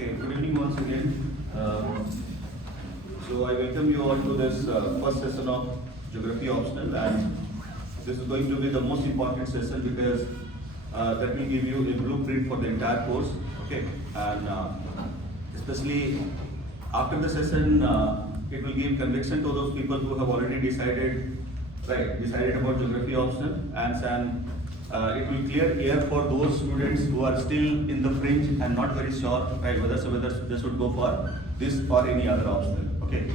Okay, good evening once again. So I welcome you all to this first session of Geography Optional, and this is going to be the most important session because that will give you a blueprint for the entire course. Okay, and especially after the session, it will give conviction to those people who have already decided about Geography Optional, and it will clear air for those students who are still in the fringe and not very sure, right, whether they should go for this or any other optional. Okay,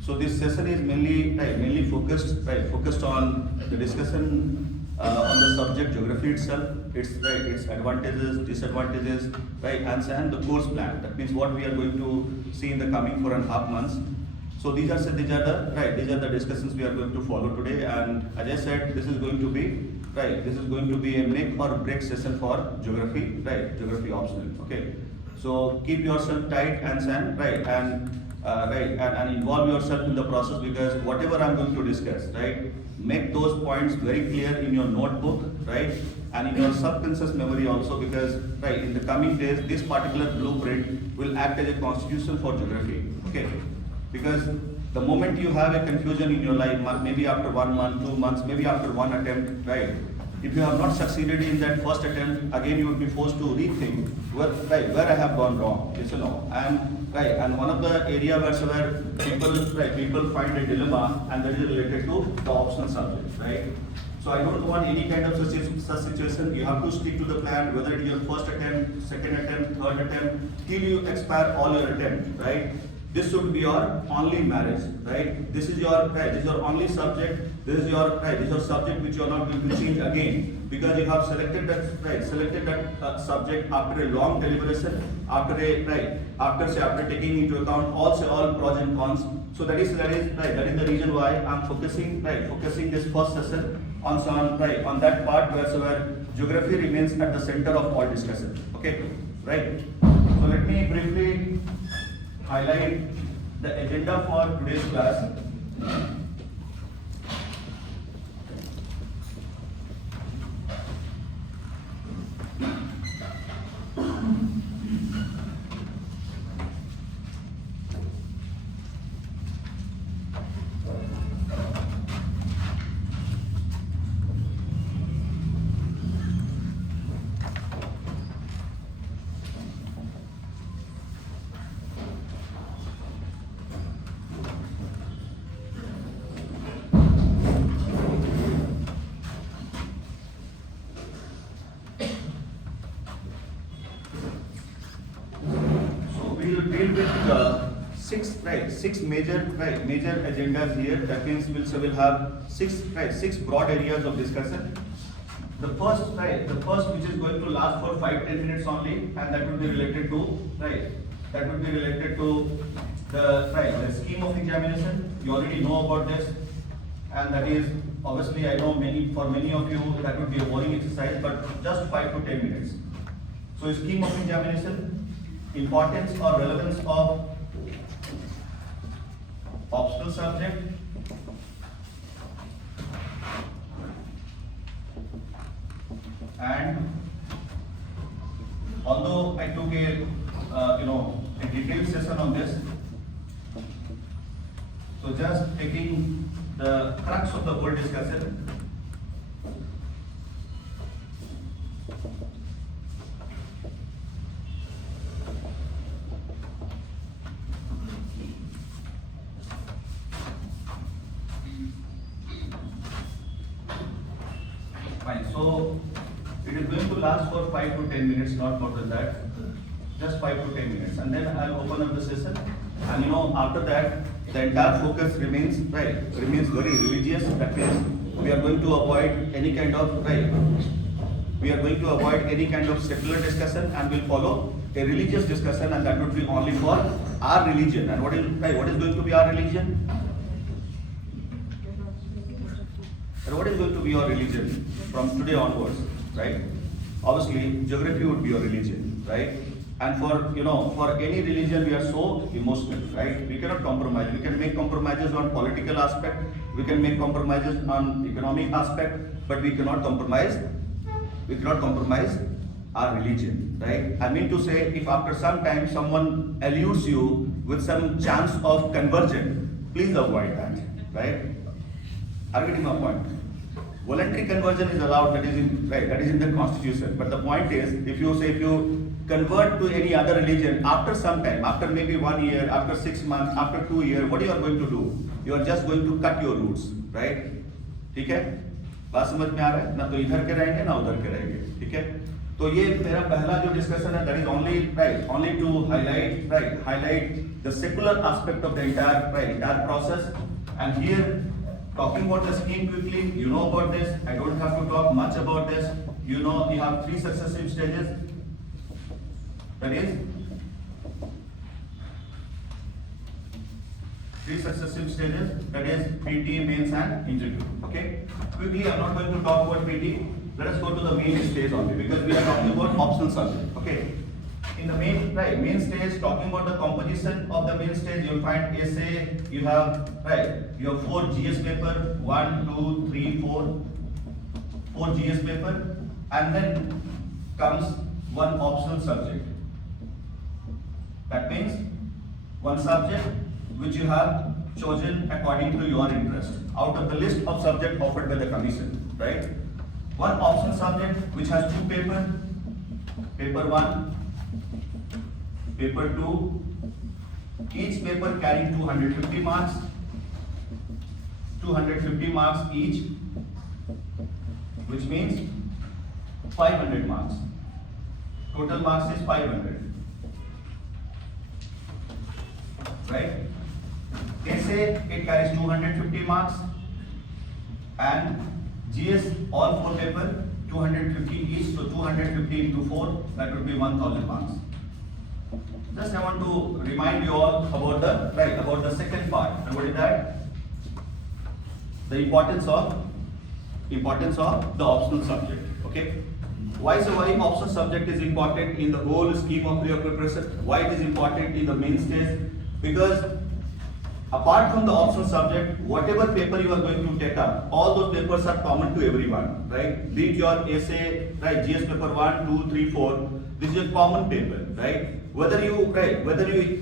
so this session is mainly focused on the discussion on the subject geography itself, its advantages, disadvantages, and the course plan. That means what we are going to see in the coming 4.5 months. So these are the discussions we are going to follow today, and as I said, this is going to be a make or break session for geography, geography optional. Okay, so keep yourself tight and involve yourself in the process, because whatever I'm going to discuss, make those points very clear in your notebook, and in your subconscious memory also, because in the coming days this particular blueprint will act as a constitution for geography. Okay, because the moment you have a confusion in your life, maybe after 1 month, 2 months, maybe after one attempt, if you have not succeeded in that first attempt, again you will be forced to rethink where I have gone wrong. Yes or no? And one of the area where people find a dilemma, and that is related to the optional subject, So I don't want any kind of such situation. You have to stick to the plan, whether it is your first attempt, second attempt, third attempt, till you expire all your attempts, This should be your only marriage, This is your only subject. This is your subject which you are not going to change again, because you have selected that subject after a long deliberation, after taking into account all pros and cons. So that is the reason why I am focusing this first session on that part where geography remains at the center of all discussion. Okay, So let me briefly highlight the agenda for today's class. Six major agendas here. That means we'll have six broad areas of discussion. The first which is going to last for 5-10 minutes only, and that will be related to the scheme of examination. You already know about this, and that is obviously, I know for many of you that would be a boring exercise, but just 5 to 10 minutes. So scheme of examination, importance or relevance of optional subject, and although I took a detailed session on this, so just taking the crux of the whole discussion. Fine. So it is going to last for 5 to 10 minutes, not more than that. Just 5 to 10 minutes, and then I'll open up the session. And after that, the entire focus remains very religious. That means we are going to avoid any kind of secular discussion, and we'll follow a religious discussion, and that would be only for our religion. And what is going to be our religion? And what is going to be your religion from today onwards, Obviously, geography would be your religion, And for any religion, we are so emotional, We cannot compromise. We can make compromises on political aspect, we can make compromises on economic aspect, but we cannot compromise our religion, right? I mean to say, if after some time someone eludes you with some chance of conversion, please avoid that, right? Are you getting my point? Voluntary conversion is allowed, that is in the constitution. But the point is, if you convert to any other religion after some time, after maybe 1 year, after 6 months, after 2 years, what you are going to do? You are just going to cut your roots, right? ठीक है? बात समझ में आ रहा है? ना तो इधर के रहेंगे ना उधर के रहेंगे, ठीक है? तो ये मेरा पहला जो डिस्कशन है, that is only to highlight the secular aspect of the entire process. And here, talking about the scheme quickly, you know about this. I don't have to talk much about this. You know, you have 3 successive stages. That is 3 successive stages. That is PT, mains, and interview. Okay. Quickly, I'm not going to talk about PT. Let us go to the main stage only, because we are talking about optional subject. Okay. In the main stage, talking about the composition of the main stage, you'll find essay. You have 4 GS paper, 1, 2, 3, 4 GS paper, and then comes one optional subject. That means one subject which you have chosen according to your interest out of the list of subjects offered by the commission, right? One optional subject which has 2 papers, paper 1, paper 2, each paper carrying 250 marks, 250 marks each, which means 500 marks. Total marks is 500, right? Essay, it carries 250 marks, and GS, all 4 paper, 250 each, so 250 into 4, that would be 1000 marks. Just I want to remind you all about the second part. And what is that? The importance of the optional subject. Okay. Why optional subject is important in the whole scheme of your preparation? Why it is important in the main stage? Because apart from the optional subject, whatever paper you are going to take up, all those papers are common to everyone, right? Be it your essay, right? GS paper 1, 2, 3, 4. This is a common paper, right? Whether you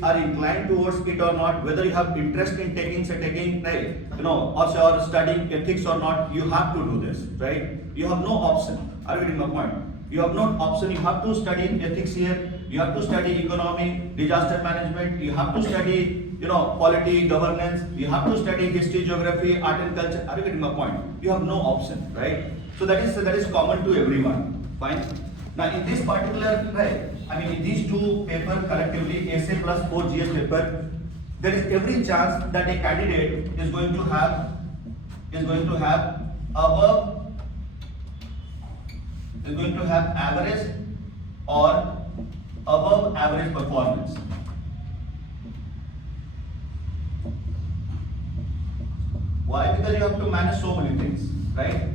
are inclined towards it or not, whether you have interest in taking, right? You know, or you're studying ethics or not, you have to do this, right? You have no option. Are you getting my point? You have no option. You have to study ethics here. You have to study economy, disaster management. You have to study, polity, governance. You have to study history, geography, art and culture. Are you getting my point? You have no option, right? So that is common to everyone. Fine. Now in this particular, in these 2 papers collectively, essay plus 4 GS paper, there is every chance that a candidate is going to have average or above average performance. Why? Because you have to manage so many things, right?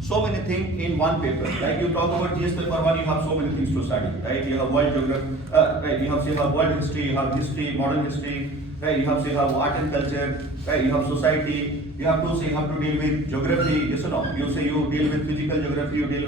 So many things in one paper. Like you talk about GS paper 1, you have so many things to study, right? You have world geography, right? You have world history, you have history, modern history, right? You have art and culture, right? You have society. You have to deal with geography. Yes or no? You deal with physical geography. You deal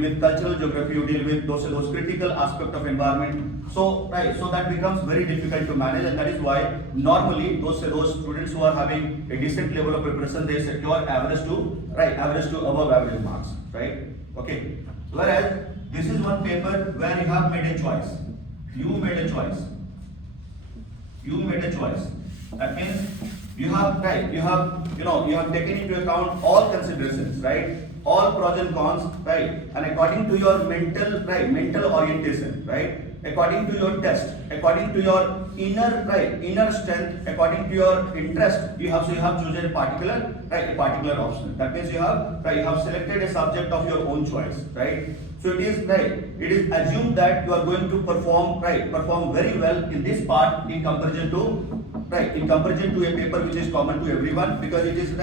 with cultural geography. You deal with those critical aspects of environment. So that becomes very difficult to manage, and that is why normally those students who are having a decent level of preparation, they secure average to above average marks, right? Okay. Whereas this is one paper where you have made a choice. You made a choice. That means you have taken into account all considerations, right? All pros and cons, right? And according to your mental orientation, right? According to your test, according to your inner strength, according to your interest, you have chosen a particular option. That means you have selected a subject of your own choice, right? So it is assumed that you are going to perform very well in this part in comparison to a paper which is common to everyone, because it is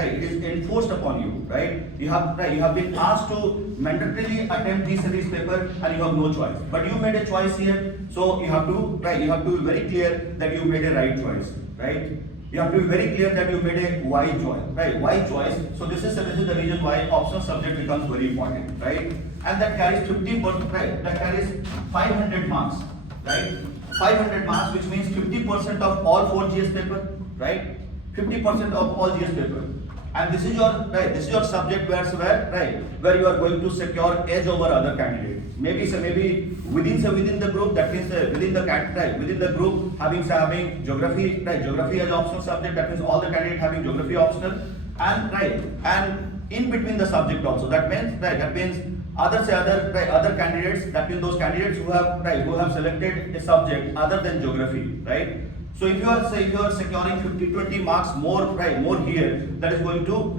enforced upon you, right? You have been asked to mandatorily attempt this paper, and you have no choice. But you made a choice here, so you have to be very clear that you made a right choice, right? You have to be very clear that you made a wise choice, right? Wise choice. So this is the reason why optional subject becomes very important, right? and that carries 50%, right? That carries 500 marks, right? 500 marks, which means 50% of all 4 GS paper, right? 50% of all GS paper. And this is your this is your subject where you are going to secure edge over other candidates. Maybe within the group, that means within the group having geography as optional subject, that means all the candidates having geography optional, and in between the subject also, that means other candidates, that means those candidates who have selected a subject other than geography, right? So if you are securing 50-20 marks more here, that is going to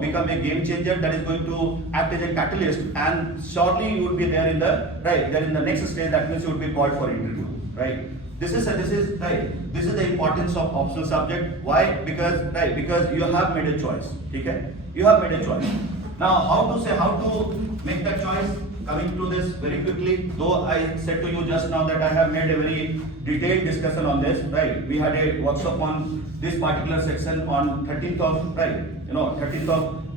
become a game changer, that is going to act as a catalyst, and surely you will be there in the next stage, that means you will be called for interview, right? This is the importance of optional subject. Why? Because you have made a choice. Okay? You have made a choice. Now how to make that choice? Coming to this very quickly, though I said to you just now that I have made a very detailed discussion on this, right? We had a workshop on this particular section on 13th of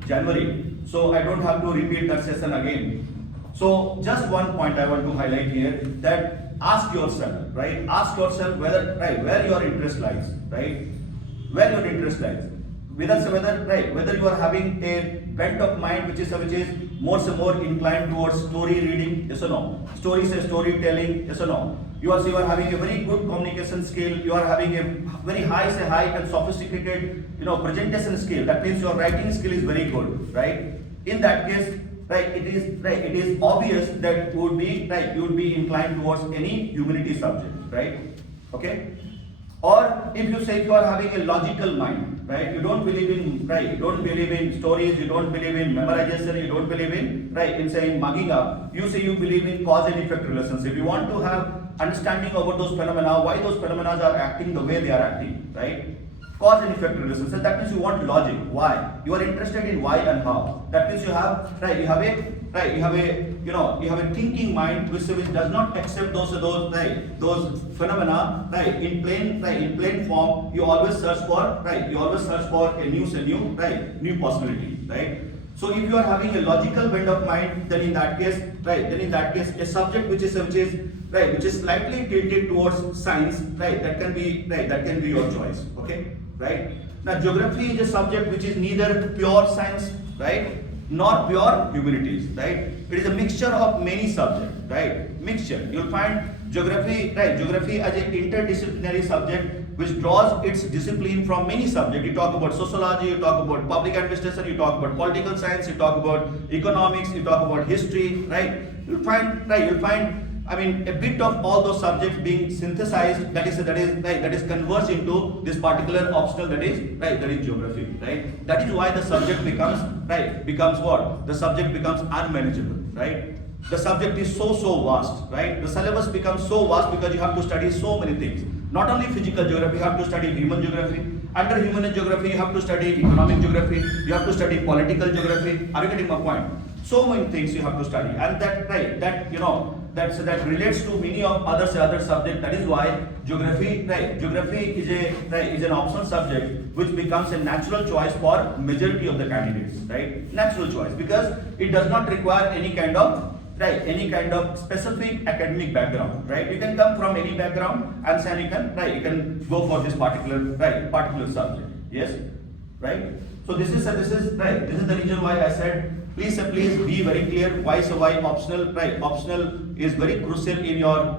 January. So I don't have to repeat that session again. So just one point I want to highlight here, that ask yourself, right? Ask yourself where your interest lies, right? Where your interest lies. Whether you are having a bent of mind which is more inclined towards story reading, yes or no? Storytelling, yes or no? You are having a very good communication skill. You are having a very high and sophisticated presentation skill. That means your writing skill is very good, right? In that case, it is obvious that you would be inclined towards any humanity subject, right? Okay. Or if you are having a logical mind, right? You don't believe in stories, you don't believe in memorization, you don't believe in saying mugging up. You say you believe in cause and effect relationship. You want to have understanding about those phenomena, why those phenomena are acting the way they are acting, right? Cause and effect relationship. That means you want logic. Why? You are interested in why and how. That means you have a thinking mind which does not accept those phenomena in plain form. You always search for a new possibility, right? So if you are having a logical bent of mind, then in that case a subject which is slightly tilted towards science, that can be your choice. Okay, right? Now geography is a subject which is neither pure science, right, nor pure humanities, right? It is a mixture of many subjects, right? Mixture. You'll find geography as an interdisciplinary subject which draws its discipline from many subjects. You talk about sociology, you talk about public administration, you talk about political science, you talk about economics, you talk about history, right? You'll find a bit of all those subjects being synthesized, that is converged into this particular optional, that is geography, right? That is why the subject becomes what? The subject becomes unmanageable, right? The subject is so vast, right? The syllabus becomes so vast because you have to study so many things. Not only physical geography, you have to study human geography. Under human geography, you have to study economic geography, you have to study political geography. Are you getting my point? So many things you have to study, and that relates to many of other subjects. That is why geography is an optional subject which becomes a natural choice for majority of the candidates, right? Natural choice, because it does not require any kind of specific academic background, right? You can come from any background and say you can go for this particular subject. Yes, right? So this is the reason why I said please be very clear why optional, right? Optional is very crucial in your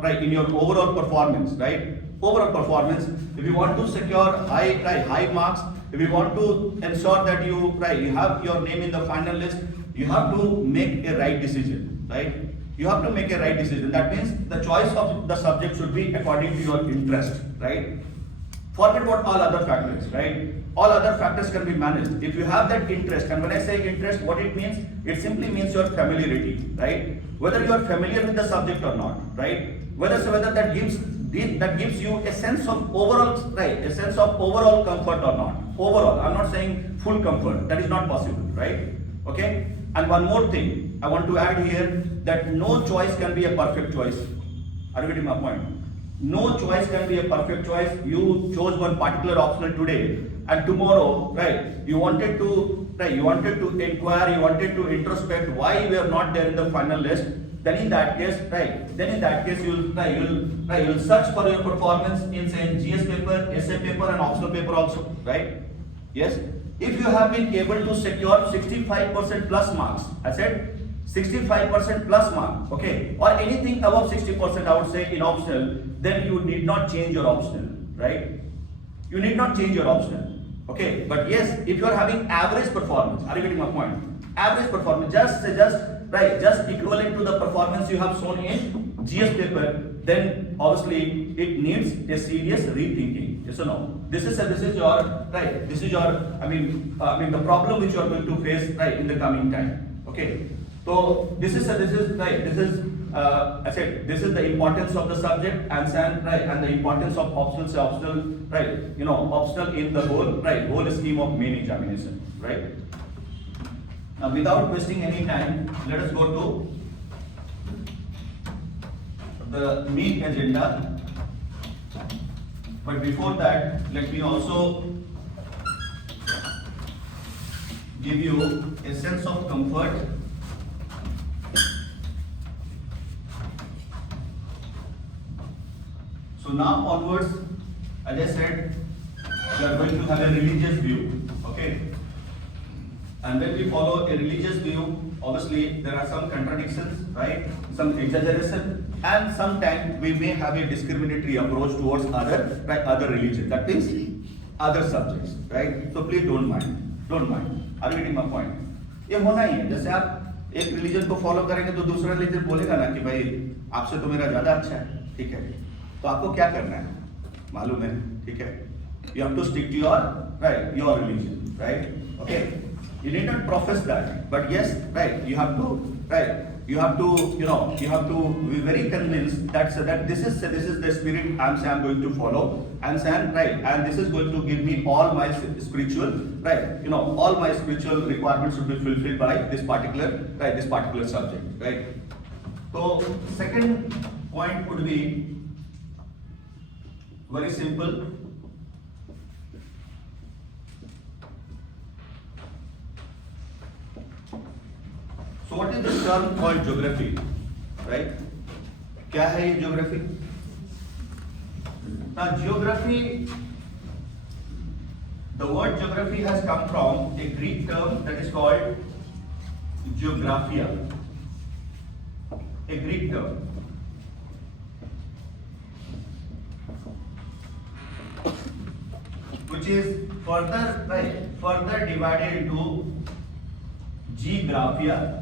overall performance, right? Overall performance. If you want to secure high marks, if you want to ensure that you have your name in the final list, you have to make a right decision, right? You have to make a right decision. That means the choice of the subject should be according to your interest, right? Forget about all other factors, right? All other factors can be managed if you have that interest. And when I say interest, what it means? It simply means your familiarity, right? Whether you are familiar with the subject or not, right? Whether that gives you a sense of overall, right? A sense of overall comfort or not. Overall, I'm not saying full comfort. That is not possible, right? Okay. And one more thing I want to add here, that no choice can be a perfect choice. Are you getting my point? No choice can be a perfect choice. You chose one particular optional today, and tomorrow, right? You wanted to inquire, you wanted to introspect why we are not there in the final list. Then in that case, you'll search for your performance in say GS paper, essay paper, and optional paper also, right? Yes. If you have been able to secure 65% plus marks, I said 65% plus mark, okay, or anything above 60%, I would say in optional, then you need not change your optional, right? You need not change your optional, okay. But yes, if you are having average performance, are you getting my point? Average performance, just equivalent to the performance you have shown in GS paper, then obviously it needs a serious rethinking. Yes or no? This is your right. This is your the problem which you are going to face right in the coming time. Okay. So this is I said this is the importance of the subject and the importance of optional right, optional in the whole scheme of main examination, right? Now without wasting any time, let us go to the main agenda. But before that, let me also give you a sense of comfort. So now onwards, as I said, we are going to have a religious view, okay? And when we follow a religious view, obviously there are some contradictions, right? Some exaggeration, and sometimes we may have a discriminatory approach towards other religions. That means other subjects, right? So please don't mind. Are you getting my point? ये होना ही है. जैसे आप एक religion को follow करेंगे तो दूसरा रिलीजन बोलेगा ना कि भाई आपसे तो मेरा ज्यादा अच्छा है, ठीक है? तो आपको क्या करना है? मालूम है, ठीक है? You have to stick to your religion, right? Okay. You need not profess that, but yes, right. You have to be very convinced that this is the spirit I'm going to follow, and this is going to give me all my spiritual, all my spiritual requirements should be fulfilled by this particular subject, right? So second point would be very simple. So what is this term called geography, right? क्या है ये geography? Now geography, the word geography has come from a Greek term that is called geographia, a Greek term. Which is further divided into geographia,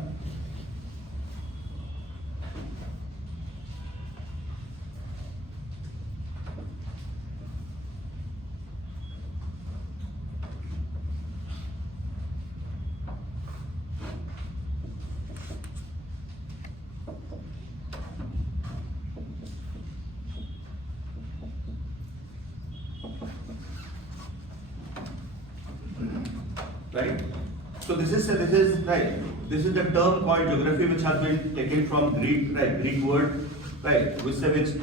right? So this is the term called geography, which has been taken from Greek word, which says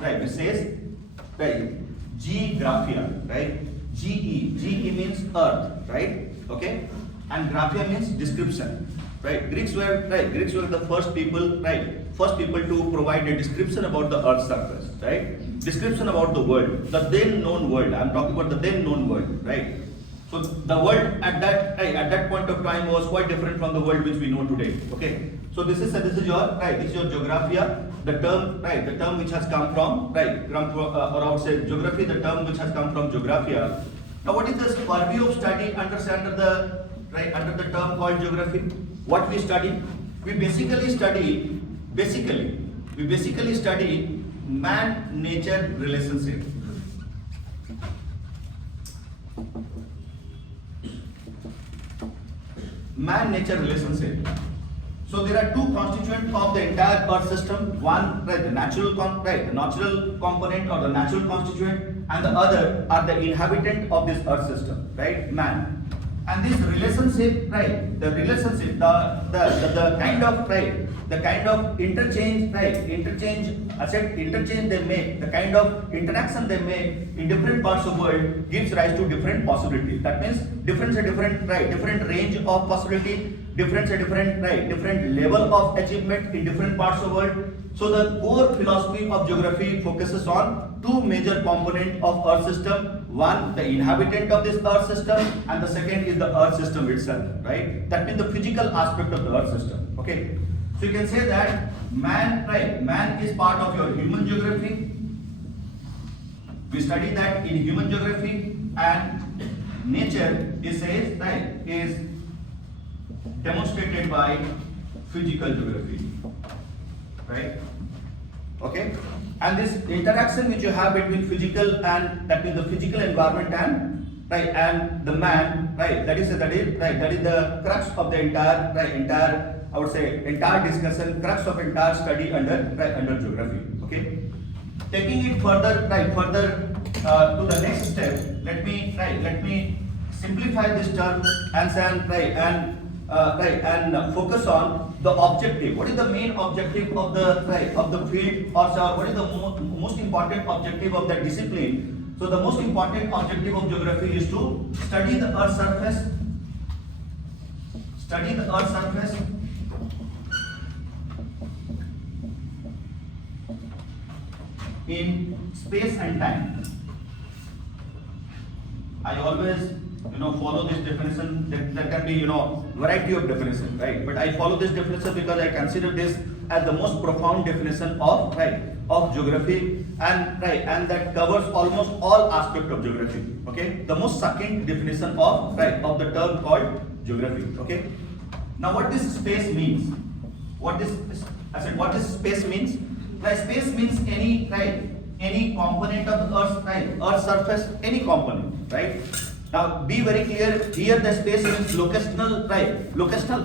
geographia, right? Ge means earth, right? Okay, and graphia means description, right? Greeks were the first people to provide a description about the earth's surface, right? Description about the world, the then known world. I'm talking about the then known world, right? So the world at that point of time was quite different from the world which we know today. Okay. So this is your geographia, the term which has come from or I would say geography, the term which has come from geographia. Now what is the purview of study under the term called geography? What we study? We basically study man-nature relationship. Man-nature relationship. So there are two constituents of the entire Earth system. One, the natural component or the natural constituent, and the other are the inhabitant of this Earth system, right? Man. And this relationship, the kind of the kind of interchange, interchange they make, the kind of interaction they make in different parts of the world gives rise to different possibilities. That means different range of possibility, different level of achievement in different parts of the world. So the core philosophy of geography focuses on two major components of Earth system. One, the inhabitant of this Earth system, and the second is the Earth system itself, right? That means the physical aspect of the Earth system. Okay. So you can say that man is part of your human geography. We study that in human geography, and nature is demonstrated by physical geography, right? Okay, and this interaction which you have between physical and that means the physical environment and the man, that is the crux of the entire I would say entire discussion, crux of entire study under geography. Okay, taking it further to the next step, let me simplify this term and focus on the objective. What is the main objective of the field, or what is the most important objective of the discipline? So the most important objective of geography is to study the Earth's surface, in space and time. I always follow this definition. There can be variety of definition, right? But I follow this definition because I consider this as the most profound definition of geography, and that covers almost all aspects of geography. Okay, the most succinct definition of the term called geography. Okay, now what this space means? What this space means? Space means any component of the Earth's surface, any component, right? Now be very clear here. The space means locational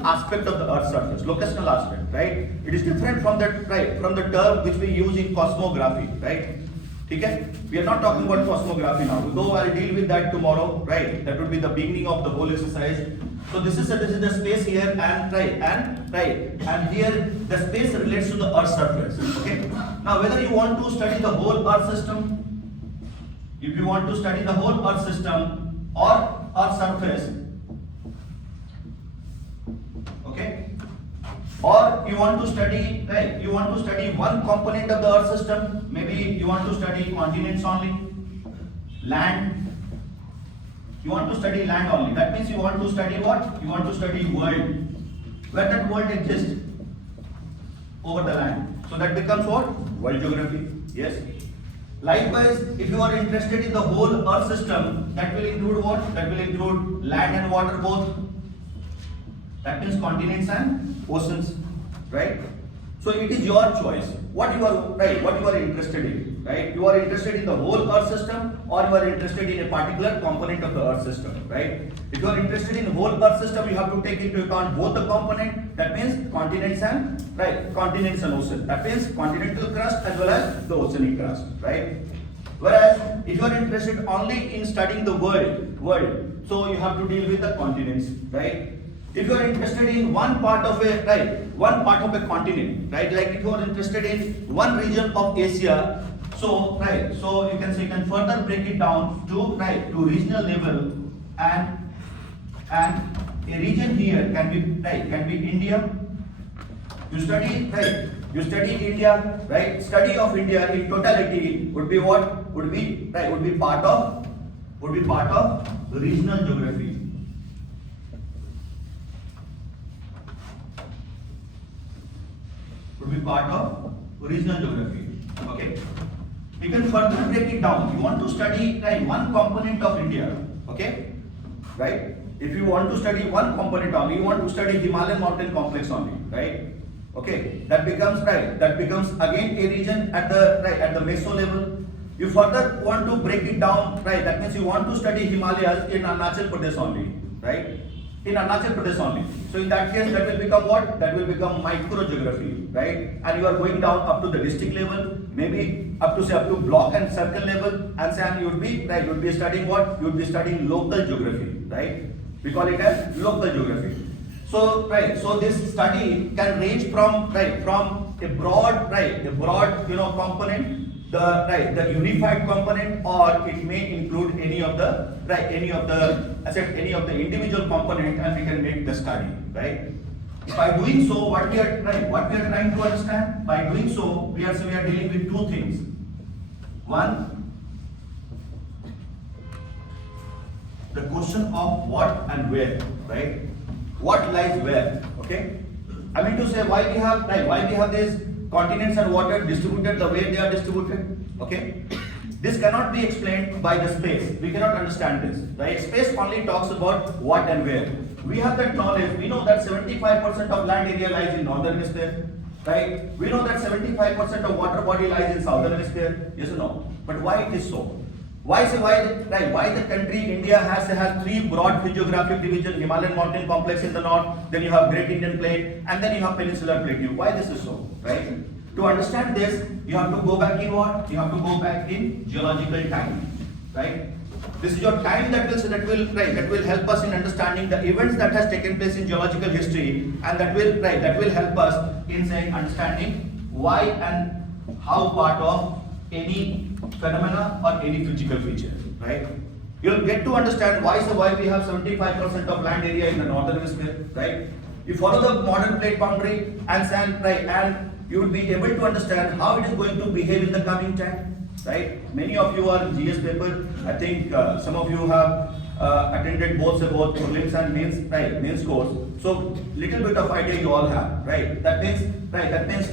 aspect of the Earth's surface, locational aspect, right? It is different from the term which we use in cosmography, right? Okay, we are not talking about cosmography now, though I'll deal with that tomorrow, right? That would be the beginning of the whole exercise. So this is the space here, and here the space relates to the Earth's surface. Okay. Now whether you want to study the whole Earth system, if you want to study the whole Earth system or Earth surface, okay, or you want to study one component of the Earth system, maybe you want to study continents only, land. You want to study land only. That means you want to study what? You want to study world. Where that world exists? Over the land. So that becomes what? World geography. Yes. Likewise, if you are interested in the whole Earth system, that will include what? That will include land and water both. That means continents and oceans. Right? So it is your choice. What you are interested in, right? You are interested in the whole Earth system, or you are interested in a particular component of the Earth system, right? If you are interested in the whole Earth system, you have to take into account both the component, that means continents and ocean. That means continental crust as well as the oceanic crust, right? Whereas if you are interested only in studying the world, so you have to deal with the continents, right? If you are interested in one part of a continent, right? Like if you are interested in one region of Asia, so you can further break it down to regional level, and a region here can be India. You study India, right? Study of India in totality would be what? Would be part of regional geography. Would be part of regional geography. Okay. You can further break it down. You want to study one component of India. Okay. Right. If you want to study one component only, you want to study Himalayan mountain complex only. Right. Okay. That becomes again a region at the meso level. You further want to break it down. Right. That means you want to study Himalayas in Arunachal Pradesh only. Right. In Arunachal Pradesh only. So in that case, that will become what? That will become microgeography, right? And you are going down up to the district level, maybe up to block and circle level, and then you would be studying what? You would be studying local geography, right? We call it as local geography. So so this study can range from from a broad component, the unified component, or it may include any of the any of the individual component, and we can make the study, right. By doing so, what we are trying to understand, by doing so, we are dealing with two things. One, the question of what and where, right? What lies where? Okay. I mean to say, why we have these continents and water distributed the way they are distributed. Okay. This cannot be explained by the space. We cannot understand this, right? Space only talks about what and where. We have that knowledge. We know that 75% of land area lies in northern hemisphere, right? We know that 75% of water body lies in southern hemisphere. Yes or no? But why it is so? Why the country India has three broad physiographic divisions: Himalayan mountain complex in the north, then you have Great Indian Plain, and then you have Peninsular Plateau. Why this is so, right? To understand this, you have to go back in what? You have to go back in geological time, right? This is your time that will help us in understanding the events that has taken place in geological history, and that will help us in saying understanding why and how part of any phenomena or any physical feature, right? You'll get to understand why we have 75% of land area in the northern hemisphere, right? You follow the modern plate boundary and sand, right, and you will be able to understand how it is going to behave in the coming time, right? Many of you are GS paper. I think some of you have attended both prelims and mains course. So little bit of idea you all have, right? That means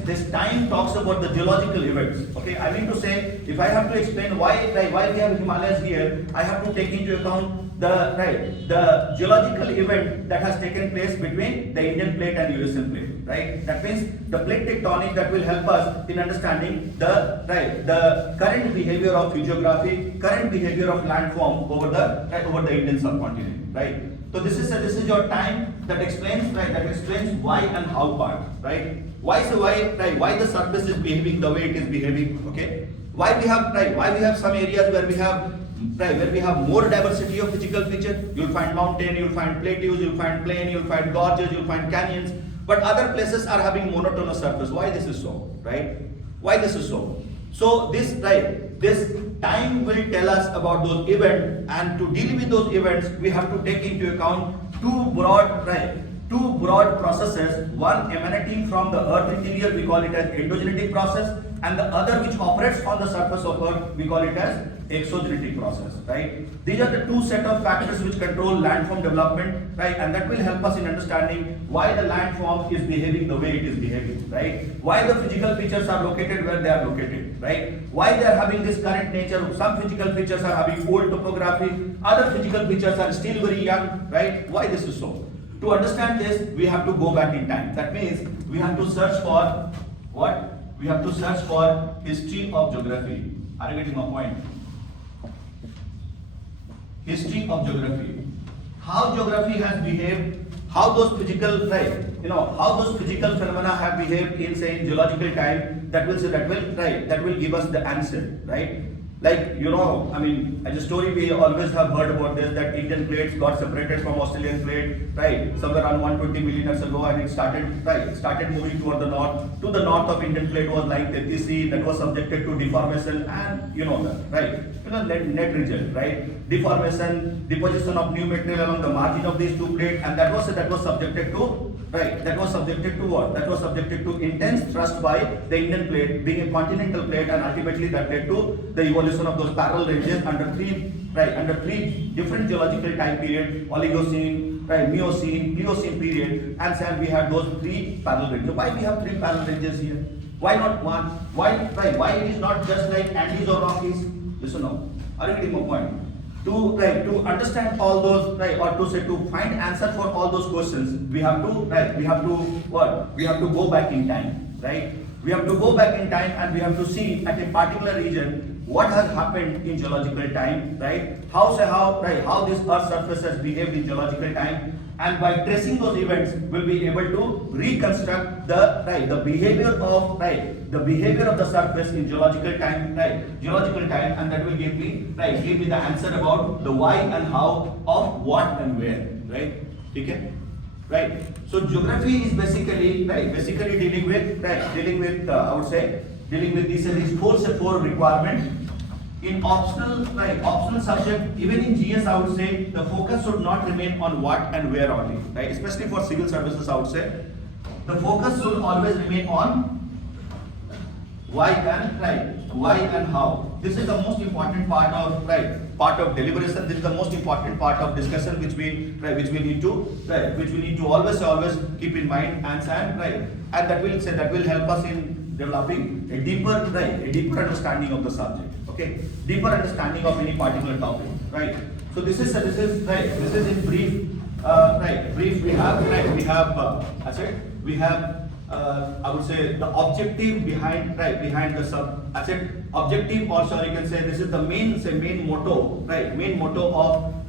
this time talks about the geological events. Okay, I mean to say, if I have to explain why we have Himalayas here, I have to take into account the geological event that has taken place between the Indian plate and Eurasian plate, right? That means the plate tectonic that will help us in understanding the current behavior of physiography, current behavior of landform over the Indian subcontinent, right? So this is your time that explains why and how part, right? Why the surface is behaving the way it is behaving, okay? Why we have some areas where we have more diversity of physical feature. You'll find mountain, you'll find plateaus, you'll find plain, you'll find gorges, you'll find canyons, but other places are having monotonous surface. Why this is so, right? Why this is so? So this time will tell us about those events, and to deal with those events, we have to take into account two broad processes. One emanating from the earth interior, we call it as endogenetic process, and the other which operates on the surface of earth, we call it as exogenetic process, right? These are the two set of factors which control landform development, right? And that will help us in understanding why the landform is behaving the way it is behaving, right? Why the physical features are located where they are located, right? Why they are having this current nature. Some physical features are having old topography, other phizical features are still very young, right? Why this is so? To understand this, we have to go back in time. That means we have to search for what? We have to search for history of geography. Are you getting my point? History of geography. How geography has behaved, how those physical phenomena have behaved in geological time, that will give us the answer, right? Like, I mean, as a story we always have heard about this, that Indian plates got separated from Australian plate, right? Somewhere around 120 million years ago, and it started moving toward the north. To the north of Indian plate was like Tethys Sea, that was subjected to deformation, and net region, right? Deformation, deposition of new material along the margin of these two plates, and that was subjected to what? That was subjected to intense thrust by the Indian plate, being a continental plate, and ultimately that led to the evolution of those parallel ranges under three different geological time period: Oligocene, Miocene, Pliocene period, and we had those three parallel ranges. Why we have three parallel ranges here? Why not one? Why it is not just like Andes or Rockies? Listen now. Are you getting my point? To understand all those, to find answer for all those questions, we have to go back in time, right? We have to go back in time, and we have to see at a particular region what has happened in geological time, right? How this Earth's surface has behaved in geological time, and by tracing those events, we'll be able to reconstruct the behavior of the surface in geological time, and that will give me the answer about the why and how of what and where, right? Okay. right? So geography is basically dealing with I would say dealing with these four requirements. In optional subject, even in GS, I would say the focus should not remain on what and where only, right? Especially for civil services, I would say the focus should always remain on why and how. This is the most important part of deliberation. This is the most important part of discussion, which we need to always keep in mind and that will help us in developing a deeper understanding of the subject. Okay, deeper understanding of any particular topic, right? So this is in brief. Brief. We have I would say the objective behind the objective, or sorry, you can say this is the main motto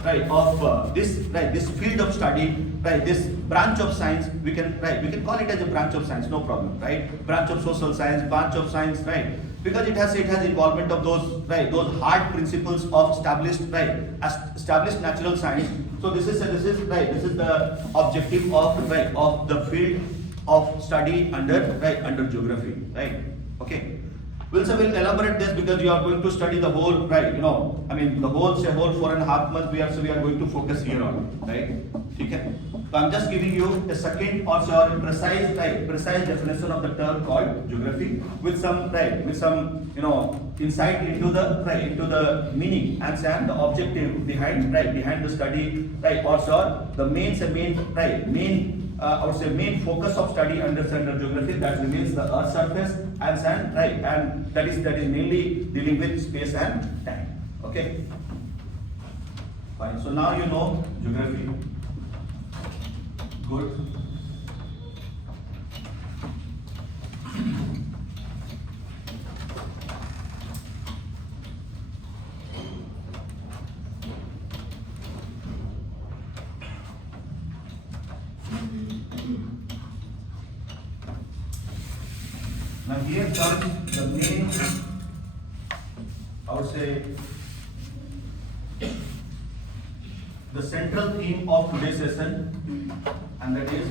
of this field of study, this branch of science. We can call it as a branch of science, no problem, right? Branch of social science, branch of science, right? Because it has involvement of those hard principles of established natural science. So this is the objective of the field of study under geography, right? Okay. We'll elaborate this because you are going to study the whole, the whole 4.5 months we are going to focus here on, right? Okay. So I'm just giving you a second or so precise definition of the term called geography with some insight into the meaning and the objective behind the study, or so the I would say main focus of study under geography, that remains the Earth's surface and sand, and that is mainly dealing with space and time. Okay. Fine. So now you know geography. Good. Now here comes the main, I would say, the central theme of today's session, and that is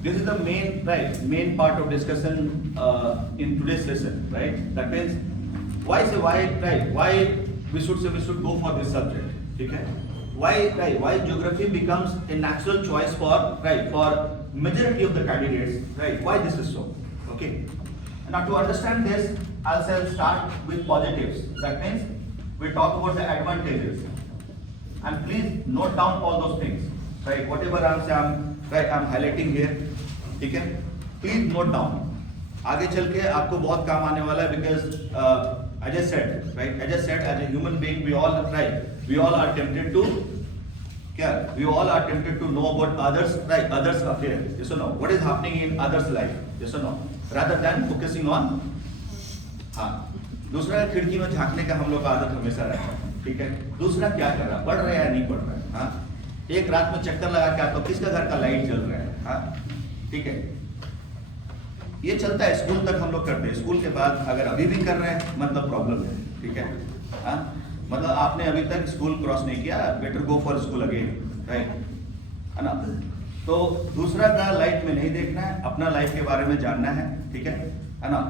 this is the main part of discussion in today's session, right? That means why we should go for this subject, okay? Why geography becomes a natural choice for majority of the candidates, right? Why this is so, okay? Now to understand this, I'll start with positives. That means we talk about the advantages, and please note down all those things, right? Whatever I'm highlighting here, ठीक है? Please note down. आगे चल के आपको बहुत काम आने वाला है, because I just said, as a human being, we all are tempted to know about others' affairs, yes or no? What is happening in others' life, yes or no? Rather than focusing on दूसरा खिड़की में झांकने का हम लोग का आदत हमेशा रहता है, ठीक है? दूसरा क्या कर रहा है, पढ़ रहा है या नहीं पढ़ रहा है, एक रात में चक्कर लगा के आता, किसका घर का लाइट जल रहा है, ठीक है? ये चलता है, स्कूल तक हम लोग करते हैं। स्कूल के बाद अगर अभी भी कर रहे हैं, मतलब प्रॉब्लम है, ठीक है? मतलब आपने अभी तक स्कूल क्रॉस नहीं किया, better go for school again, right? है ना? तो दूसरा का लाइफ में नहीं देखना है, अपना लाइफ के बारे में जानना है, ठीक है ना?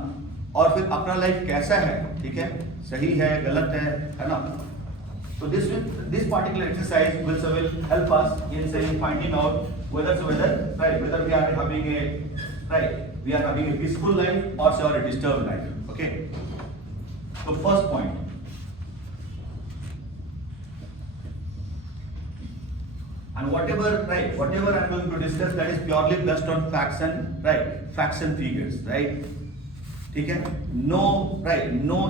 और फिर अपना लाइफ कैसा है, ठीक है? सही है, गलत है ना? So this particular exercise will help us in finding out whether we are having a peaceful life or a disturbed life. Okay. So first point. And whatever I'm going to discuss, that is purely based on facts and figures, right? Okay. No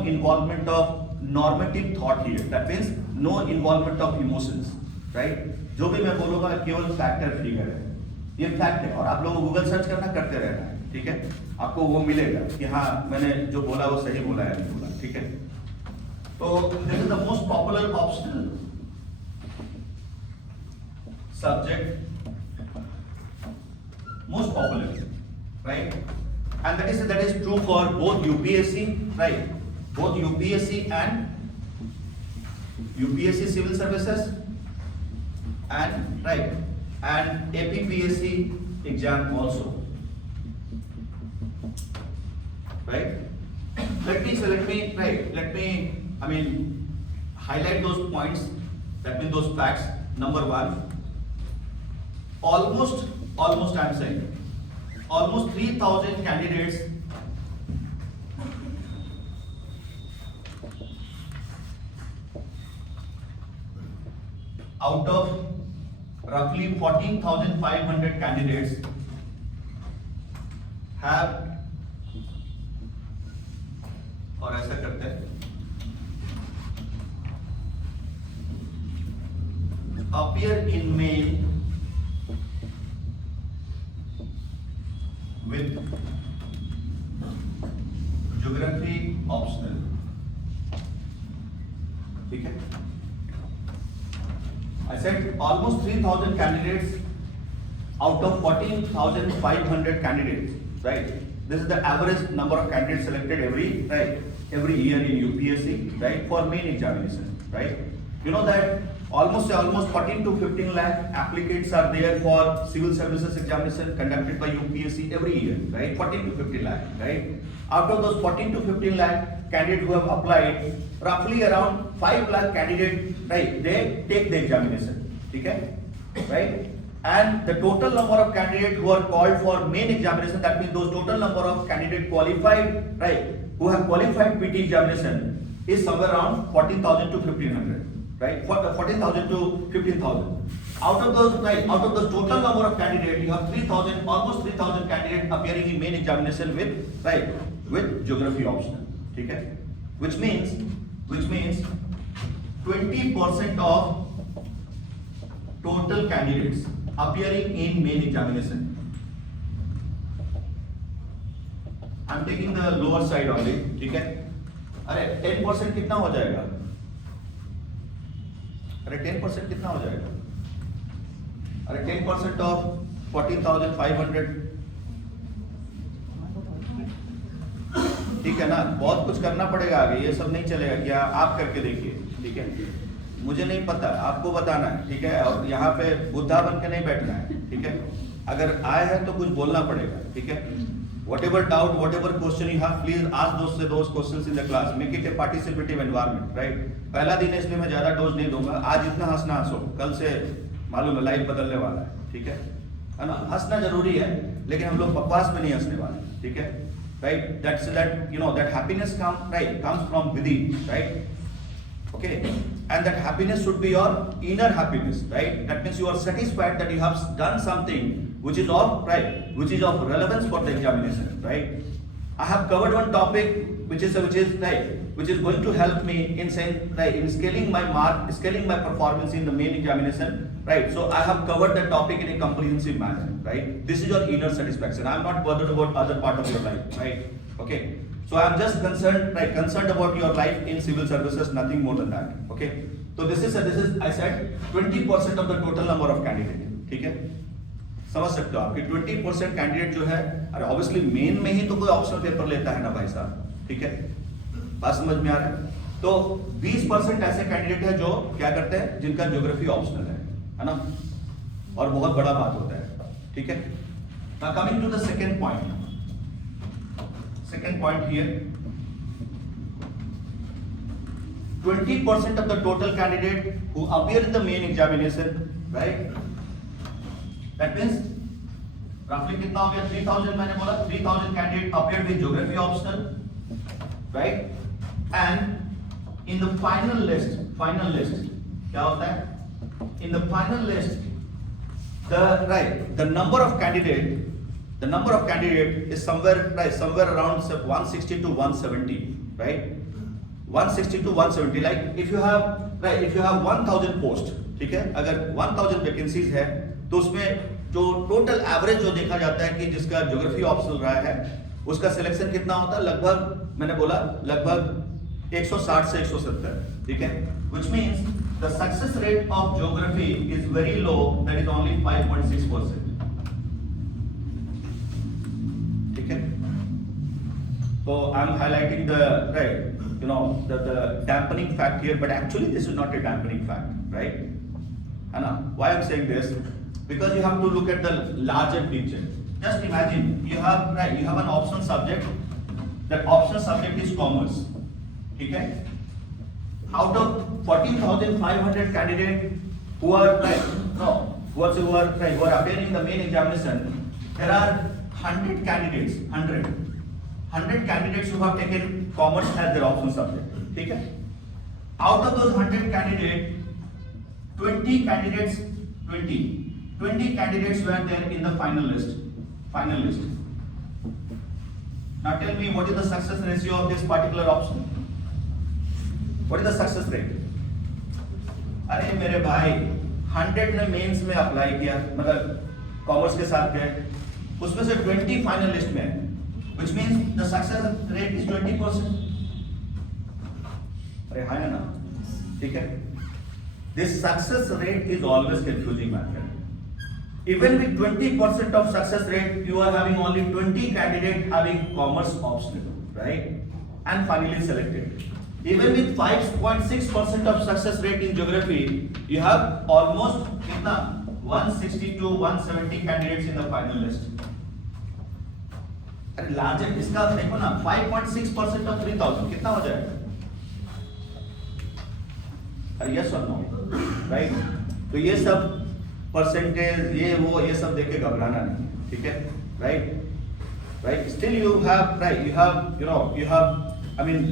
involvement of normative thought here. That means no involvement of emotions, right? जो भी मैं बोलूँगा केवल fact और figure है, ये fact है, और आप लोगों को गूगल सर्च करना करते रहना है, ठीक है? आपको वो मिलेगा कि हाँ मैंने जो बोला वो सही बोला या नहीं बोला, ठीक है? तो this is the most popular optional subject most popular, right? And that is true for both UPSC, right? Both UPSC and UPSC civil services and right and APPSC exam also, right? Let me highlight those points. That means those facts. Number one, almost I'm saying almost 3,000 candidates out of roughly 14,500 candidates have, और ऐसा करते हैं, appear in main with geography optional. ठीक है? I said almost 3,000 candidates out of 14,500 candidates, right? This is the average number of candidates selected every year in UPSC, right? For main examination, right? You know that almost 14 to 15 lakh applicants are there for civil services examination conducted by UPSC every year, right? 14 to 15 lakh, right? Out of those 14 to 15 lakh candidates who have applied, roughly around 5 lakh candidates, right? They take the examination, okay? Right? And the total number of candidates who are called for main examination, that means those total number of candidates qualified, right? Who have qualified PT examination is somewhere around 14,000 to 1,500. Right, 14,000 to 15,000. Out of those total number of candidates, you have almost 3,000 candidates appearing in main examination with geography optional. Okay, which means 20% of total candidates appearing in main examination. I'm taking the lower side only. ठीक है? अरे 10% कितना हो जाएगा? अरे 10% कितना हो जाएगा? अरे 10% ऑफ 14,500, ठीक है ना? बहुत कुछ करना पड़ेगा आगे, ये सब नहीं चलेगा। क्या आप करके देखिए, ठीक है? मुझे नहीं पता, आपको बताना है, ठीक है? और यहाँ पे बुद्धा बन के नहीं बैठना है, ठीक है? अगर आए हैं तो कुछ बोलना पड़ेगा, ठीक है? Whatever doubt, whatever question you have, please ask those questions in the class. Make it a participative environment, right? पहला दिन है इसलिए मैं ज्यादा डोज नहीं दूंगा। आज इतना हंसना हंसो, कल से मालूम है लाइफ बदलने वाला है, ठीक है ना? हंसना जरूरी है, लेकिन हम लोग बकवास में नहीं हंसने वाले, ठीक है? Right? That happiness comes from within, right? Okay, and that happiness should be your inner happiness, right? That means you are satisfied that you have done something which is of relevance for the examination, right? I have covered one topic which is going to help me in scaling my performance in the main examination, right? So I have covered the topic in a comprehensive manner, right? This is your inner satisfaction. I am not bothered about other part of your life, right? Okay. So I am just concerned about your life in civil services, nothing more than that. Okay. So this is I said 20% of the total number of candidates. ठीक है? समझ सकते हो आप कि 20% candidate जो है, अरे ऑब्वियसली मेन में ही तो कोई ऑप्शनल पेपर लेता है ना भाई साहब, ठीक है? बात समझ में आ रहा है? तो 20% ऐसे कैंडिडेट है जो क्या करते हैं, जिनका ज्योग्राफी ऑप्शनल है ना? और बहुत बड़ा बात होता है, ठीक है? Now coming to the second point. Second point here, 20% of the total candidate who appear in the main examination, right? That means roughly कितना हो गया? 3,000 मैंने बोला, 3,000 candidate appeared with geography optional, right? And in the final list क्या होता है? In the final list, the number of candidate is somewhere around 160 to 170, right? 160 to 170. Like if you have 1,000 posts, ठीक है? अगर 1,000 वैकेंसीज है तो उसमें जो टोटल एवरेज जो देखा जाता है कि जिसका ज्योग्राफी ऑप्शनल रहा है उसका सिलेक्शन कितना होता है? लगभग 160 से 170, ठीक है? Which means the success rate of geography is very low, that is only 5.6%. So I'm highlighting the the dampening fact here, but actually this is not a dampening fact, right? And why I'm saying this? Because you have to look at the larger picture. Just imagine you have an optional subject. That optional subject is commerce. Okay? Out of 14,500 candidates who are who are appearing in the main examination, there are 100 candidates, 100 candidates who have taken commerce as their optional subject. Okay? Out of those 100 candidates, 20 candidates were there in the final list. Now tell me, what is the success ratio of this particular option? What is the success rate? अरे मेरे भाई 100 ने mains में apply किया, मतलब commerce के साथ गए, उसमें से 20 फाइनल लिस्ट में है, which means the success rate is 20%. अरे हाँ है ना, ठीक है? This success rate is always confusing, my friend. Even with 20% of success rate, you are having only 20 candidates having commerce optional, right? And finally selected. Even with 5.6% of success rate in geography, you have almost 160 to 170 candidates in the final list. अरे larger इसका देखो ना, 5.6% of 3,000 कितना हो जाएगा? Yes or no, right? तो ये सब परसेंटेज ये सब देख के घबराना नहीं, ठीक है, right? Still you have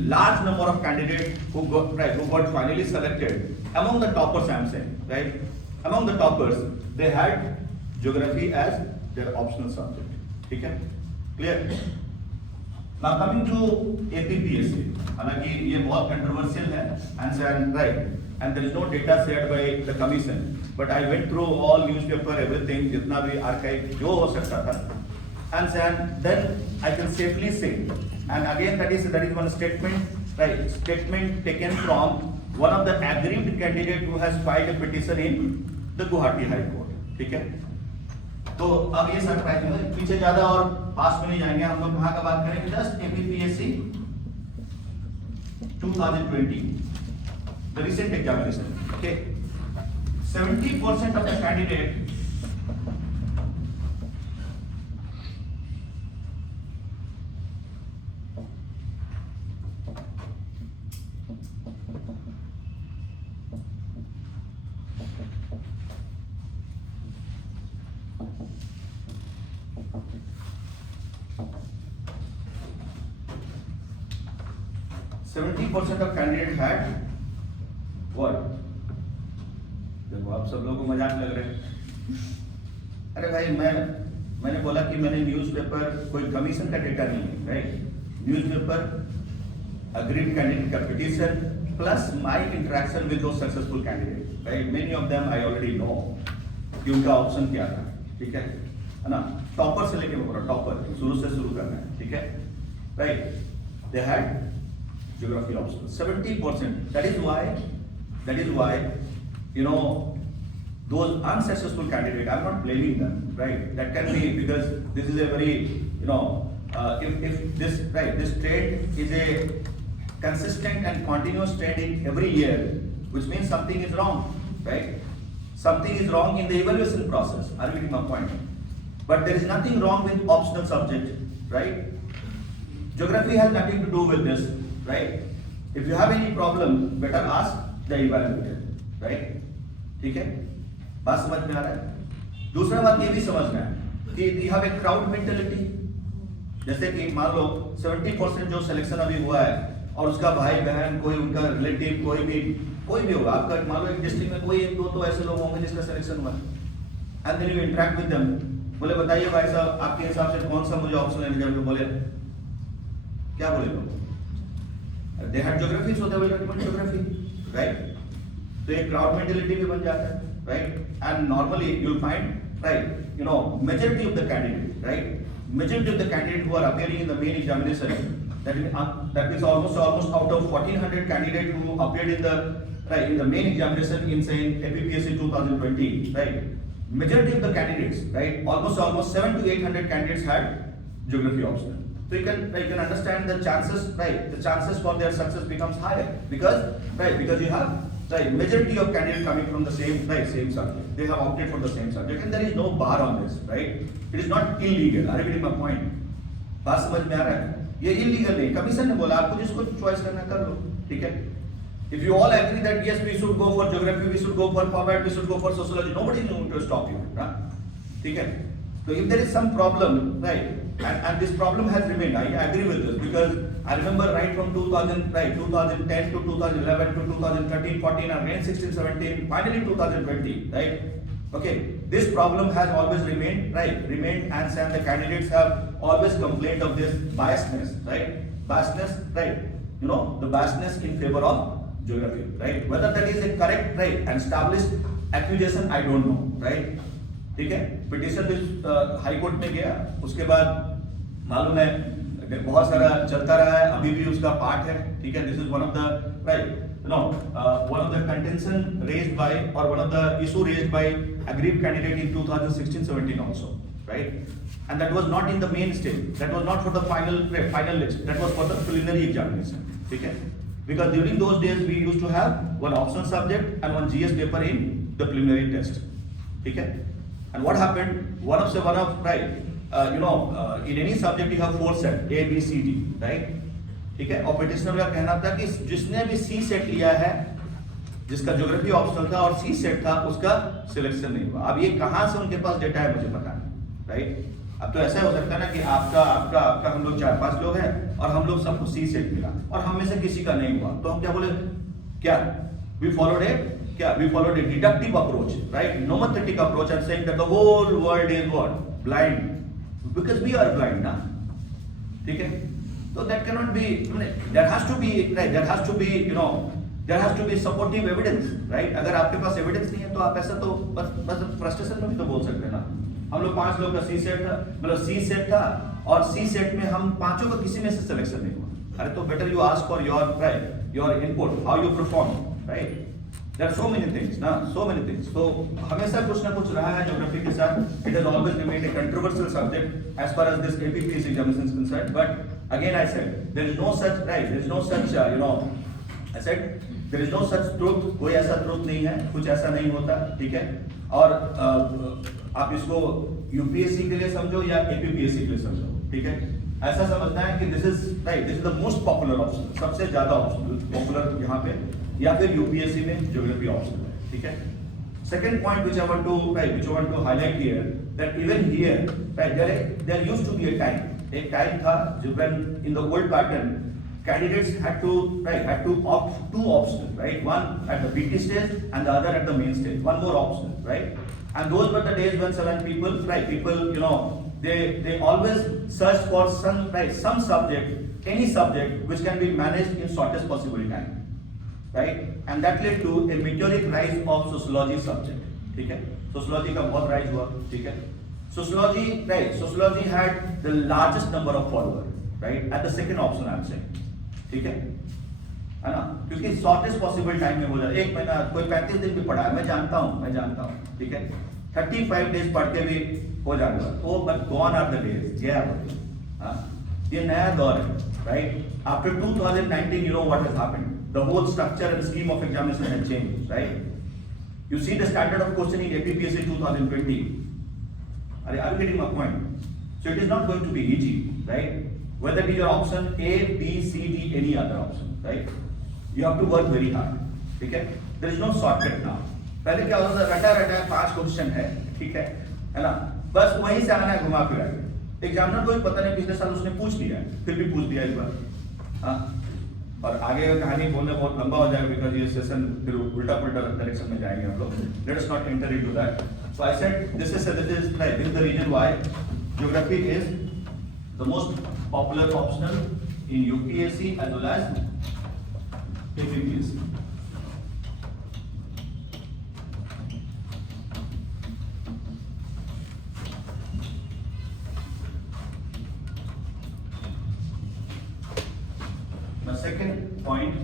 large number of candidates who got finally selected. Among the toppers, I'm saying, right? Among the toppers, they had geography as their optional subject. Okay, clear? Now coming to APPSC, हालांकि ये बहुत controversial है, and right, and there is no data shared by the commission. But I went through all newspaper, everything, जितना भी archive जो हो सकता था, and then I can safely say, and again that is one statement, right? Statement taken from one of the aggrieved candidate who has filed a petition in the Guwahati High Court. ठीक है? तो अब ये surprise है, पीछे ज्यादा और पास में नहीं जाएंगे, हम लोग कहाँ का बात करेंगे? Just APPSC 2020, the recent examination. Okay, 70% of the candidate of candidate had what? देखो आप सब लोगों को मजाक लग रहे हैं। अरे भाई मैंने बोला कि मैंने न्यूज़पेपर कोई कमीशन का डेटा नहीं है, राइट? न्यूज़पेपर अग्रीड कैंडिडेट का petition plus my interaction with those successful candidate, right? Many of them I already know कि उनका ऑप्शन क्या था, ठीक है ना? टॉपर से लेके बोल रहा, टॉपर शुरू से शुरू करना है, ठीक है, right? They had geography option 70%. That is why those unsuccessful candidates, I'm not blaming them, right? That can be because this is a very if this trend is a consistent and continuous trend in every year, which means something is wrong, right? Something is wrong in the evaluation process. Are you getting my point? But there is nothing wrong with optional subject, right? Geography has nothing to do with this, right? If you have any problem, better ask the evaluator, right? ठीक है? बात समझ में आ रहा है? दूसरा बात ये भी समझना है कि you have a crowd mentality. जैसे कि मान लो 70% जो सिलेक्शन अभी हुआ है और उसका भाई बहन कोई उनका रिलेटिव कोई भी होगा, आपका मान लो एक डिस्ट्रिक्ट में कोई एक दो तो ऐसे लोग होंगे जिसका सिलेक्शन हुआ, and then you interact with them, बोले बताइए भाई साहब आपके हिसाब से कौन सा मुझे ऑप्शन लेने चाहिए? बोले क्या बोले लोग? They had geography, so they will recommend geography, right? तो एक crowd mentality भी बन जाता है, right? And normally you'll find, right, majority of the candidate, right? Majority of the candidate who are appearing in the main examination, that is almost out of 1,400 candidates who appeared in the main examination in saying APPSC 2020, right? Majority of the candidates, right? Almost 700 to 800 candidates had geography option. So you can understand the chances, right? The chances for their success becomes higher because you have majority of candidates coming from the same subject. They have opted for the same subject, and there is no bar on this, right? It is not illegal. Are you getting my point? बात समझ में आ रहा है? ये illegal नहीं. Commission ने बोला आपको जिसको choice करना कर लो, ठीक है? If you all agree that yes, we should go for geography, we should go for format, we should go for sociology, nobody is going to stop you, right? ठीक है? So if there is some problem, right, and this problem has remained, I agree with this because I remember right from 2010 to 2011 to 2013, 14, and then 16, 17, finally 2020, right? Okay, this problem has always remained, and the candidates have always complained of this biasness, right? Biasness, right? You know, the biasness in favor of geography, right? Whether that is a correct, right, and established accusation, I don't know, right? ठीक है, petition high court में गया, उसके बाद मालूम है बहुत सारा चलता रहा है, अभी भी उसका पार्ट है, ठीक है. This is one of the one of the contention raised by और one of the issue raised by aggrieved candidate in 2016-17 also, right? And that was not in the main stage, that was not for the final list, that was for the preliminary examination, ठीक है. Because during those days we used to have one optional subject and one GS paper in the preliminary test, ठीक है. And what happened? In any subject you have 4 sets, A, B, C, D, right? ठीक है. और petitioner का कहना था कि जिसने भी C set लिया है, जिसका ज्योग्राफी ऑप्शनल था और C set था, उसका सिलेक्शन नहीं हुआ. अब ये कहाँ से उनके पास डेटा है मुझे पता नहीं, राइट? अब तो ऐसा हो सकता है ना कि आपका हम लोग 4-5 लोग हैं और हम लोग सबको C set मिला और हम में से किसी का नहीं हुआ, तो हम क्या बोले? क्या? We followed a deductive approach, right? Nomothetic approach, and saying that the whole world is what? Blind. Because we are blind, na? ठीक है? So that cannot be. There has to be, right? There has to be supportive evidence, right? अगर आपके पास evidence नहीं है तो आप ऐसा तो बस frustration में भी तो बोल सकते हैं ना. हम लोग 5 लोग का C set था, मतलब C set था और C set में हम पांचों का किसी में से selection नहीं हुआ. अरे तो better you ask for your input, how you perform, right? There are so many things, na, so many things. So हमेशा कुछ ना कुछ रहा है ज्योग्राफी के साथ. It has always remained a controversial subject as far as this APPS examination is concerned. But again I said there is no such, right? There is no such, I said there is no such truth. कोई ऐसा truth नहीं है, कुछ ऐसा नहीं होता, ठीक है. और आप इसको UPSC के लिए समझो या APPSC के लिए समझो, ठीक है. ऐसा समझना है कि this is the most popular option, सबसे ज्यादा popular यहाँ पे, या फिर यूपीएससी में ज्योग्राफी ऑप्शन है, ठीक है. Second point which I want to highlight here, that even here, right, there used to be a time, एक टाइम था जब when in the old pattern candidates had to opt 2 optional, right? One at the PT stage and the other at the main stage, one more optional, right? And those were the days when people, they always search for some subject, any subject which can be managed in shortest possible time, right? And that led to a meteoric rise of sociology subject, ठीक है. Sociology का बहुत rise हुआ, ठीक है. Sociology had the largest number of followers, right? At the second option I'm saying, ठीक है ना, क्योंकि shortest possible time में हो जाए. 1 महीना, कोई 35 दिन भी पढ़ा है, मैं जानता हूँ, ठीक है. 35 days पढ़ के भी हो जाएगा. Oh, but gone are the days, गया वो. ये नया दौर है, right? After 2019, you know what has happened. The whole structure and scheme of examination has changed, right? You see the standard of questioning APPSC 2020. Are you getting my point? So it is not going to be easy, right? Whether it is your option A, B, C, D, any other option, right? You have to work very hard, ठीक है? There is no shortcut now. पहले क्या होता था? रटा 5 question है, ठीक है ना? बस वहीं से आना है, घुमा फिरा के. एग्जामिनर को भी पता नहीं, पिछले साल उसने पूछ लिया, फिर भी पूछ दिया इस बार. हाँ. और आगे कहानी बोलना बहुत लंबा हो जाएगा बिकॉज ये सेशन फिर उल्टा पुल्टा डायरेक्शन में जाएंगे हम लोग. Let us not enter into that. So I said this is the reason why geography is the most popular optional in UPSC as well as APPSC. Second point,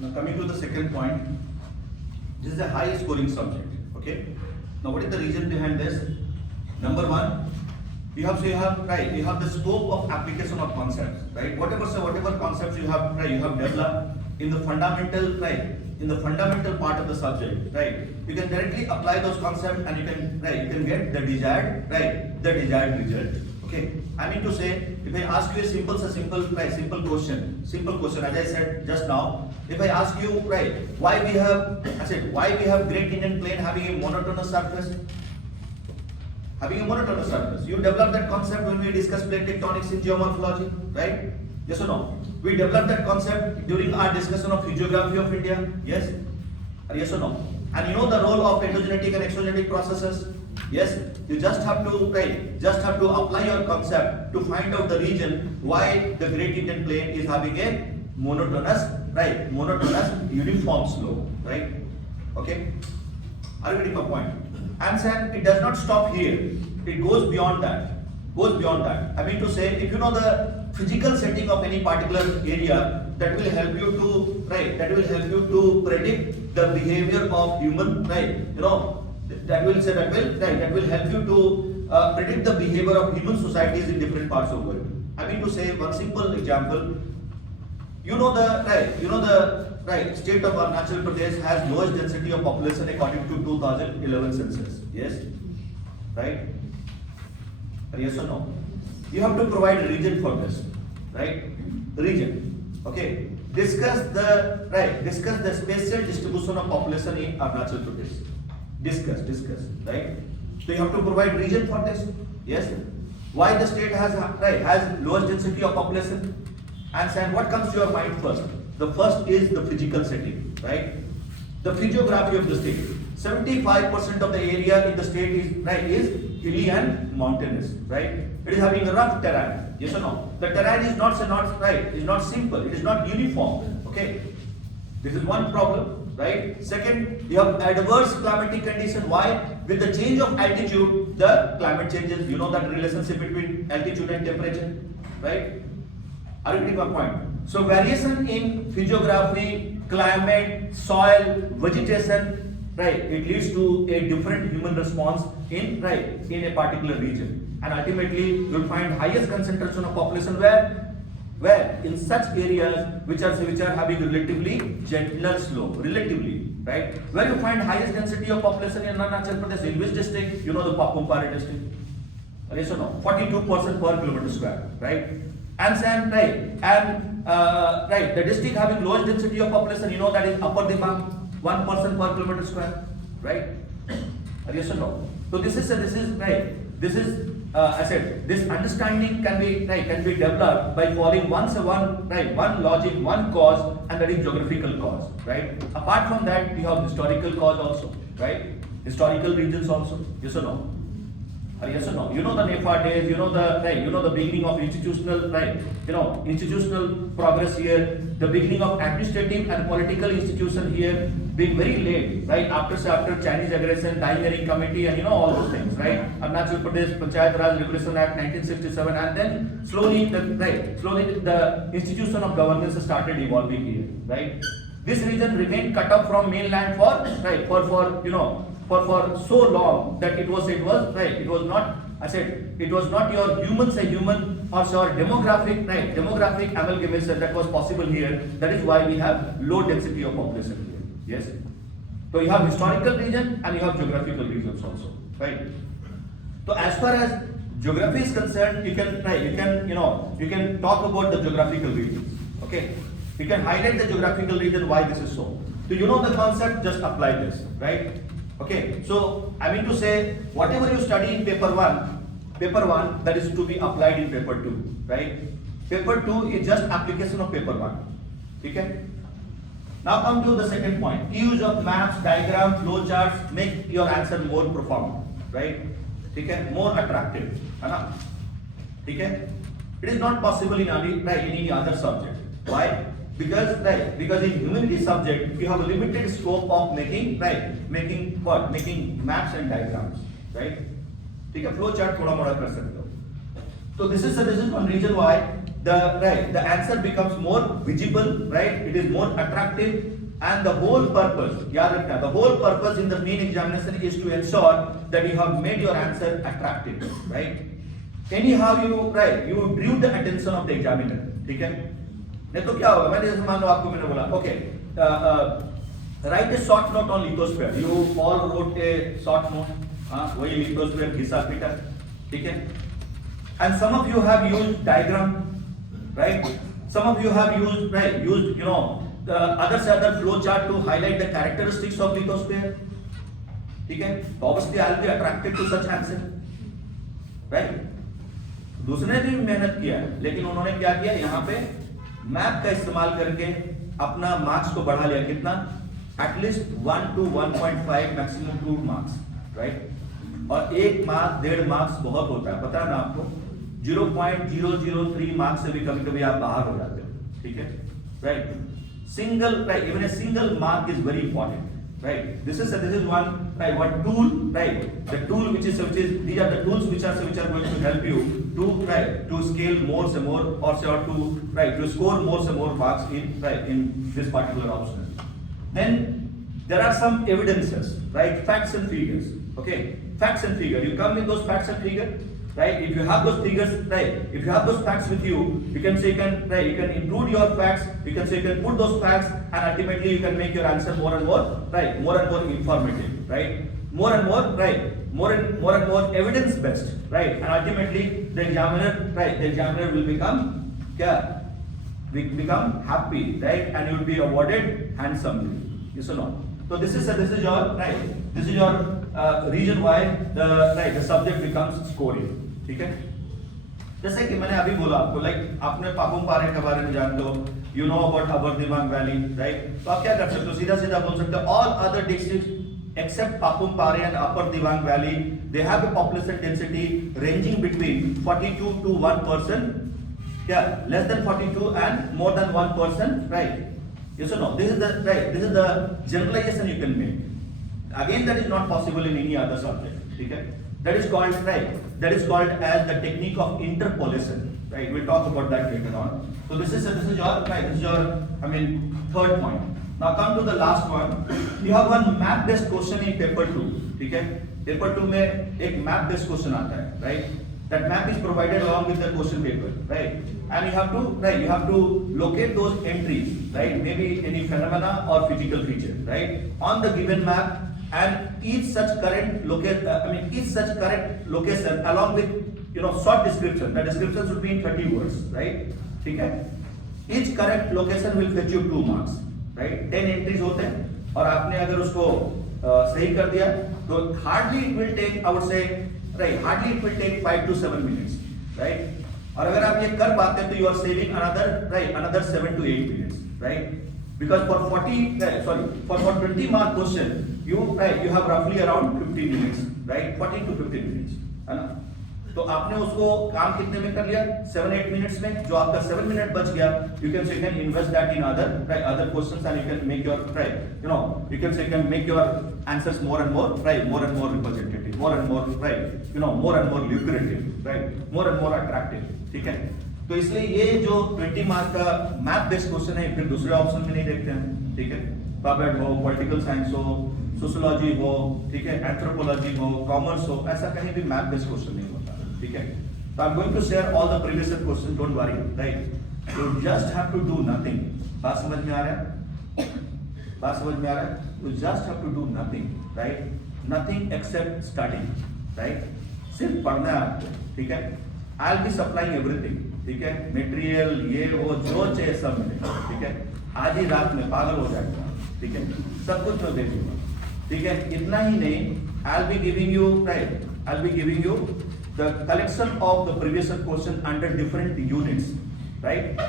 Now coming to the second point, this is a high scoring subject. Okay. Now what is the reason behind this? Number one, you have the scope of application of concepts, right? Whatever concepts you have developed in the fundamental part of the subject, right? You can directly apply those concepts and you can get the desired result. Okay. I mean to say, if I ask you a simple question, as I said just now, if I ask you, why we have Great Indian Plain having a monotonous surface? You developed that concept when we discussed plate tectonics in geomorphology, right? Yes or no? We developed that concept during our discussion of physiography of India. Yes? Yes or no? And you know the role of endogenetic and exogenetic processes. Yes, you just have to apply your concept to find out the reason why the Great Indian Plain is having a monotonous uniform slope, right? Okay, are you getting my point? And then it does not stop here. It goes beyond that. I mean to say, if you know the physical setting of any particular area, that will help you to predict the behavior of human, right? You know. That will help you to predict the behavior of human societies in different parts of the world. I mean to say, one simple example. You know the state of Arunachal Pradesh has lowest density of population according to 2011 census. Yes, right? Yes or no? You have to provide a region for this, right? Region. Okay. Discuss the spatial distribution of population in Arunachal Pradesh. Discuss, right? So you have to provide region for this. Yes. Why the state has lowest density of population? And what comes to your mind first? The first is the physical setting, right? The physiography of the state. 75% of the area in the state is hilly and mountainous, right? It is having a rough terrain. Yes or no? The terrain is not simple. It is not uniform. Okay. This is one problem. Right? Second, you have adverse climatic condition. Why? With the change of altitude, the climate changes. You know that relationship between altitude and temperature, right? Are you getting my point? So variation in physiography, climate, soil, vegetation, right? It leads to a different human response in a particular region, and ultimately you will find highest concentration of population where in such areas which are having relatively gentler slope, right? Where you find highest density of population in Arunachal Pradesh, in which district? You know the Papumpare district. Yes or no? 42% per kilometer square, right? And the district having lowest density of population, you know that is Upper Dibaung, 1% per kilometer square, right? Yes or no? So this is I said, this understanding can be developed by following one logic, one cause, and that is geographical cause, right? Apart from that, we have historical cause also, right? Historical regions also. Yes or no? Yes or no? You know the NEFA days. You know the beginning of institutional progress here. The beginning of administrative and political institution here being very late, right? After Chinese aggression, Dying Committee, and all those things, right? Arunachal Pradesh Panchayat Raj Regulation Act 1967, and then slowly the institution of governance started evolving here, right? This region remained cut off from mainland for so long that it was not. I said it was not your human or demographic amalgamation that was possible here. That is why we have low density of population here. Yes. So you have historical region and you have geographical regions also. right? So as far as geography is concerned, you can talk about the geographical regions. Okay, you can highlight the geographical region why this is so. So you know the concept, just apply this, right? Okay, so I mean to say whatever you study in paper one that is to be applied in paper 2, right? Paper 2 is just application of paper 1. Okay. Now come to the second point. Use of maps, diagrams, flow charts make your answer more profound, right? Okay, more attractive, है ना? Okay. It is not possible in any other subject. Why? Because in humanity subject you have a limited scope of making maps and diagrams, right? ठीक है, flow chart थोड़ा मोड़ा कर सकते हो. So this is one reason why the answer becomes more visible, right? It is more attractive, and the whole purpose, याद रखना, the whole purpose in the main examination is to ensure that you have made your answer attractive, right? Anyhow you drew the attention of the examiner, ठीक है? नहीं तो क्या होगा? मैंने जैसे मान लो आपको मैंने बोला, okay, write a short note on lithosphere. You all wrote a short note, वही lithosphere घिसा पीटा, ठीक है? And some of you have used diagram, right? Some of you have used the other flow chart to highlight the characteristics of lithosphere. ठीक है? Obviously, I'll be attracted to such answer, right? दूसरे ने भी मेहनत किया है, लेकिन उन्होंने क्या किया? यहाँ पे मैप का इस्तेमाल करके अपना मार्क्स को बढ़ा लिया. कितना? At least 1 to 1.5, maximum 2 marks, right? और 1 मार्क्स 1.5 मार्क्स बहुत होता है, पता है ना आपको? 0.003 मार्क्स से भी कभी कभी आप बाहर हो जाते हो, ठीक है, right? Even a single mark is very important, right? This is one tool, right? The tool these are the tools which are going to help you to scale more and more, or to score more and more marks in this particular option. Then there are some evidences, right? Facts and figures. Okay, facts and figures. You come with those facts and figures, right? If you have those figures, right? If you have those facts with you, you can include your facts. You can put those facts, and ultimately you can make your answer more and more, right? More and more informative, right? More and more evidence based, right? And ultimately the examiner will become happy, right? And you will be awarded handsomely. Yes or no? So this is your right. This is your reason why the subject becomes scoring. ठीक है? जैसे कि मैंने अभी बोला आपको, आपने पापुम पारे के बारे में जानते हो, you know about upper Dibang valley, right? तो आप क्या कर सकते हो? सीधा बोल सकते हो, all other districts except Papum Pare and Upper Dibang Valley, they have a population density ranging between 42 to 1%. Yeah, less than 42 and more than 1%, right? Yes or no? This is the generalization you can make. Again, that is not possible in any other subject. Okay? That is called as the technique of interpolation. Right? We'll talk about that later on. So this is your third point. Now come to the last one. You have one map-based question in paper 2. Okay? Paper 2 में एक map-based question आता है, right? That map is provided along with the question paper, right? And you have to locate those entries, right? Maybe any phenomena or physical feature, right? On the given map, and each such correct location along with short description. The description should be in 30 words, right? Okay? Each correct location will fetch you 2 marks, right? 10 entries होते हैं, और आपने अगर उसको सही कर दिया, तो hardly it will take, I would say, right? Hardly it will take 5 to 7 minutes, right? और अगर आप ये कर पाते हैं, तो you are saving another 7 to 8 minutes, right? Because for 20 mark question, you have roughly around 15 minutes, right? 14 to 15 minutes, है ना? तो आपने उसको काम कितने में कर लिया? 7-8 minutes में. जो आपका 7 minute बच गया, you can invest that in other questions, and you can make your you can make your answers more and more representative, more and more lucrative, right? More and more attractive. ठीक है? तो इसलिए ये जो 20 mark का math based question है, फिर दूसरे ऑप्शन में नहीं देखते हैं. ठीक है? पब्लिक हो, पॉलिटिकल साइंस हो, सोशियोलॉजी हो, ठीक है, एंथ्रोपोलॉजी हो, कॉमर्स हो, ऐसा कहीं भी मैथ बेस्ड क्वेश्चन नहीं होता. ठीक है? तो I am going to share all the previous question, don't worry, right? You just have to do nothing. बात समझ में आ रहा है? बात समझ में आ रहा है? You just have to do nothing, right? Nothing except study, right? सिर्फ पढ़ना है आपको, ठीक है? I will be supplying everything, ठीक है? मटेरियल ये वो जो चाहिए सब मिलेगा, ठीक है? आज ही रात में पागल हो जाएगा, ठीक है? सब कुछ मैं दे दूंगा, ठीक है? इतना ही नहीं, आई will be giving you, right, I will be giving you the collection of the previous question under different units, right?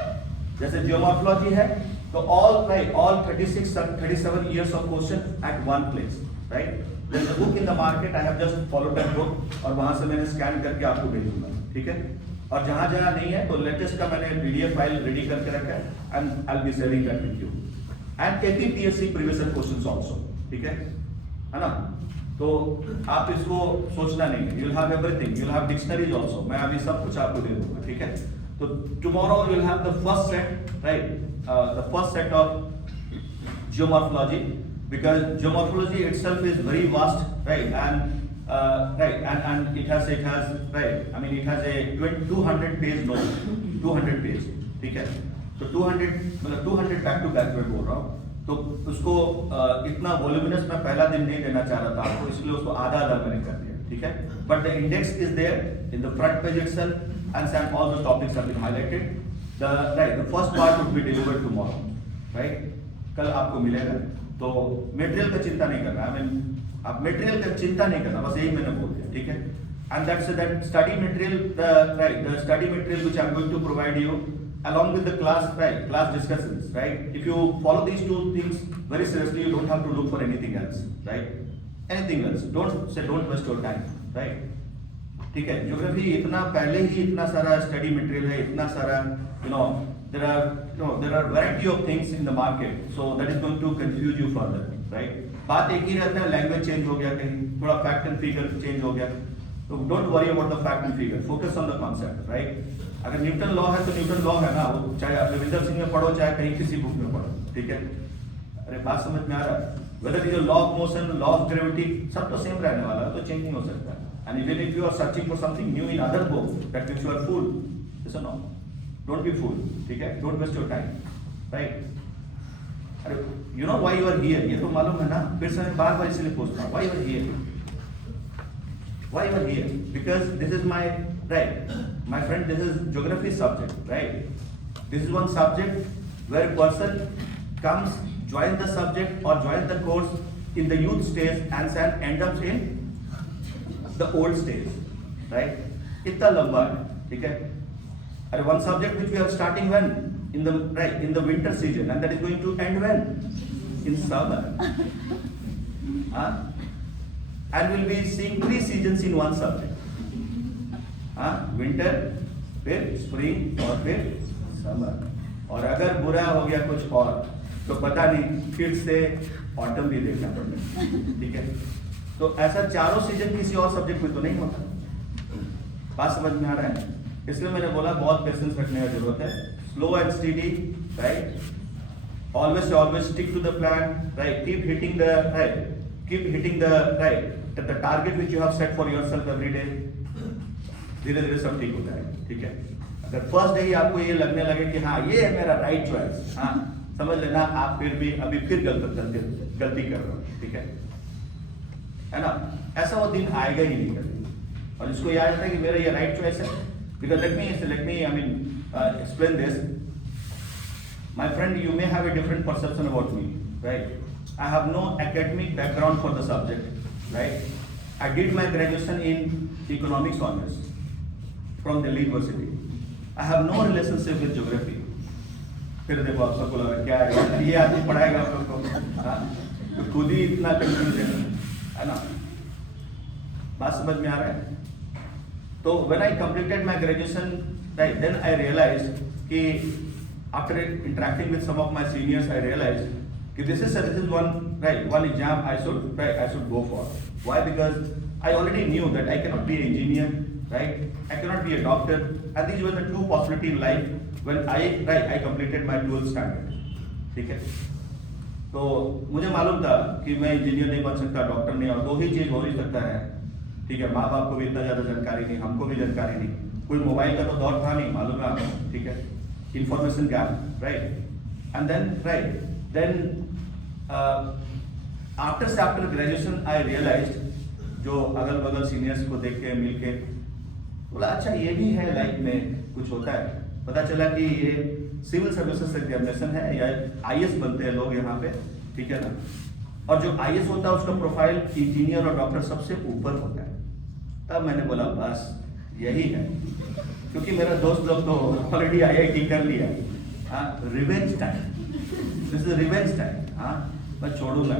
जैसे जियोमॉर्फोलॉजी है तो all, right, all 37 years of question at one place, right? There is a book in the market, I have just followed that book और वहां से मैंने scan करके आपको भेज दूंगा, ठीक है? और जहां जहां नहीं है तो लेटेस्ट का मैंने PDF फाइल रेडी करके रखा है and I will be sharing that with you and APPSC previous questions also, ठीक है ना? तो आप इसको सोचना नहीं है, you will have everything, you will have dictionaries also, मैं अभी सब कुछ आपको दे दूंगा, ठीक है? तो tomorrow you will have the first set, right? The first set of geomorphology, because geomorphology itself is very vast, right? And right, and it has right, I mean it has a 200 page note, 200 page, ठीक है? तो 200 मतलब 200 back to back मैं बोल रहा हूँ, तो उसको इतना वॉल्यूमिनस मैं पहला दिन नहीं देना चाह रहा था आपको, इसलिए उसको आधा मैंने कर दिया, ठीक है? But the index is there in the front page itself, and all the topics have been highlighted. The first part will be delivered tomorrow, right? कल आपको मिलेगा, तो मटेरियल का चिंता नहीं करना, I mean आप मटेरियल का चिंता नहीं करना, बस यही मैंने बोल दिया, ठीक है? And that's that study material, the study material which I'm going to provide you along with the class, right, class discussions, right? If you follow these two things very seriously, you don't have to look for anything else, right? Anything else, don't waste your time, right? ठीक है? Geography इतना पहले ही इतना सारा study material है, इतना सारा there are variety of things in the market, so that is going to confuse you further, right? बात एक ही रहता है, लैंग्वेज चेंज हो गया, कहीं थोड़ा फैक्ट एंड फिगर चेंज हो गया, तो don't worry about the fact and figure, focus on the concept, right? अगर न्यूटन लॉ है तो न्यूटन लॉ है ना, वो चाहे आप रविंदर सिंह में पढ़ो चाहे कहीं किसी बुक में पढ़ो, ठीक है? अरे बात समझ में आ रहा है? Whether is law of motion, law of gravity, सब तो सेम रहने वाला है, तो चेंज नहीं हो सकता है। And even if you are searching for something new in other books, that means you are fool. Yes or no? Don't be fool. ठीक है? Don't waste your time. Right? अरे you know why you are here? ये तो मालूम है ना? फिर से मैं बार-बार इसलिए पूछता हूँ. Why you are here? Why you are here? Because this is my, right, my friend, this is geography subject, right? This is one subject where a person comes, join the subject or join the course in the youth stage and then end up in the old stage, right? इतना लंबा है, ठीक है? अरे one subject which we are starting when in the winter season and that is going to end when in summer, and we'll be seeing 3 seasons in one subject, winter, फिर spring और फिर summer, और अगर बुरा हो गया कुछ और तो पता नहीं फिर से autumn भी देखना पड़ेगा, ठीक है? तो ऐसा चारों सीजन किसी और सब्जेक्ट में तो नहीं होता, बात समझ में आ रहा है? इसलिए मैंने बोला बहुत पेशेंस रखने की जरूरत है, slow and steady, right? Always stick to the plan, right? Keep hitting the right the target which you have set for yourself every day, धीरे धीरे सब ठीक हो जाएगा, ठीक है? अगर फर्स्ट डे ही आपको ये लगने लगे कि हाँ ये है मेरा राइट चॉइस, हाँ समझ लेना आप अभी फिर गलती कर रहे हो, ठीक है ना? ऐसा वो दिन आएगा ही नहीं कभी, और जिसको याद रहता है कि मेरा ये राइट चॉइस है, because let me explain this. My friend, you may have a different perception about me, right? I have no academic background for the subject, right? I did my graduation in economics honors from Delhi University. I have no relationship with geography. फिर देखो आप सबको लगा क्या है ये आदमी पढ़ाएगा आप लोग को, तो खुद ही इतना कंफ्यूजन है ना? बात समझ में आ रहा है? तो when I completed my graduation, right, then I realized कि after interacting with some of my seniors, I realized कि this is one exam I should go for. Why? Because I already knew that I cannot be an engineer, right? I cannot be a doctor, and these were the two possibilities in life when I completed my 12th standard. ठीक है? तो मुझे मालूम था कि मैं engineer नहीं बन सकता, डॉक्टर नहीं, और 2 ही चीज हो ही सकता है, ठीक है? माँ बाप को भी इतना ज्यादा जानकारी नहीं, हमको भी जानकारी नहीं, कोई मोबाइल का तो दौर था नहीं, मालूम है आपको, ठीक है? Information gap, right? And then after graduation I realized जो अगल बगल सीनियर्स को देख के मिल के बोला अच्छा ये भी है लाइफ में कुछ होता है। पता चला कि ये सिविल सर्विसेज एग्जामिनेशन है या आईएएस बनते हैं लोग यहाँ पे, ठीक है ना। और जो आईएएस होता है उसका प्रोफाइल इंजीनियर और डॉक्टर सबसे ऊपर होता है। तब मैंने बोला बस यही है, क्योंकि मेरा दोस्त लोग तो ऑलरेडी आईआईटी कर लिया। हाँ, revenge time, this is revenge time. हाँ, मैं छोड़ूंगा।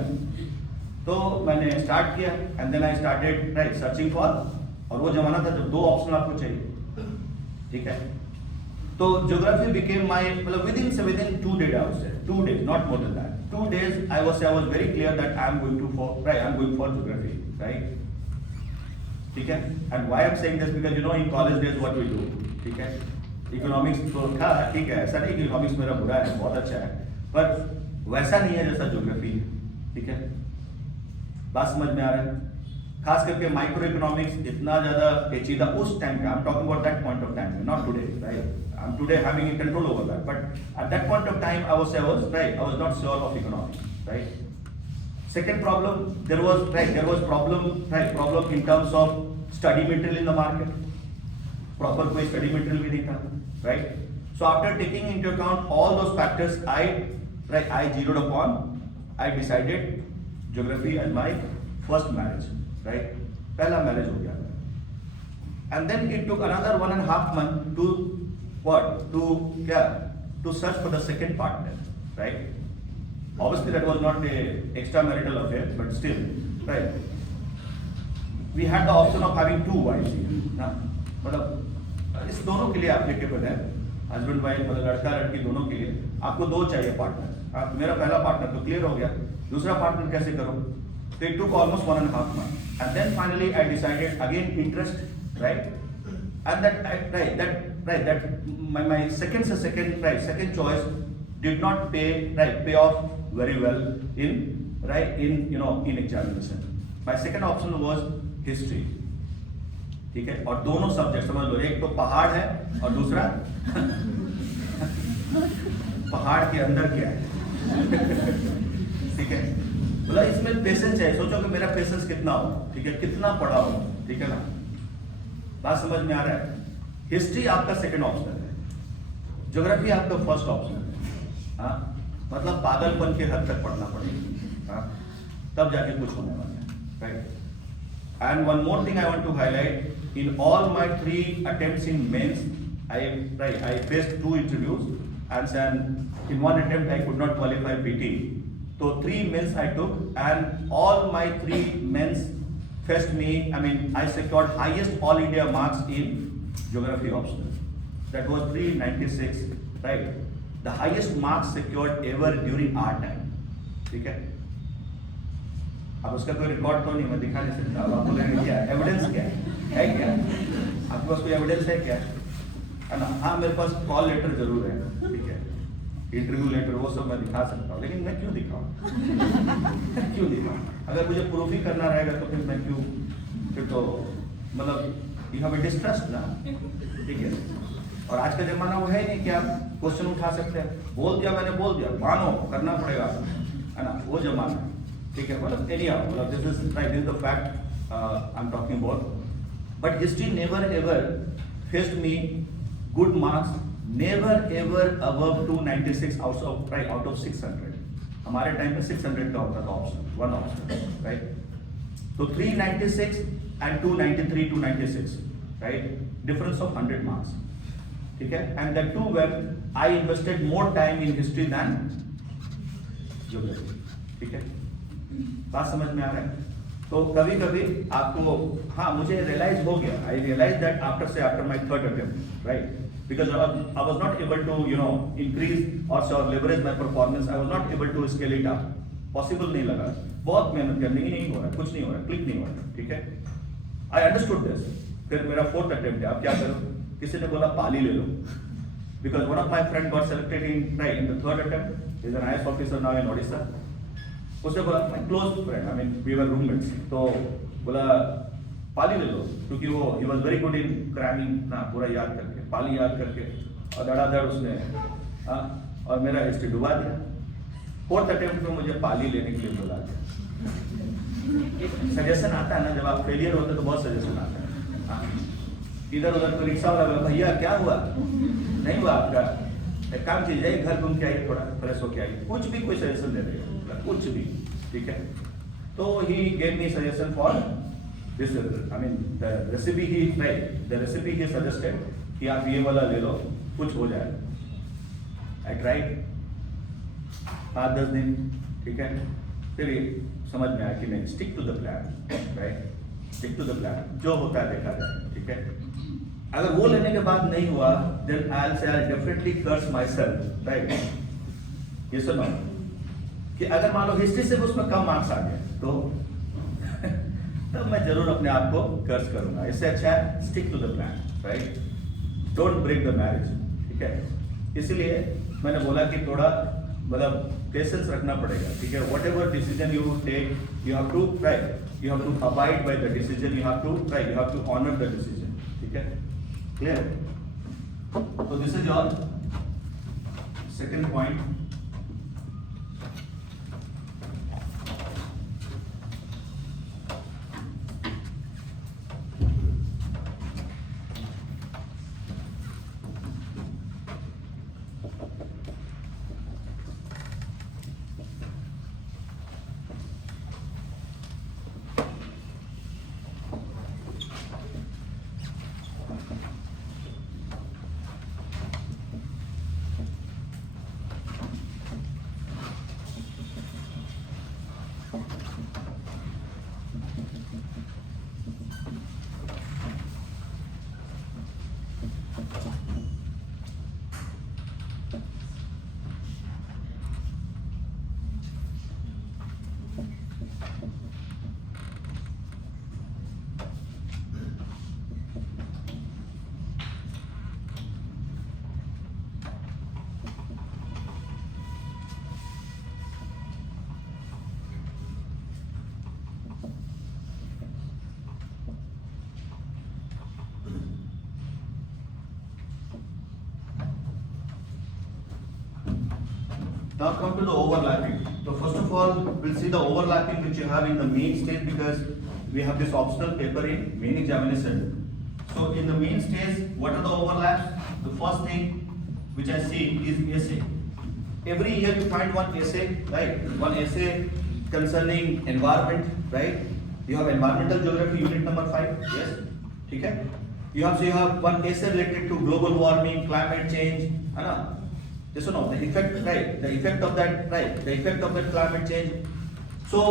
तो मैंने स्टार्ट किया and then I started right searching for, और वो जमाना था जब 2 ऑप्शन आपको चाहिए, ठीक है। तो ज्योग्राफी बिकेम माय, मतलब with in 2 days, I would say 2 days, not more than that. 2 days I was very clear that I am going for geography, right? ठीक है। And why I'm saying this because you know in college days what we do, ठीक है। Economics तो था, ठीक है, ऐसा नहीं कि इकोनॉमिक्स मेरा बुरा है, बहुत अच्छा है, पर वैसा नहीं है जैसा ज्योग्राफी है, ठीक है। बात समझ में आ रहा है? खास करके माइक्रो इकोनॉमिक्स इतना ज्यादा पेचीदा उस टाइम पे, I am talking about that point of time, not today, right. I am today having a control over that, but at that point of time I was not sure of economics, right. Second problem, there was problem in terms of study material in the market. Proper कोई study material भी नहीं था, right? So after taking into account all those factors, I zeroed upon, I decided geography as my first marriage, right? पहला marriage हो गया, and then it took another 1.5 months to search for the second partner, right? Obviously that was not a extramarital affair, but still, right? We had the option of having 2 wives here. ना, मतलब इस दोनों के लिए applicable है, husband wife, मतलब लड़का लड़की दोनों के लिए आपको 2 चाहिए पार्टनर। मेरा पहला पार्टनर तो क्लियर हो गया, दूसरा पार्टनर कैसे करो? तो it took almost 1.5 months, and then finally I decided again interest, right? And that my second choice did not pay off very well in examination. My second option was history, ठीक है। और दोनों subject समझ लो, एक तो पहाड़ है और दूसरा पहाड़ के अंदर क्या है, ठीक है। बोला इसमें पेशेंस है, सोचो कि मेरा पेशेंस कितना हो, ठीक है, कितना पढ़ा हो, ठीक है ना। बात समझ में आ रहा है? हिस्ट्री आपका सेकंड ऑप्शन है, ज्योग्राफी आपका फर्स्ट ऑप्शन है। हाँ, मतलब पागलपन के हद तक पढ़ना पड़ेगा, तब जाके कुछ होने वाला है, right. And one more thing I want to highlight, in all my 3 attempts in mains I faced 2 interviews and in 1 attempt I could not qualify PT, तो 3 mains I took and all my 3 mains fetched me, I secured highest all India marks in geography optional. That was 396, right? The highest marks secured ever during our time, ठीक है। अब उसका कोई record तो नहीं, मैं दिखा नहीं सकता, अब आप बोलेंगे क्या एविडेंस क्या है क्या? आपके पास कोई एविडेंस है क्या? है ना? हाँ, मेरे पास कॉल लेटर जरूर है, ठीक है, इंटरव्यू लेटर वो सब मैं दिखा सकता हूँ, लेकिन मैं क्यों दिखाऊँ? क्यों दिखाऊँ? अगर मुझे प्रूफ ही करना रहेगा तो फिर मैं क्यों, फिर तो मतलब यू हैव ए डिस्ट्रस्ट ना, ठीक है। और आज का जमाना वो है नहीं कि आप क्वेश्चन उठा सकते हैं, बोल दिया मैंने बोल दिया, मानो करना पड़ेगा, है ना, वो जमाना, ठीक है। मतलब एनीहाउ, मतलब this is right, this is the fact I am talking about. But history never ever faced me good marks, never ever above 296 out of 600। हमारे टाइम में 600 का होता था ऑप्शन, 1 ऑप्शन, राइट। तो 396 and 293, 296, right, difference of 100 marks, ठीक है। And that too well I invested more time in history than geography, ठीक है। बात समझ में आ रहा है? तो कभी कभी आपको, हाँ, मुझे रियलाइज हो गया, I realize that after my 3rd attempt, राइट, because I was not able to increase or leverage my performance. I was not able to scale it up. Possible नहीं लगा, बहुत मेहनत करने की, नहीं हो रहा, कुछ नहीं हो रहा, क्लिक नहीं हो रहा, ठीक है। I understood this. फिर मेरा 4th attempt है, अब क्या करूँ? किसी ने बोला पाली ले लो, because one of my friend got selected in the 3rd attempt. He is an IAS officer now in Odisha. उसने बोला, my close friend, we were roommates, तो बोला पाली ले लो, क्योंकि वो he was very good in cramming ना, पूरा याद करके, पाली याद करके, और धड़ाधड़ उसने, हाँ, और मेरा हिस्ट्री डुबा दिया। 4th attempt में मुझे पाली लेने के लिए बोला गया, सजेशन आता है ना, जब आप फेलियर होते हैं तो बहुत सजेशन आता है। हाँ, इधर उधर कोई रिक्शा वाला, भैया क्या हुआ, नहीं हुआ आपका, एक काम कीजिए घर घूम के आइए, थोड़ा फ्रेश होके आइए, कुछ भी कोई सजेशन दे देगा, कुछ भी, ठीक है। तो he gave me suggestion for this, I mean the recipe he tried, the recipe he suggested कि आप ये वाला ले लो, कुछ हो जाए। आई ट्राइड 5-10 दिन, ठीक है, फिर समझ में आया कि नहीं, stick to the plan, right, stick to the plan, जो होता है देखा जाए, ठीक है। अगर वो लेने के बाद नहीं हुआ, then I'll say I'll definitely curse myself, right? Yes or no? कि अगर मान लो हिस्ट्री से उसमें कम मार्क्स आ गए तो तब मैं जरूर अपने आप को कर्ज करूंगा। इससे अच्छा है stick to the plan, right, don't break the marriage, ठीक है। इसलिए मैंने बोला कि थोड़ा मतलब पेशेंस रखना पड़ेगा, ठीक है। Whatever decision you take, you have to right, you have to abide by the decision, you have to right, you have to honour the decision, ठीक है, क्लियर। तो this is your second point. Now come to the overlapping. So first of all, we'll see the overlapping which you have in the main stage, because we have this optional paper in main examination. So in the main stage, what are the overlaps? The first thing which I see is essay. Every year you find one essay, right? One essay concerning environment, right? You have environmental geography unit number 5, yes? ठीक है? You have one essay related to global warming, climate change, है ना? Yes or no? The effect, right? The effect of that, right? The effect of that climate change. So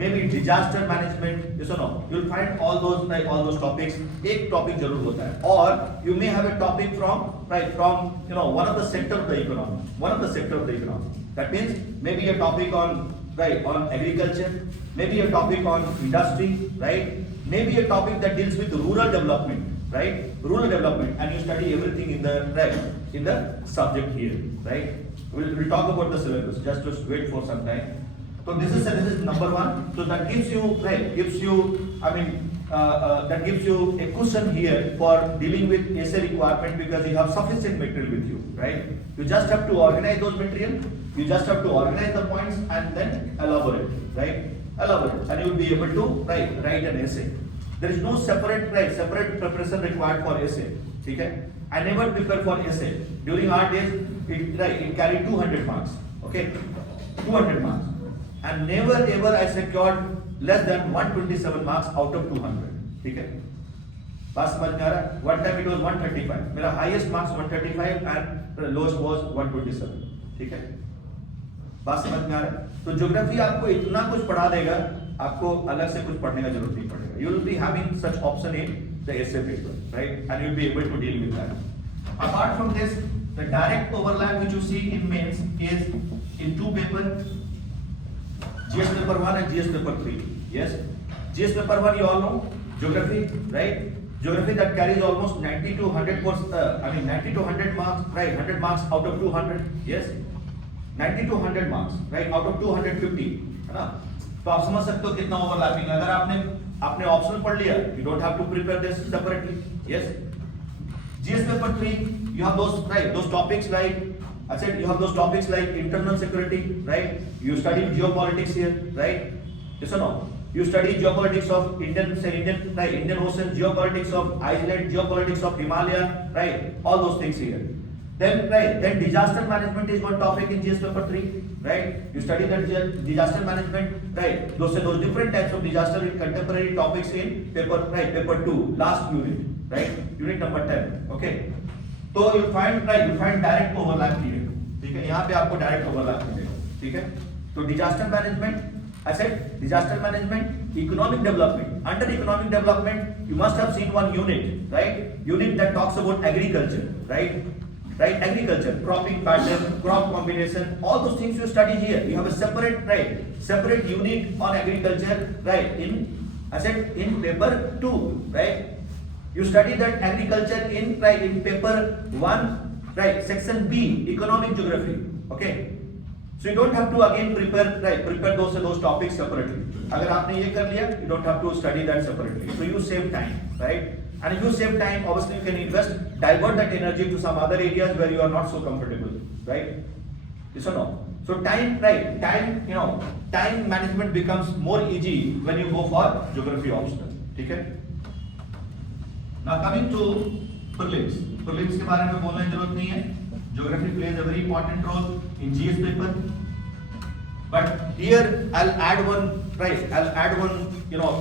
maybe disaster management. Yes or no? You'll find all those, right? All those topics. एक topic जरूर होता है. Or you may have a topic from, right? From one of the sector of the economy. One of the sector of the economy. That means maybe a topic on, right? On agriculture. Maybe a topic on industry, right? Maybe a topic that deals with rural development. Right, rural development, and you study everything in the right in the subject here, right? We'll talk about the syllabus. Just wait for some time. So this is number one. So that gives you, right? Gives you, I mean, that gives you a cushion here for dealing with essay requirement, because you have sufficient material with you, right? You just have to organize those material. You just have to organize the points and then elaborate, right? Elaborate, and you will be able to write an essay. There is no separate preparation required for essay. ठीक है? I never prepare for essay. During our days, it carried 200 marks. Okay, 200 marks, and never ever I secured less than 127 marks out of 200. ठीक है? बात समझ में आ रहा है? One time it was 135. मेरा highest marks 135 and lowest was 127. ठीक है? बात समझ में आ रहा है? तो ज्योग्राफी आपको इतना कुछ पढ़ा देगा, आपको अलग से कुछ पढ़ने का जरूरत नहीं पड़ेगा. You will be having such option in the essay paper, right? And you will be able to deal with that. Apart from this, the direct overlap which you see in mains is in two papers, GS paper 1 and GS paper 3. Yes, GS paper 1 you all know, geography, right? Geography that carries almost 90 to 100 90 to 100 marks, right? 100 marks out of 200. Yes, 90 to 100 marks, right? Out of 250, है ना? तो आप समझ सकते हो कितना overlapping. अगर आपने ऑप्शनल पढ़ लिया, you don't have to prepare this separately. Yes, GS paper 3, you have those, right? Those topics like I said, you have those topics like internal security, right? You study geopolitics here, right? Yes or no? You study geopolitics of Indian Ocean, geopolitics of Iceland, geopolitics of Himalaya, right? All those things here. Then disaster management is one topic in GS paper 3, right? You study that disaster management, right? Those different types of disaster in contemporary topics in paper 2, last unit, right? Unit number 10, okay? So you find direct overlap here, ठीक है? यहाँ पे आपको direct overlap मिलेगा, ठीक है? तो disaster management, I said disaster management, economic development. Under economic development, you must have seen one unit, right? Unit that talks about agriculture, right? Right, agriculture, cropping pattern, crop combination, all those things you study here. You have a separate unit on agriculture, right? In paper 2, right? You study that agriculture in paper 1, right? Section B, economic geography, okay? So you don't have to again prepare those topics separately. अगर आपने ये कर लिया, you don't have to study that separately. So you save time, right? And if you save time, obviously you can divert that energy to some other areas where you are not so comfortable, right? Yes or no? So time management becomes more easy when you go for geography optional. Okay? Now coming to prelims. Prelims के बारे में बोलने की जरूरत नहीं है. Geography plays a very important role in GS paper. But here I'll add one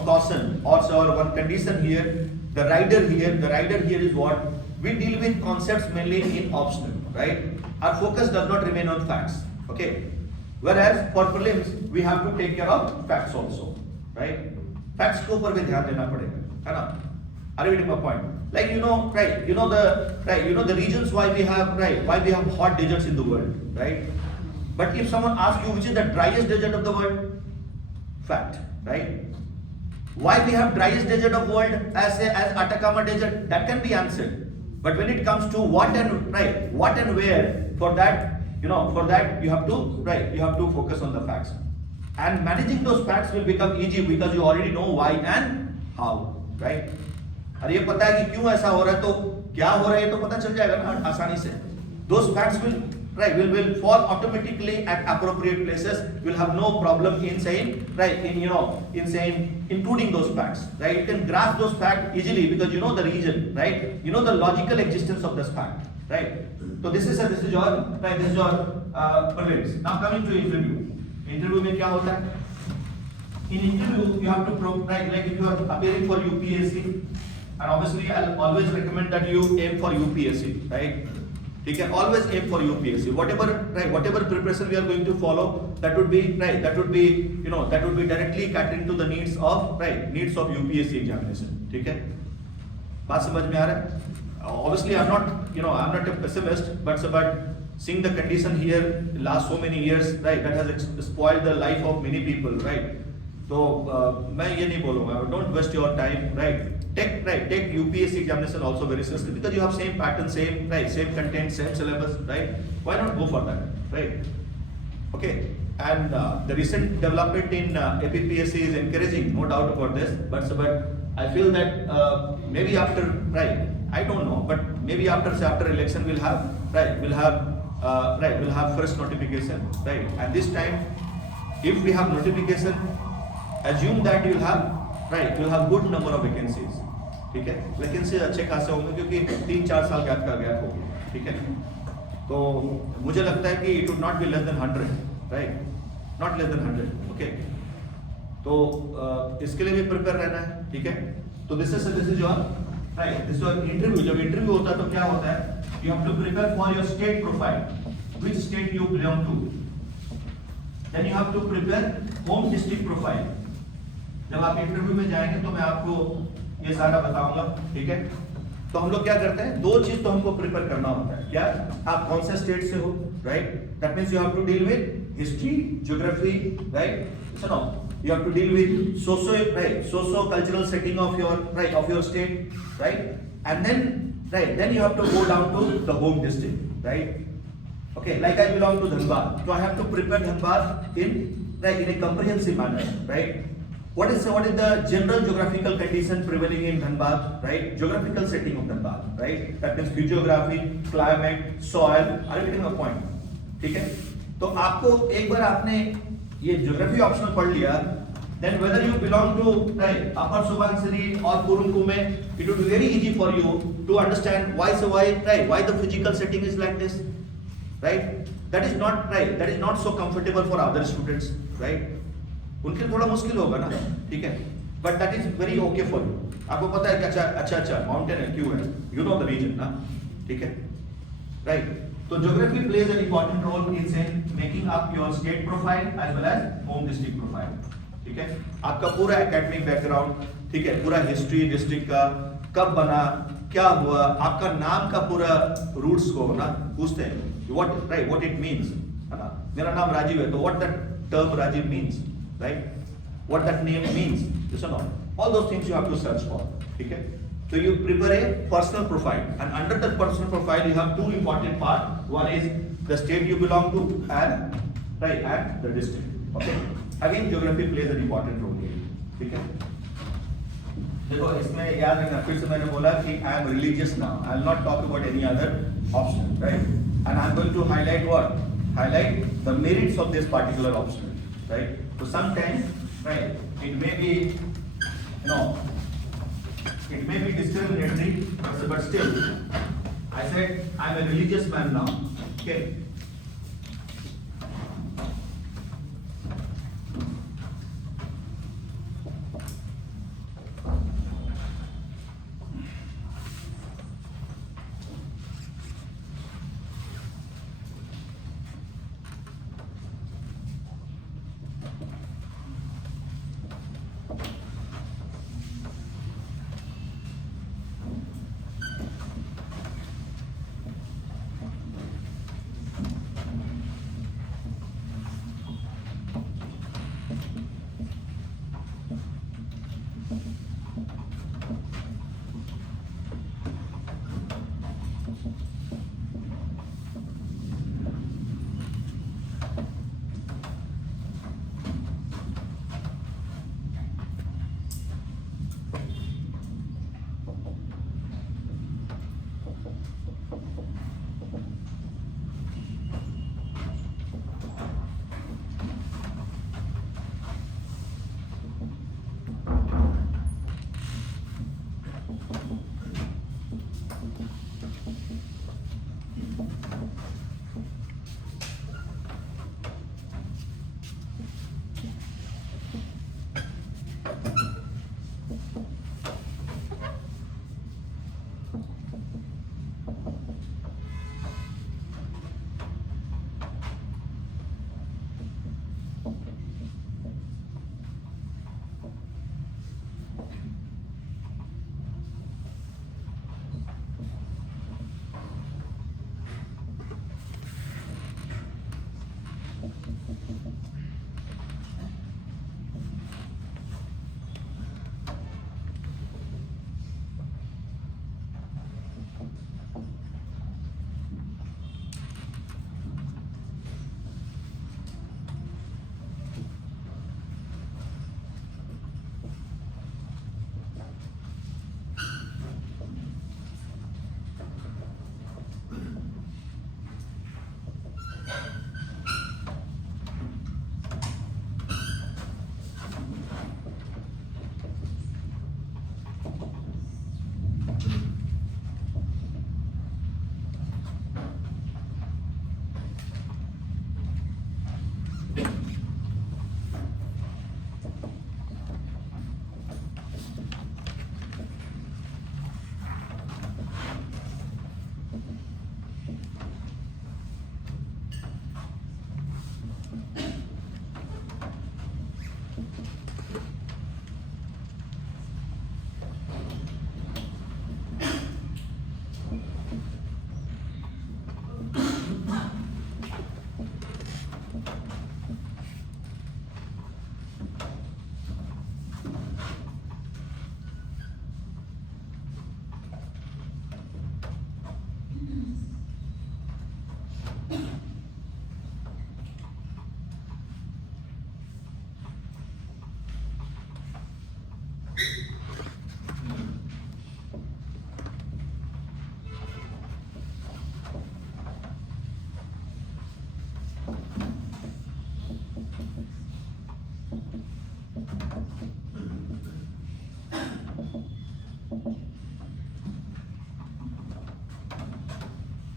caution or one condition here. The rider here is what? We deal with concepts mainly in optional, right? Our focus does not remain on facts, okay? Whereas for prelims, we have to take care of facts also, right? Facts को ऊपर भी ध्यान देना पड़ेगा, है ना? Are you getting my point? Like the reasons why we have hot deserts in the world, right? But if someone asks you which is the driest desert of the world, fact, right? Why we have driest desert of world as Atacama Desert, that can be answered. But when it comes to what and where, for that you have to focus on the facts. And managing those facts will become easy because you already know why and how, right? और ये पता है कि क्यों ऐसा हो रहा है तो क्या हो रहा है तो पता चल जाएगा ना आसानी से. Those facts will fall automatically at appropriate places. Will have no problem in including those facts, right? You can grasp those facts easily because you know the reason, right? You know the logical existence of this fact, right? So this is your prelims. Now coming to interview. Interview में क्या होता है? In interview you have to like if you are appearing for UPSC, and obviously I'll always recommend that you aim for UPSC, right? You can always aim for UPSC. Whatever preparation we are going to follow, that would be directly catering to the needs of UPSC examination. Okay? बात समझ में आ रहा है? Obviously I'm not a pessimist, but seeing the condition here last so many years, right, that has spoiled the life of many people, right? So मैं ये नहीं बोलूँगा, don't waste your time, right? Take UPSC examination also very seriously because you have same pattern, same content, same syllabus, right? Why not go for that, right? Okay, and the recent development in APPSC is encouraging, no doubt about this. But I feel that maybe after, I don't know, but maybe after election we'll have first notification, right? And this time, if we have notification, assume that you'll have good number of vacancies. ठीक है, vacancy अच्छे खासे होंगे क्योंकि 3-4 साल gap का gap होगा, ठीक है? तो मुझे लगता है कि it would not be less than 100, right? Not less than 100, okay? तो इसके लिए भी प्रिपेयर रहना है, ठीक है? तो this is your interview. जब इंटरव्यू होता है तो क्या होता है? You have to prepare for your state profile, which state you belong to. Then you have to prepare home district profile. जब आप इंटरव्यू में जाएंगे तो मैं आपको ये सारा बताऊंगा, ठीक है? तो हम लोग क्या करते हैं, दो चीज तो हमको प्रिपेयर करना होता है. क्या? आप कौन से स्टेट से हो, right? That means you have to deal with history, geography, right? So no you have to deal with socio cultural setting of your state, right? And then you have to go down to the home district, right? Okay, like I belong to Dhanbad, so I have to prepare Dhanbad in a comprehensive manner, right? What is the general geographical condition prevailing in Dhanbad, right? Geographical setting of Dhanbad, right? That means physiography, climate, soil. Are you getting my point? ठीक है? तो आपको एक बार आपने ये geography optional पढ़ लिया, then whether you belong to right, Upper Subansiri or Kurunkume, it would be very easy for you to understand why the physical setting is like this, right? That is not right. That is not so comfortable for other students, right? उनके लिए थोड़ा मुश्किल होगा ना, ठीक है? But that is very okay for you. आपको पता है कि अच्छा माउंटेन है क्यों है? You know the region, ना? ठीक है? Right. So geography plays an important role in making up your state profile as well as home district profile. ठीक है? आपका पूरा academic background, ठीक है? पूरा history district का कब बना, क्या हुआ, आपका नाम का पूरा roots को ना पूछते हैं. What it means, है ना? मेरा नाम राजीव है, तो what that term Rajiv means, right? What that name means, yes or no? All those things you have to search for. ठीक है? So you prepare a personal profile, and under that personal profile you have two important parts. One is the state you belong to, and the district. Okay. Again, geography plays an important role here. ठीक है? देखो इसमें याद रखना, फिर से मैंने बोला कि I am religious now. I will not talk about any other option, right? And I am going to highlight what? Highlight the merits of this particular option, right? So sometimes, right, it may be, it may be discriminatory, but still, I said I am a religious man now. Okay.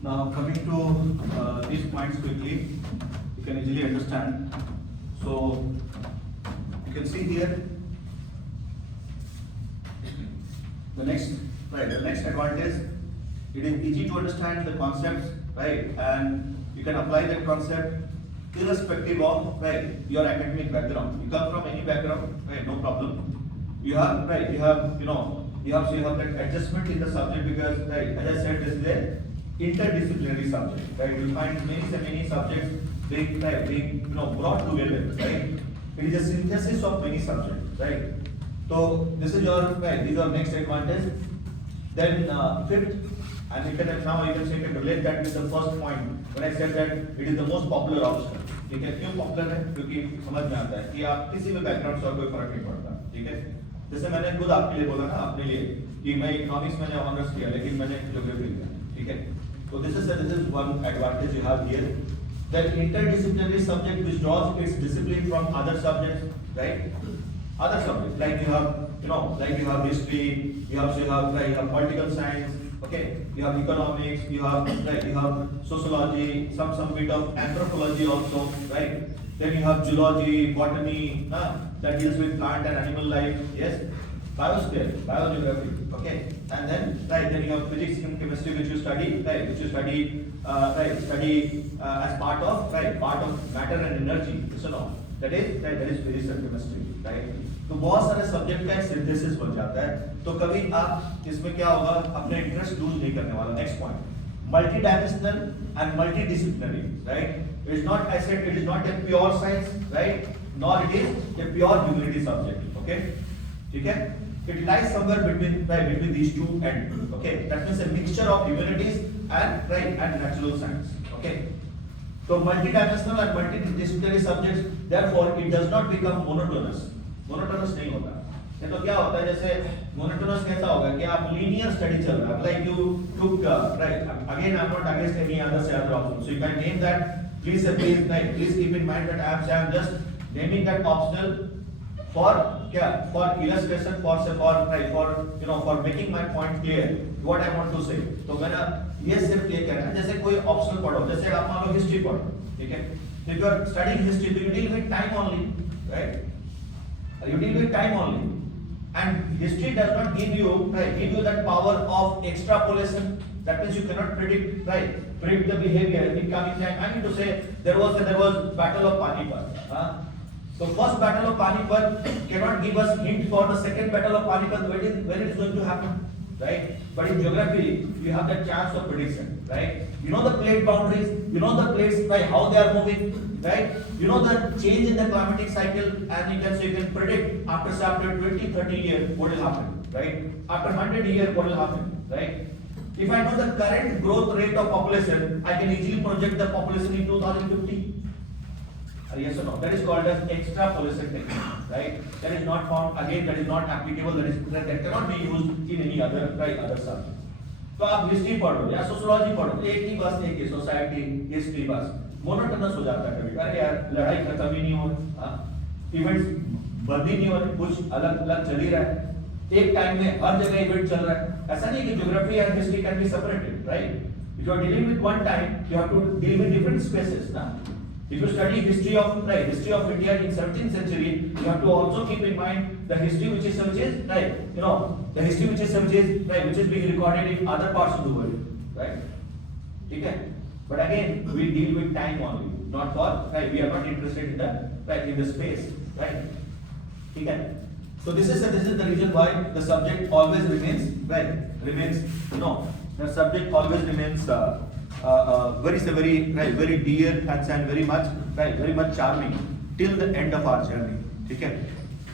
Now coming to these points quickly, you can easily understand. So you can see here the next advantage. It is easy to understand the concepts, right? And you can apply that concept irrespective of your academic background. You come from any background, right? No problem. You have that adjustment in the subject because as I said, this is a interdisciplinary subject, right? You find many subjects being brought together, right? It is a synthesis of many subjects, right? So this is your these are next advantage. Then fifth, and you can relate that with the first point when I said that it is the most popular option. ठीक है, क्यों popular है? क्योंकि समझ में आता है कि आप किसी भी बैकग्राउंड से कोई फर्क नहीं पड़ता, ठीक है? जैसे मैंने खुद आपके लिए बोला ना, अपने लिए कि मैं इकोनॉमिक्स मैंने ऑनर्स किया लेकिन मैंने ज्योग्राफी लिया, ठीक है? So this is one advantage you have here. That interdisciplinary subject which draws its discipline from other subjects, right? Other subjects like you have history, you have political science, okay? You have economics, you have sociology, some bit of anthropology also, right? Then you have geology, botany, that deals with plant and animal life, yes? Biosphere, biogeography, okay? And then you have physics and chemistry which you study, as part of matter and energy, that is physics and chemistry, right? तो बहुत सारे subject का synthesis बन जाता है, तो कभी आप इसमें क्या होगा, अपने इंटरेस्ट लूज नहीं करने वाला. Next point, multi dimensional and multi disciplinary, right? It is not, I said it is not a pure science, right? Nor it is a pure humanity subject, okay? ठीक है? It lies somewhere between these two ends, okay? That means a mixture of humanities and natural science, okay? So multi-dimensional and multidisciplinary subjects, therefore it does not become monotonous. Monotonous नहीं होता. ये तो क्या होता है, जैसे monotonous कैसा होगा कि आप linear study चल रहा है, like you took again I'm not against any other option, so you can name that. Please keep in mind that I am just naming that optional for illustration, for making my point clear what I want to say. तो मैंने ये सिर्फ ये कहना है, जैसे कोई optional पढ़ो, जैसे आप मान लो हिस्ट्री पढ़ो, ठीक है? If you are studying history, you deal with time only, right? You deal with time only, and history does not give you that power of extrapolation. That means you cannot predict the behavior in coming time. I mean to say there was Battle of Panipat. So first Battle of Panipat cannot give us hint for the second Battle of Panipat when it is going to happen, right? But in geography, you have the chance of prediction, right? You know the plate boundaries, you know the plates, how they are moving, right? You know the change in the climatic cycle, and you can predict after 20-30 years what will happen, right? After 100 years what will happen, right? If I know the current growth rate of population, I can easily project the population in 2050. Yes or no? That is called as extrapolation technique, right? That is not found, again, that is not applicable, that cannot be used in any other subject. तो आप history पढ़ो या sociology पढ़ो, एक ही society history बस monotonous हो जाता है कभी. अरे यार लड़ाई खत्म ही नहीं हो रही, इवेंट्स बंद ही नहीं हो रहे, कुछ अलग चल ही रहा है, एक टाइम में हर जगह इवेंट चल रहा है. ऐसा नहीं कि geography and history can be separated, right? If you are dealing with one time, you have to deal with different spaces ना. If you study history of India in 17th century, you have to also keep in mind the history which is being recorded in other parts of the world, right? Okay? But again, we deal with time only, not for we are not interested in the space, right? Okay? So this is the reason why the subject always remains the subject always remains very dear and very much charming till the end of our journey, ठीक है?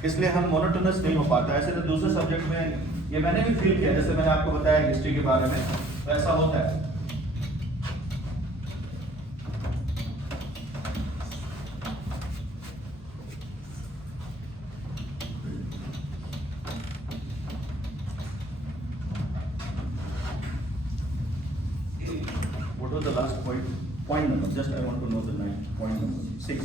इसलिए हम monotonous नहीं हो पाता. ऐसे तो दूसरे सब्जेक्ट में ये मैंने भी फील किया, जैसे मैंने आपको बताया हिस्ट्री के बारे में, ऐसा होता है. What was the last point? Point number. Just I want to know the point number. 6.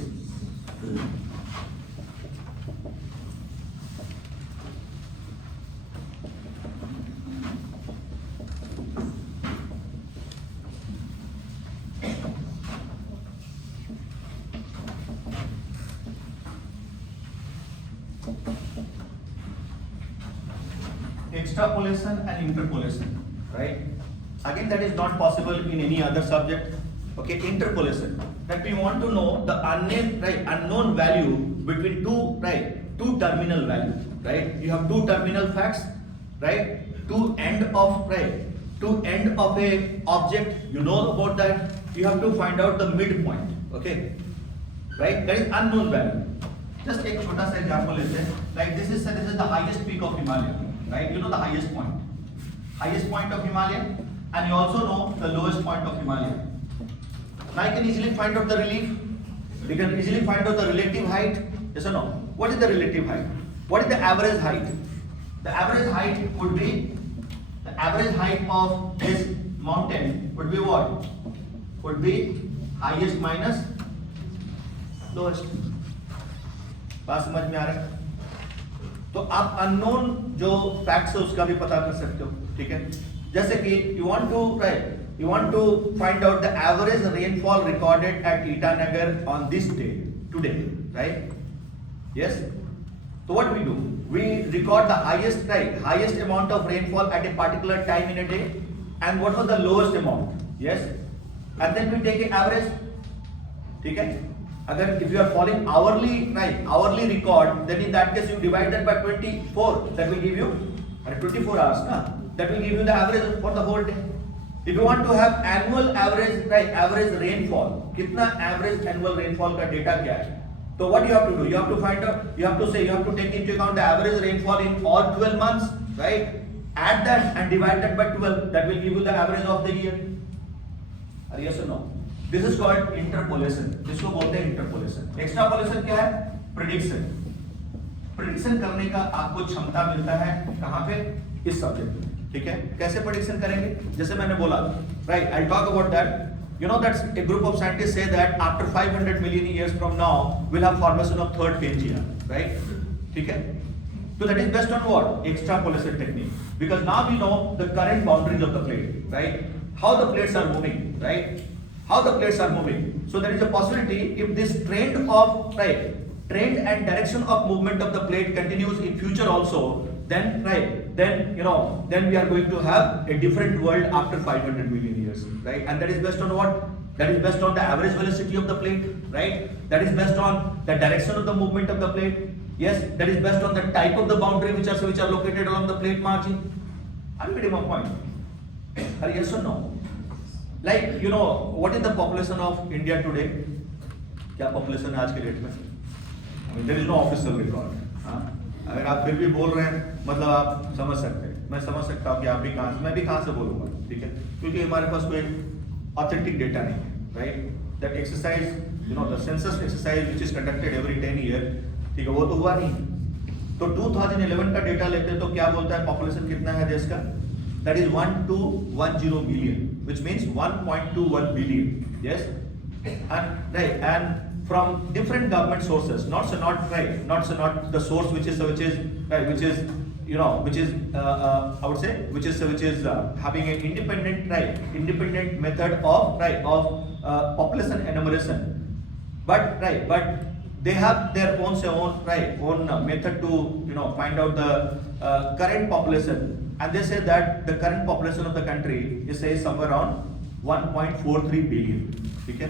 extrapolation and interpolation, right? Again, that is not possible in any other subject. Okay, interpolation, that we want to know the unknown value between two terminal values, right? You have two terminal facts, right? Two end of a object, you know about that. You have to find out the midpoint, okay, right? That is unknown value. Just take a छोटा सा example लेते हैं. Like this is the highest peak of Himalaya, right? You know the highest point of Himalaya, and you also know the lowest point of Himalaya. Now you can easily find out the relief. You can easily find out the relative height. Yes or no? What is the relative height? What is the average height? The average height would be the average height of this mountain would be what? Would be highest minus lowest. बात समझ में आ रहा है? तो आप unknown जो facts है उसका भी पता कर सकते हो, ठीक है? जैसे कि you want to find out the average rainfall recorded at Itanagar on this day today, right? Yes. So what we do? We record the highest amount of rainfall at a particular time in a day, and what was the lowest amount? Yes. And then we take an average. ठीक है? अगर if you are following hourly record, then in that case you divide that by 24. That will give you 24 hours, na? That will give you the average for the whole day. If you want to have annual average, average rainfall, कितना average annual rainfall का data क्या है? So what you have to do? You have to find out. You have to take into account the average rainfall in all 12 months, right? Add that and divide that by 12. That will give you the average of the year. Are yes or no? This is called interpolation. जिसको बोलते हैं interpolation. Extrapolation क्या है? Prediction. Prediction करने का आपको क्षमता मिलता है कहाँ पे? इस सब्जेक्ट में, ठीक है? कैसे prediction करेंगे? जैसे मैंने बोला, right? I'll talk about that. You know that a group of scientists say that after 500 million years from now, we'll have formation of third Pangea, right? ठीक है? So that is based on what? Extrapolation technique. Because now we know the current boundaries of the plate, right? How the plates are moving, right? How the plates are moving. So there is a possibility if this trend and direction of movement of the plate continues in future also, then we are going to have a different world after 500 million years, right? And that is based on what? That is based on the average velocity of the plate, right? That is based on the direction of the movement of the plate. Yes, that is based on the type of the boundary which are located along the plate margin. Are you getting my point? Are yes or no? Like, you know, what is the population of India today? क्या population है आज के date में? I mean, there is no official record. हाँ? अगर आप फिर भी बोल रहे हैं, मतलब आप समझ सकते हैं. मैं समझ सकता हूँ कि आप भी कहाँ से, मैं भी कहाँ से बोलूँगा, ठीक है? क्योंकि हमारे पास कोई authentic data नहीं है, right? That exercise, you know, the census exercise which is conducted every 10 years, ठीक है? वो तो हुआ नहीं. तो 2011 का डेटा लेते हैं तो क्या बोलता है population कितना है देश का? That is 1210 million, which means 1.21 billion. Yes, and from different government sources, not the source which is having an independent method of population enumeration, but they have their own method to find out the current population. And they say that the current population of the country is somewhere around 1.43 billion. Okay?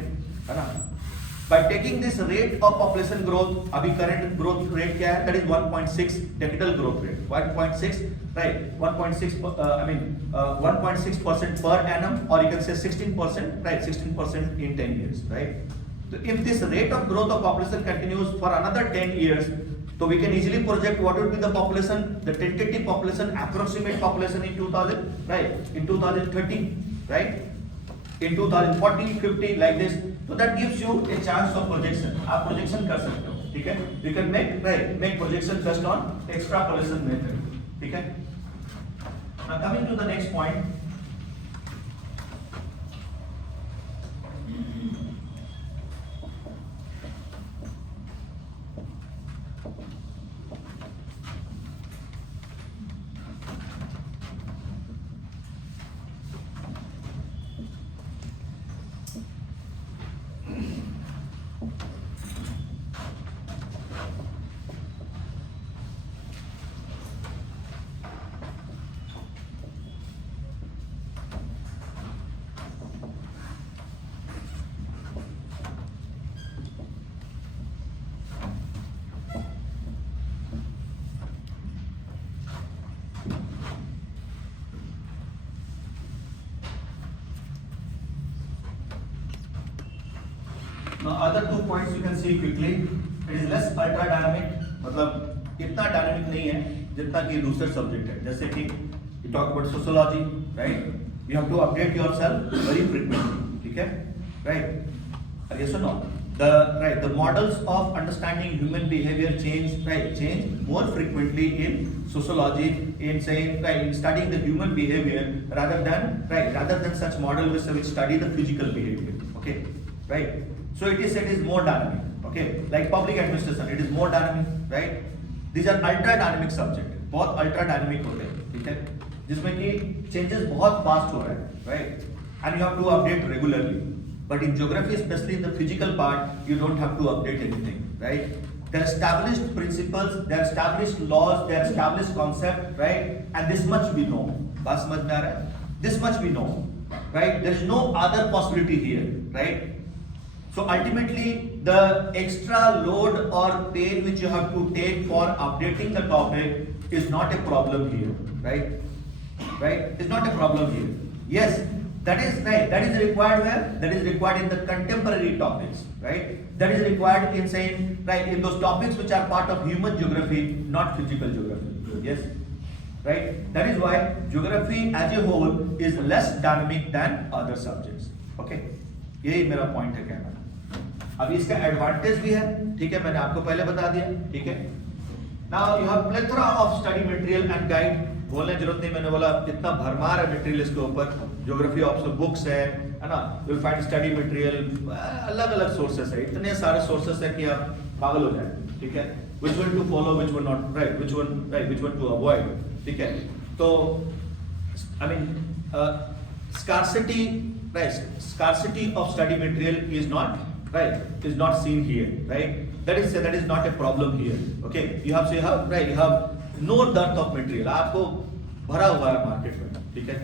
By taking this rate of population growth, abhi current growth rate kya hai? That is 1.6 decadal growth rate. 1.6, right? 1.6% per annum, or you can say 16%, right? 16% in 10 years, right? So if this rate of growth of population continues for another 10 years, so we can easily project what would be the population, the tentative population, approximate population in 2000, right? In 2030, right? In 2040, 50, like this. So that gives you a chance of projection. आप projection कर सकते हो, ठीक है? You can make projection based on extrapolation method, ठीक है? Now coming to the next point. Now other 2 points you can see quickly. It is less ultra dynamic, मतलब इतना डायनामिक नहीं है जितना कि दूसरे सब्जेक्ट है. जैसे कि you talk about sociology, right? You have to update yourself very frequently. ठीक है? Right? Yes or no? The models of understanding human behavior change more frequently in sociology, in studying the human behavior rather than such model which study the physical behavior. Okay, right? So it is more dynamic. Okay, like public administration, it is more dynamic, right? These are ultra dynamic subject, बहुत ultra dynamic होते हैं, ठीक है? जिसमें कि changes बहुत fast हो रहे हैं, right? And you have to update regularly. But in geography, especially in the physical part, you don't have to update anything, right? There are established principles, there are established laws, there are established concepts, right? And this much we know. बात समझ में आ रहा है? This much we know, right? There is no other possibility here, right? So ultimately, the extra load or pain which you have to take for updating the topic is not a problem here, right? Right? It's not a problem here. Yes. That is right. That is required where? That is required in the contemporary topics, right? That is required in saying in those topics which are part of human geography, not physical geography. Yes, right? That is why geography as a whole is less dynamic than other subjects. Okay, यही मेरा point है कहना. अब इसका advantage भी है, ठीक है? मैंने आपको पहले बता दिया, ठीक है? Now you have plethora of study material and guide. बोलने की जरूरत नहीं, मैंने बोला इतना भरमार है मटेरियल इसके ऊपर. ज्योग्राफी ऑफ बुक्स है ना, विल फाइंड स्टडी मटेरियल, अलग अलग सोर्सेस है, इतने सारे सोर्सेस है कि आप पागल हो जाए, ठीक है? which one to follow, which one not, right? Which one to avoid, ठीक है? तो I mean scarcity of study material is not seen here, right? That is not a problem here. Okay, you have no dearth of material. आपको भरा हुआ है market में, ठीक है?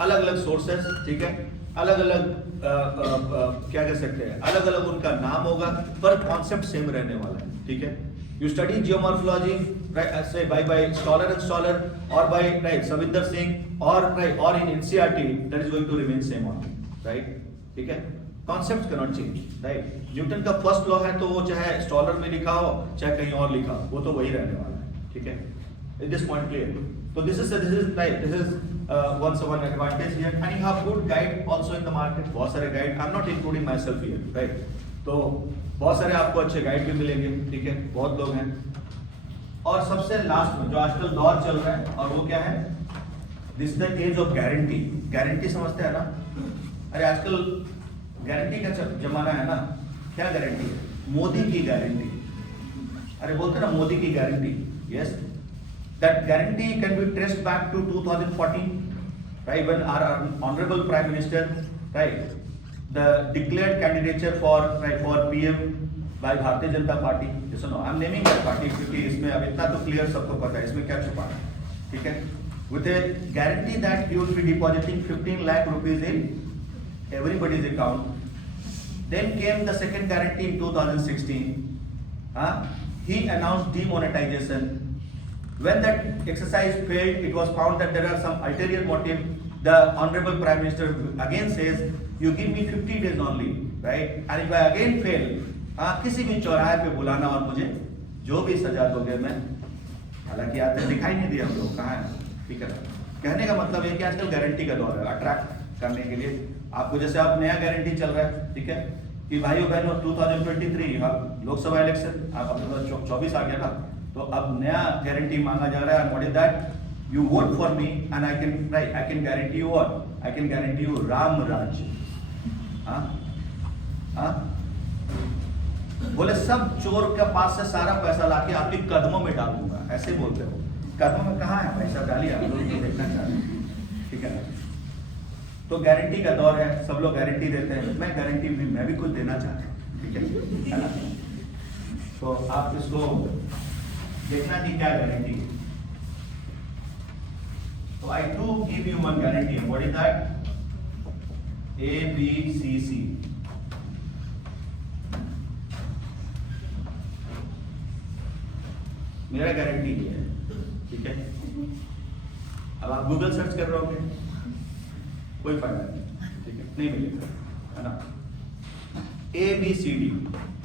अलग अलग सोर्सेस, ठीक है? अलग अलग क्या कह सकते हैं, अलग अलग उनका नाम होगा, पर कॉन्सेप्ट सेम रहने वाला है, ठीक है? You study geomorphology, right? Say by scholar or by Savinder Singh or in NCERT, that is going to remain same only, right? ठीक है? Concepts cannot change, right? Newton का फर्स्ट लॉ है तो वो चाहे स्टॉलर में लिखा हो चाहे कहीं और लिखा हो, वो तो वही रहने वाला है, ठीक है? Is this point clear? So this is one advantage here, and you have good guide also in the market. बहुत सारे guide, I'm not including myself here, right? तो बहुत सारे आपको अच्छे गाइड भी मिलेंगे, ठीक है? बहुत लोग हैं. और सबसे लास्ट में जो आजकल दौर चल रहा है, और वो क्या है? This is the age of guarantee. Guarantee समझते हैं ना? अरे आजकल गारंटी का जमाना है ना. क्या गारंटी है? मोदी की गारंटी. अरे बोलते ना मोदी की गारंटी. Yes, that guarantee can be traced back to 2014, right? When our honorable prime minister, right, the declared candidature for PM by Bharatiya Janata Party. Yes or no? I'm naming that party क्योंकि इसमें अब इतना तो clear सबको पता है, इसमें क्या छुपा है, ठीक है? With a guarantee that you will be depositing 15 lakh rupees in everybody's account. Then came the second guarantee in 2016. He announced demonetization. When that exercise failed, it was found that there are some ulterior motive. The honorable prime minister again says, you give me 50 days only, right? And if I again fail, किसी भी चौराहे पे बुलाना और मुझे जो भी सजा दोगे मैं, हालांकि आज तक दिखाई नहीं दिया हम लोग कहाँ है, ठीक है? कहने का मतलब है कि आजकल गारंटी का दौर है, अट्रैक्ट करने के लिए आपको. जैसे आप नया गारंटी चल रहा है, ठीक है? कि भाइयों बहनों 2023 अब लोकसभा इलेक्शन, आप अपने पास 24 आ गया ना, तो अब नया गारंटी मांगा जा रहा है. And what is that? You vote for me and I can guarantee you what? I can guarantee you Ram Raj. बोले सब चोर के पास से सारा पैसा लाके आपके कदमों में डाल दूंगा, ऐसे बोलते हो. कदमों में कहाँ है पैसा? डालिए, आप लोग देखना चाहते हैं, ठीक है? तो गारंटी का दौर है, सब लोग गारंटी देते हैं. मैं गारंटी मैं भी कुछ देना चाहता हूँ, ठीक है ना? तो आप इसको देखना कि क्या गारंटी है. So I do give you one guarantee. What is that? ABCC. मेरा गारंटी है, ठीक है? अब आप गूगल सर्च कर रहे होंगे, कोई फायदा नहीं, ठीक है? नहीं मिलेगा, है ना? ABCD।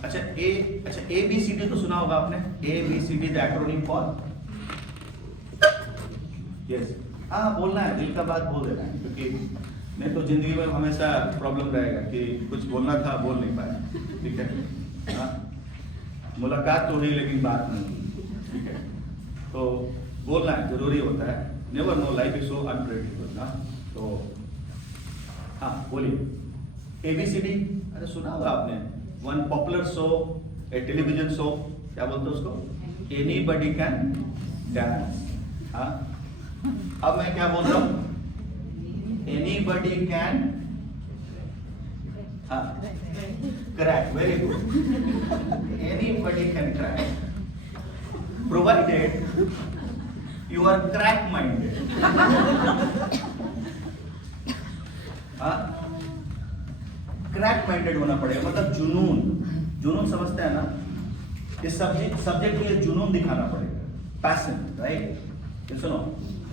अच्छा ABCD तो सुना होगा आपने, ABCD the acronym for, yes, हाँ बोलना है, दिल का बात बोल देना है, क्योंकि नहीं तो जिंदगी में हमेशा प्रॉब्लम रहेगा कि कुछ बोलना था बोल नहीं पाया, ठीक है। हाँ, मुलाकात तो हुई लेकिन बात नहीं हुई, ठीक है। तो बोलना है, जरूरी होता है, never know, life is so unpredictable ना। तो हाँ बोलिए ABCD। अरे सुना होगा आपने, वन पॉपुलर शो, ए टेलीविजन शो, क्या बोलते हैं उसको, एनीबडी कैन डांस। हाँ, अब मैं क्या बोल रहा हूं, anybody can crack, very good, anybody can crack provided you are crack minded. Crack minded होना पड़ेगा, मतलब जुनून समझते हैं ना, इस सब्जेक्ट के लिए जुनून दिखाना पड़ेगा, पैशन, राइट। सुनो,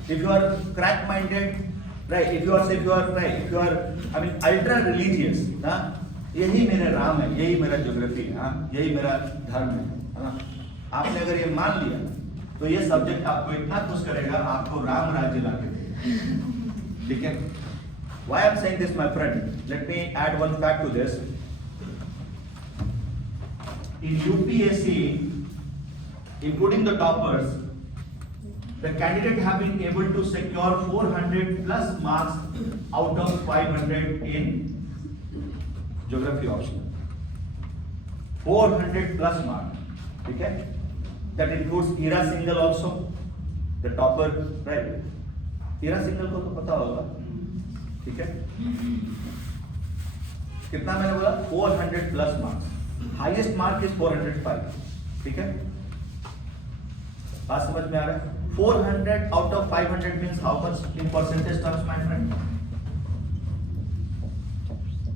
if you are crack minded, right, if you are I mean ultra religious ना, यही मेरे राम है, यही मेरा ज्योग्राफी है, हाँ, यही मेरा धर्म है ना। आपने अगर ये मान लिया तो ये सब्जेक्ट आपको इतना खुश करेगा, आपको राम राज्य ला के देगा, ठीक है। Why I'm saying this, my friend? Let me add one fact to this. In UPSC, including the toppers, the candidate have been able to secure 400 plus marks out of 500 in geography optional. 400 plus marks, ठीक है? That includes ERA single also, the topper, right? ERA single को तो पता होगा, ठीक है? कितना मैंने बोला? 400 plus marks. Highest mark is 405, ठीक है? बात समझ में आ रहा है? 400 out of 500 means how much in percentage terms, my friend?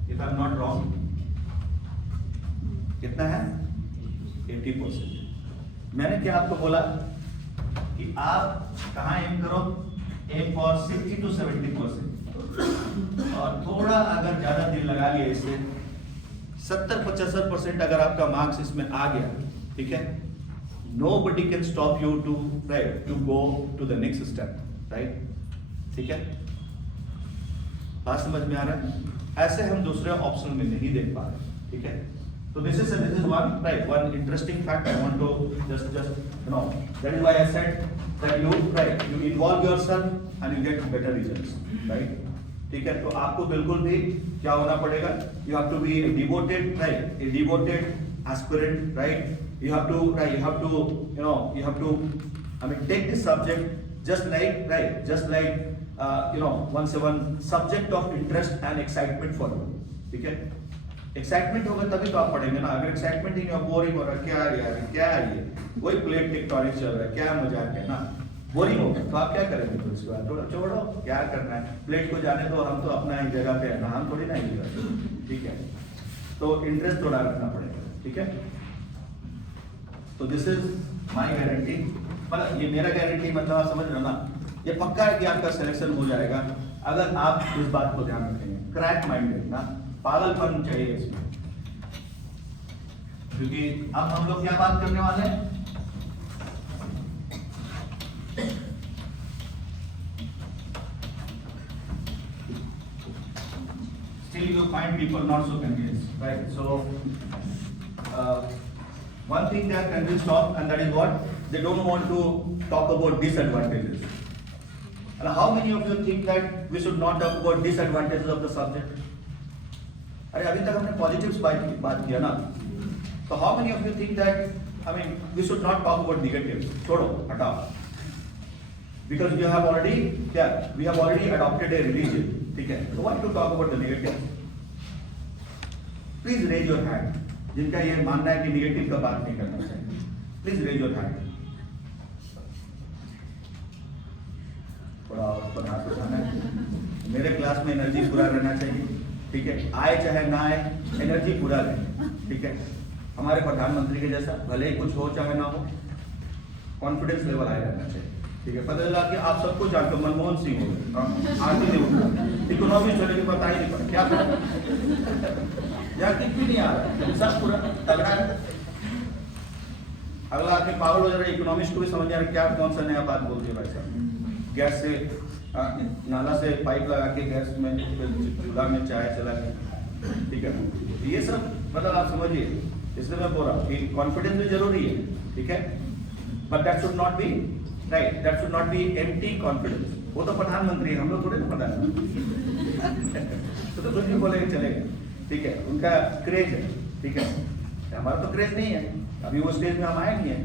If I'm not wrong, कितना है? 80%. मैंने क्या आपको बोला कि आप कहाँ एम करो? Aim for 60 to 70%. और थोड़ा अगर ज्यादा दिल लगा लिया इसे, 70-75% अगर आपका मार्क्स इसमें आ गया, ठीक है? Nobody can stop you to, right, to go to the next step, right? ठीक है? बात समझ में आ रहा है? ऐसे हम दूसरे ऑप्शन में नहीं देख पा रहे, ठीक है? So this is one, right, one interesting fact I want to just you know, that is why I said that you, right, you involve yourself and you get better results, right? ठीक है? तो आपको बिल्कुल भी क्या होना पड़ेगा? You have to be a devoted, right, a devoted aspirant, right? You have to, right, you have to, I mean, take this subject just like, right, just like, one subject of interest and excitement for you, ठीक है? Excitement होगा तभी तो आप पढ़ेंगे ना। अगर excitement ही नहीं, बोरिंग हो रहा है, क्या है ये, वही प्लेट टेक्टोनिक चल रहा है, क्या मजाक है ना, बोरिंग होगा तो आप क्या करेंगे? तो इसके बाद थोड़ा छोड़ो, क्या करना है, प्लेट को जाने दो, हम तो अपना ही जगह पे है ना, हम थोड़ी ना ही, ठीक है? तो इंटरेस्ट थोड़ा रखना पड़ेगा, ठीक है? तो दिस इज माई गारंटी, मतलब ये मेरा गारंटी, मतलब आप समझ रहे हो ना, ये पक्का है कि आपका सिलेक्शन हो जाएगा अगर आप इस बात को ध्यान रखेंगे। क्रैक माइंडेड ना, पागलपन चाहिए इसमें, क्योंकि अब हम लोग क्या बात करने वाले हैं? Still you find people not so convinced, right? So one thing they are convinced of, and that is what? They don't want to talk about disadvantages. And how many of you think that we should not talk about disadvantages of the subject? अरे अभी तक हमने positives बात किया ना, तो how many of you think that, I mean, we should not talk about negatives, छोड़ो, हटाओ, बिकॉज वी हैव ऑलरेडी, क्या, we have already adopted a religion, ठीक है? तो why to talk about the negative? Please raise your hand जिनका ये मानना है कि नेगेटिव का बात नहीं करना चाहिए, प्लीज रेज योर हैंड। थोड़ा ऊपर हाथ उठाना है। मेरे क्लास में एनर्जी पूरा रहना चाहिए, ठीक है? आए चाहे ना आए, एनर्जी पूरा रहे, ठीक है? हमारे प्रधानमंत्री के जैसा, भले ही कुछ हो चाहे ना हो, कॉन्फिडेंस लेवल हाई रहना चाहिए, ठीक है, पता चला कि आप सबको जानते हो, मनमोहन सिंह हो गए, आगे नहीं उठा, इकोनॉमिक्स होने के पता ही नहीं पड़ा क्या पता या कुछ भी नहीं आ रहा, सब पूरा तगड़ा है। अगला आके पागल हो जा रहा है, इकोनॉमिक्स को भी समझ आ रहा है क्या कौन सा नया बात बोल दिया भाई साहब। गैस से नाला से पाइप लगा के गैस में चूल्हा में चाय चला के, ठीक है, ये सब मतलब आप समझिए। इसलिए मैं बोल रहा हूँ कि कॉन्फिडेंस भी जरूरी है, ठीक है, but that should not be right, that should not be empty confidence. वो तो प्रधानमंत्री है, हम लोग थोड़े ना प्रधानमंत्री तो कुछ भी बोलेंगे चलेगा, ठीक है, उनका क्रेज है, ठीक है, हमारा तो क्रेज नहीं है, अभी वो स्टेज में हम आए नहीं है,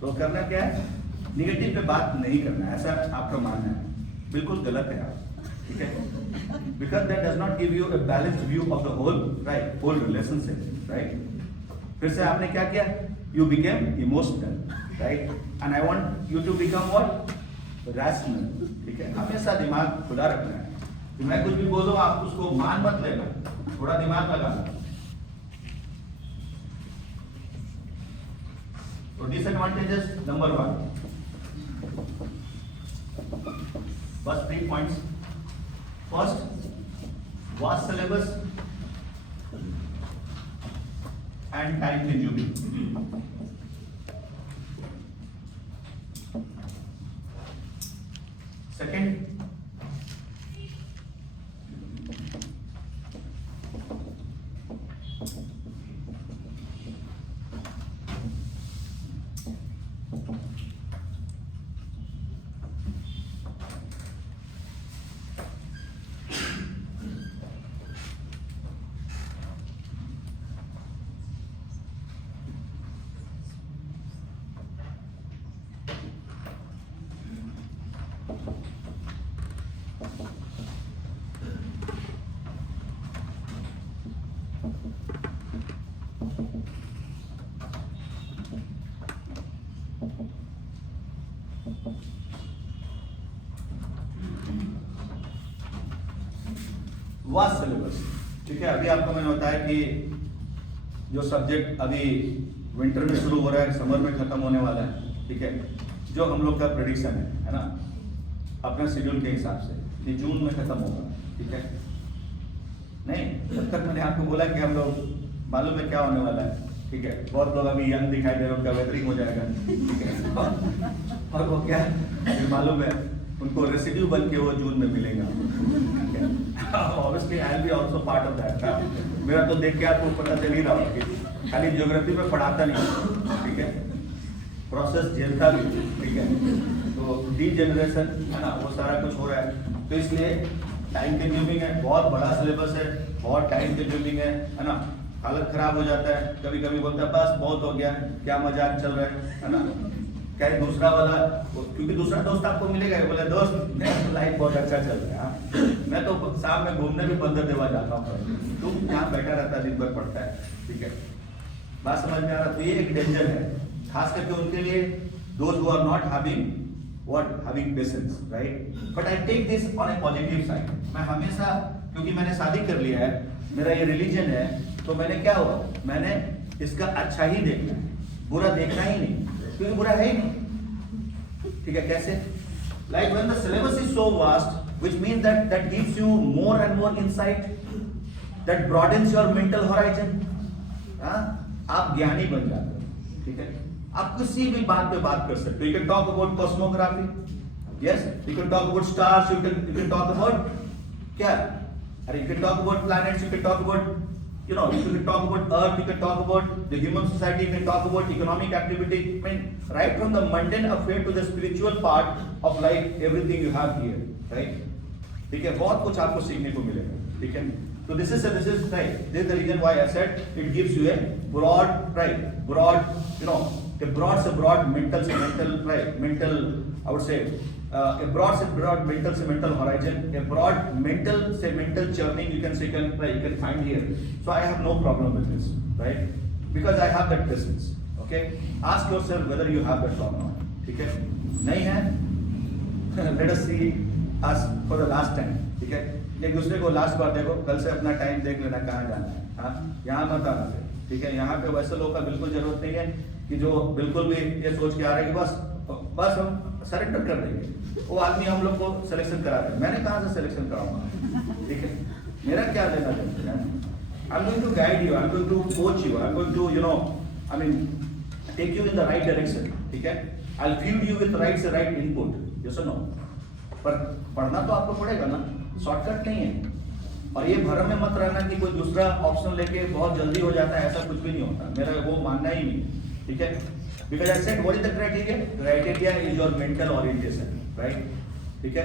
तो करना क्या है, निगेटिव पे बात नहीं करना, ऐसा आपका मानना है, बिल्कुल गलत है आप, ठीक है, because that does not give you a balanced view of the whole right, whole relationship right. फिर से आपने क्या किया, you became emotional right, and I want you to become what, rational, ठीक है, हमेशा दिमाग खुला रखना है, कि मैं कुछ भी बोलूं आप उसको मान मत लेना, थोड़ा दिमाग लगाना। तो disadvantages number 1, bus 3 points. First, vast syllabus and time consuming. Second, vast syllabus, ठीक है, अभी आपको मैंने बताया कि जो सब्जेक्ट अभी विंटर में शुरू हो रहा है, समर में खत्म होने वाला है, ठीक है, जो हम लोग का प्रेडिक्शन है ना, अपने शेड्यूल के हिसाब से कि जून में खत्म होगा, ठीक है, नहीं जब तक मैंने आपको बोला कि हम लोग मालूम है क्या होने वाला है, ठीक है, बहुत लोग अभी यंग दिखाई दे रहे हैं, उनका वेदरिंग हो जाएगा, ठीक है, और वो क्या मालूम है उनको रेसिड्यू बन के वो जून में मिलेगा, ठीक है, obviously I will be also part of that. मेरा तो देख के आपको पता चल ही रहा होगा कि खाली ज्योग्राफी में पढ़ाता नहीं, ठीक है, प्रोसेस झेलता भी, ठीक है, तो डी जनरेशन है ना, वो सारा कुछ हो रहा है, तो इसलिए टाइम कंज्यूमिंग है, बहुत बड़ा सिलेबस है, बहुत टाइम कंज्यूमिंग है ना, हालत खराब हो जाता है, कभी कभी बोलता है बस बहुत हो गया, क्या मजाक चल रहा है ना, क्या दूसरा वाला, क्योंकि दूसरा दोस्त आपको मिलेगा, बोले दोस्त लाइफ बहुत अच्छा चल रहा है, मैं तो शाम में घूमने भी बंदर देवा जाता हूँ, तुम यहाँ बैठा रहता है, दिन भर पढ़ता है, ठीक है, बात समझ में आ रहा। तो ये एक डेंजर है, खास करके उनके लिए, those who are not having what, having patience right, but I take this on a positive side. मैं हमेशा, क्योंकि मैंने शादी कर लिया है, मेरा ये रिलीजन है, तो मैंने क्या हुआ, मैंने इसका अच्छा ही देखना है, बुरा देखना ही नहीं, क्योंकि बुरा है ही नहीं, ठीक है, कैसे, like when the syllabus is so vast, which means that gives you more and more insight, that broadens your mental horizon, आप ज्ञानी बन जाते हो, ठीक है, आप किसी भी बात पे बात कर सकते हो, you can talk about cosmography, yes, you can talk about stars, you can talk about क्या, अरे you can talk about planets, you can talk about you can talk about earth, you can talk about the human society, you can talk about economic activity, I mean right from the mundane affair to the spiritual part of life, everything you have here, right, ठीक है, बहुत कुछ आपको सीखने को मिलेगा, ठीक है, तो this is right, this is the reason why I said it gives you a broad right, broad a broad mental right, mental, I would say a broad mental horizon, a broad mental churning, you can find here. So I have no problem with this, right, because I have that presence, okay, ask yourself whether you have that or not, ठीक है, नहीं है let us see us for the last time, ठीक है, एक दूसरे को last बार देखो, कल से अपना टाइम देख लेना कहाँ जाना है, हाँ, यहाँ मत आना फिर, ठीक है, यहाँ पे वैसे लोगों का बिल्कुल जरूरत नहीं है कि जो बिल्कुल भी ये सोच के आ रहे हैं कि बस हम सरेंडर कर देंगे। वो आदमी हम लोग को सिलेक्शन करा दे, मैंने कहाँ से सिलेक्शन कराऊंगा, ठीक है, मेरा क्या लेना देना है। I am going to guide you, I am going to coach you, I am going to I mean take you in the right direction, ठीक है, I will feed you with right input, yes और no. पर पढ़ना तो आपको पड़ेगा ना, shortcut नहीं है। और ये भ्रम में मत रहना कि कोई दूसरा ऑप्शन लेके बहुत जल्दी हो जाता है, ऐसा कुछ भी नहीं होता, मेरा वो मानना ही नहीं, ठीक है। Because I said what is the criteria, criteria is your mental orientation, right, ठीक है।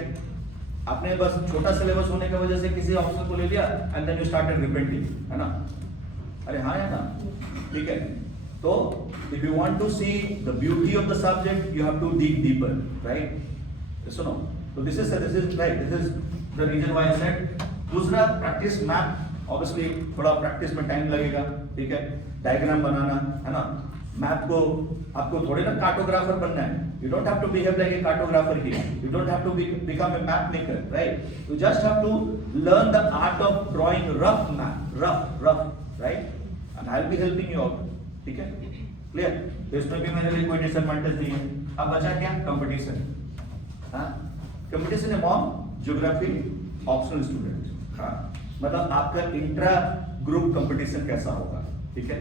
आपने बस छोटा सिलेबस होने की वजह से किसी ऑप्शन को ले लिया and then you started repenting, है ना, अरे हाँ है ना, ठीक है। तो if you want to see the beauty of the subject you have to dig deeper, right, सुनो। तो this is right, this is the reason why I said. दूसरा प्रैक्टिस मैप, ऑब्वियसली थोड़ा प्रैक्टिस में टाइम लगेगा, ठीक है, diagram बनाना, है ना। मैप को आपको थोड़े ना कार्टोग्राफर बनना है, you don't have to behave like a cartographer here, you don't have to become a map maker, right, you just have to learn the art of drawing rough map, rough, right, and I will be helping you out, ठीक है, clear. तो इसमें भी मेरे लिए कोई disadvantage नहीं है। अब बचा क्या, कंपटीशन, हाँ, competition among geography optional student, हाँ, मतलब आपका इंट्रा ग्रुप कंपटीशन कैसा होगा, ठीक है।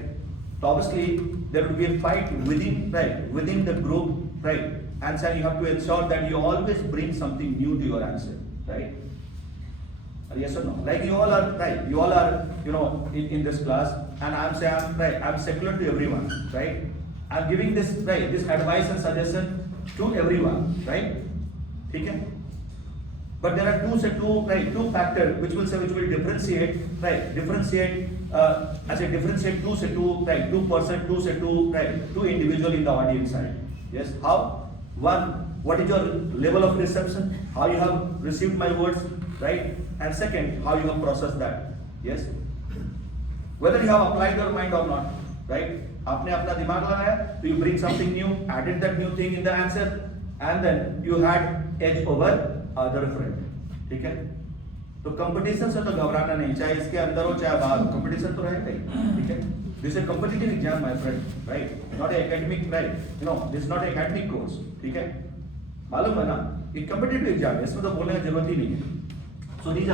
So obviously there will be a fight within the group, right, and so you have to ensure that you always bring something new to your answer, right. Yes or no? Like you all are right, you all are in this class, and I'm secular to everyone, right. I'm giving this advice and suggestion to everyone, right, ठीक है। But there are two factors which will differentiate, differentiate two person, two individual in the audience side. Yes, how? One, what is your level of reception? How you have received my words, right? And second, how you have processed that. Yes, whether you have applied your mind or not, right? आपने अपना दिमाग लगाया, so you bring something new, added that new thing in the answer, and then you had edge over other friend, ठीक है। तो competition से तो घबराना नहीं, चाहे इसके अंदर हो चाहे बाहर हो, कंपटीशन तो रहेगा ही, ठीक है। This is competitive exam my friend, right, not academic, right, this not academic course, ठीक है, मालूम है ना, ये कॉम्पिटिटिव एग्जाम है, इसमें तो बोलने की जरूरत ही नहीं है। सो दीज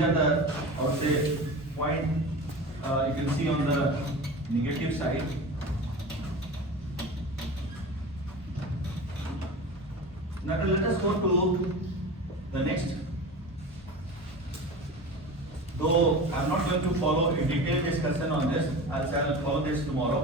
आर द और से point you can see on the negative side. Now let us go to the next. Though I'm not going to follow a detailed discussion on this, I'll follow this tomorrow.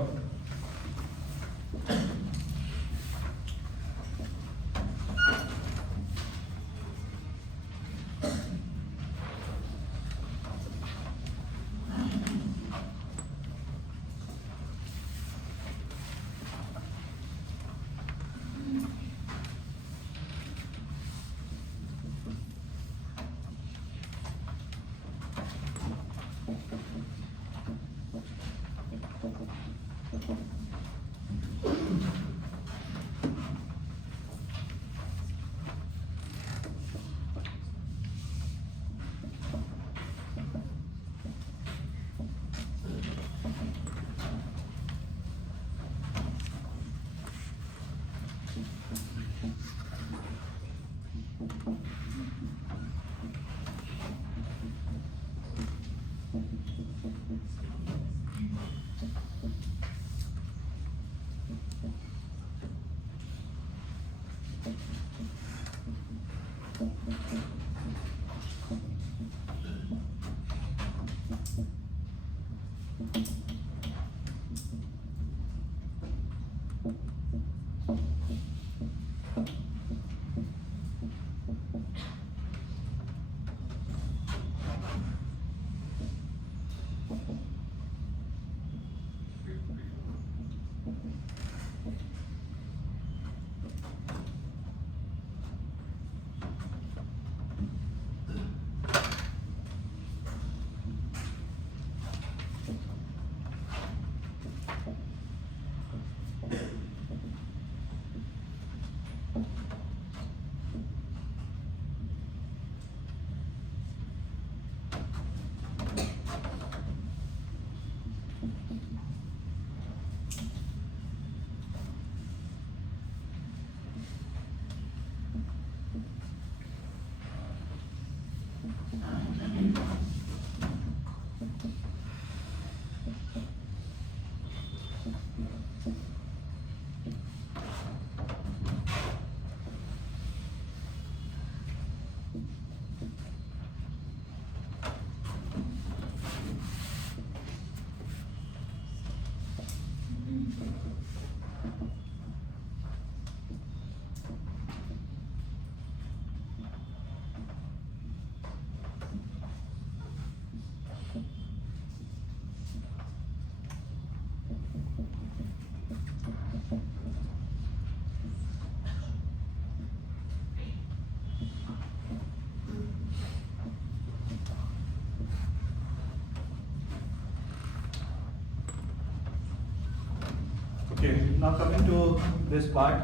now coming to this part,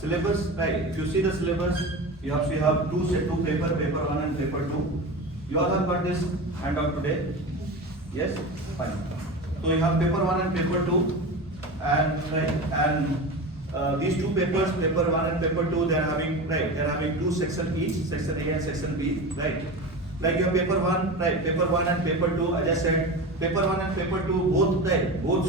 syllabus, right? If you see the syllabus, you have two paper, paper 1 and paper 2. You all have got this handout today. Yes, fine. So you have paper 1 and paper 2, and these two papers, paper 1 and paper 2, they are having two sections each, section A and section B, right? Like your paper 1, right? Paper 1 and paper 2, as I said, paper 1 and paper 2, both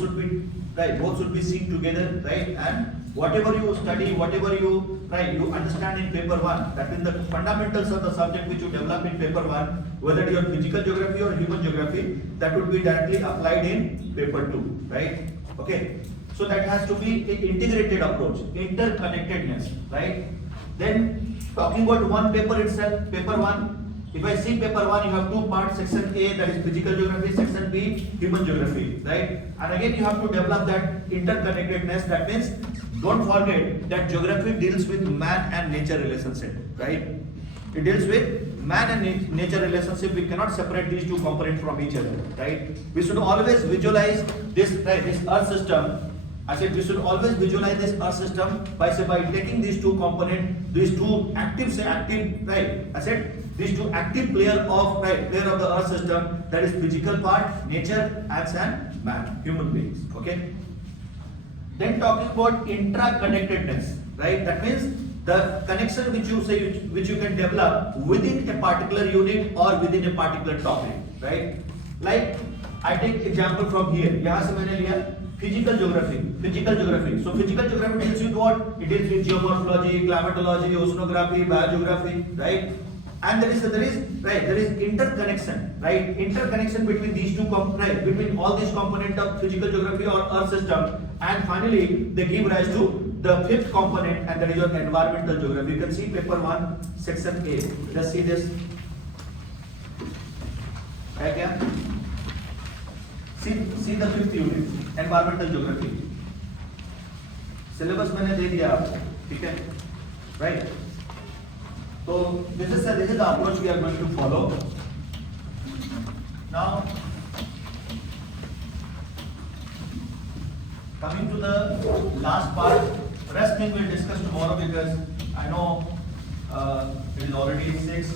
should be seen together, right? And whatever you study, whatever you understand in paper 1, that is the fundamentals of the subject which you develop in paper 1, whether you are physical geography or human geography, that would be directly applied in paper 2, right? Okay. So that has to be an integrated approach, interconnectedness, right? Then talking about one paper itself, paper 1. If I see paper 1, you have two parts, section A, that is physical geography, section B, human geography, right? And again you have to develop that interconnectedness. That means don't forget that geography deals with man and nature relationship, right? It deals with man and nature relationship. We cannot separate these two components from each other, right? We should always visualize this Earth system. I said we should always visualize this Earth system by taking these two components, these two active, right? I said these two active player of the Earth system, that is physical part, nature, and man, human beings. Okay. Then talking about intraconnectedness, right? That means the connection which you can develop within a particular unit or within a particular topic, right? Like I take example from here. यहाँ से मैंने लिया physical geography. So physical geography deals with what? It deals with geomorphology, climatology, oceanography, biogeography, right? And there is interconnection, right? Interconnection between these two between all these components of physical geography or Earth system, and finally they give rise to the fifth component, and that is your environmental geography. You can see paper 1, section A. Let's see this. Okay. See the fifth unit, environmental geography. Syllabus मैंने दे दिया आपको, ठीक है? Right? So this is the approach we are going to follow. Now, coming to the last part, rest thing we'll discuss tomorrow because I know it is already 6.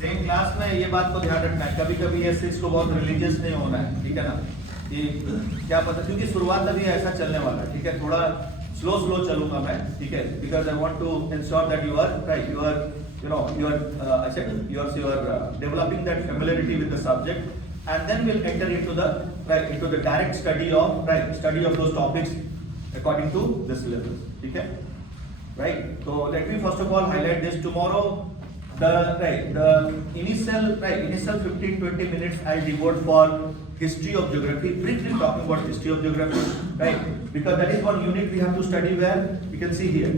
लेकिन class में ये बात को ध्यान रखना है, कभी कभी ये 6 को बहुत रिलीजियस नहीं होना है, ठीक है ना? ये क्या पता, क्योंकि शुरुआत अभी ऐसा चलने वाला है, ठीक है? थोड़ा स्लो चलूंगा मैं, ठीक है? Because I want to ensure that you are developing that familiarity with the subject, and then we'll enter into the direct study of those topics according to the syllabus, ठीक है? Right? So let me first of all highlight this. Tomorrow the initial 15-20 minutes I'll devote for history of geography, briefly talking about history of geography, right? Because that is one unit we have to study where you can see here,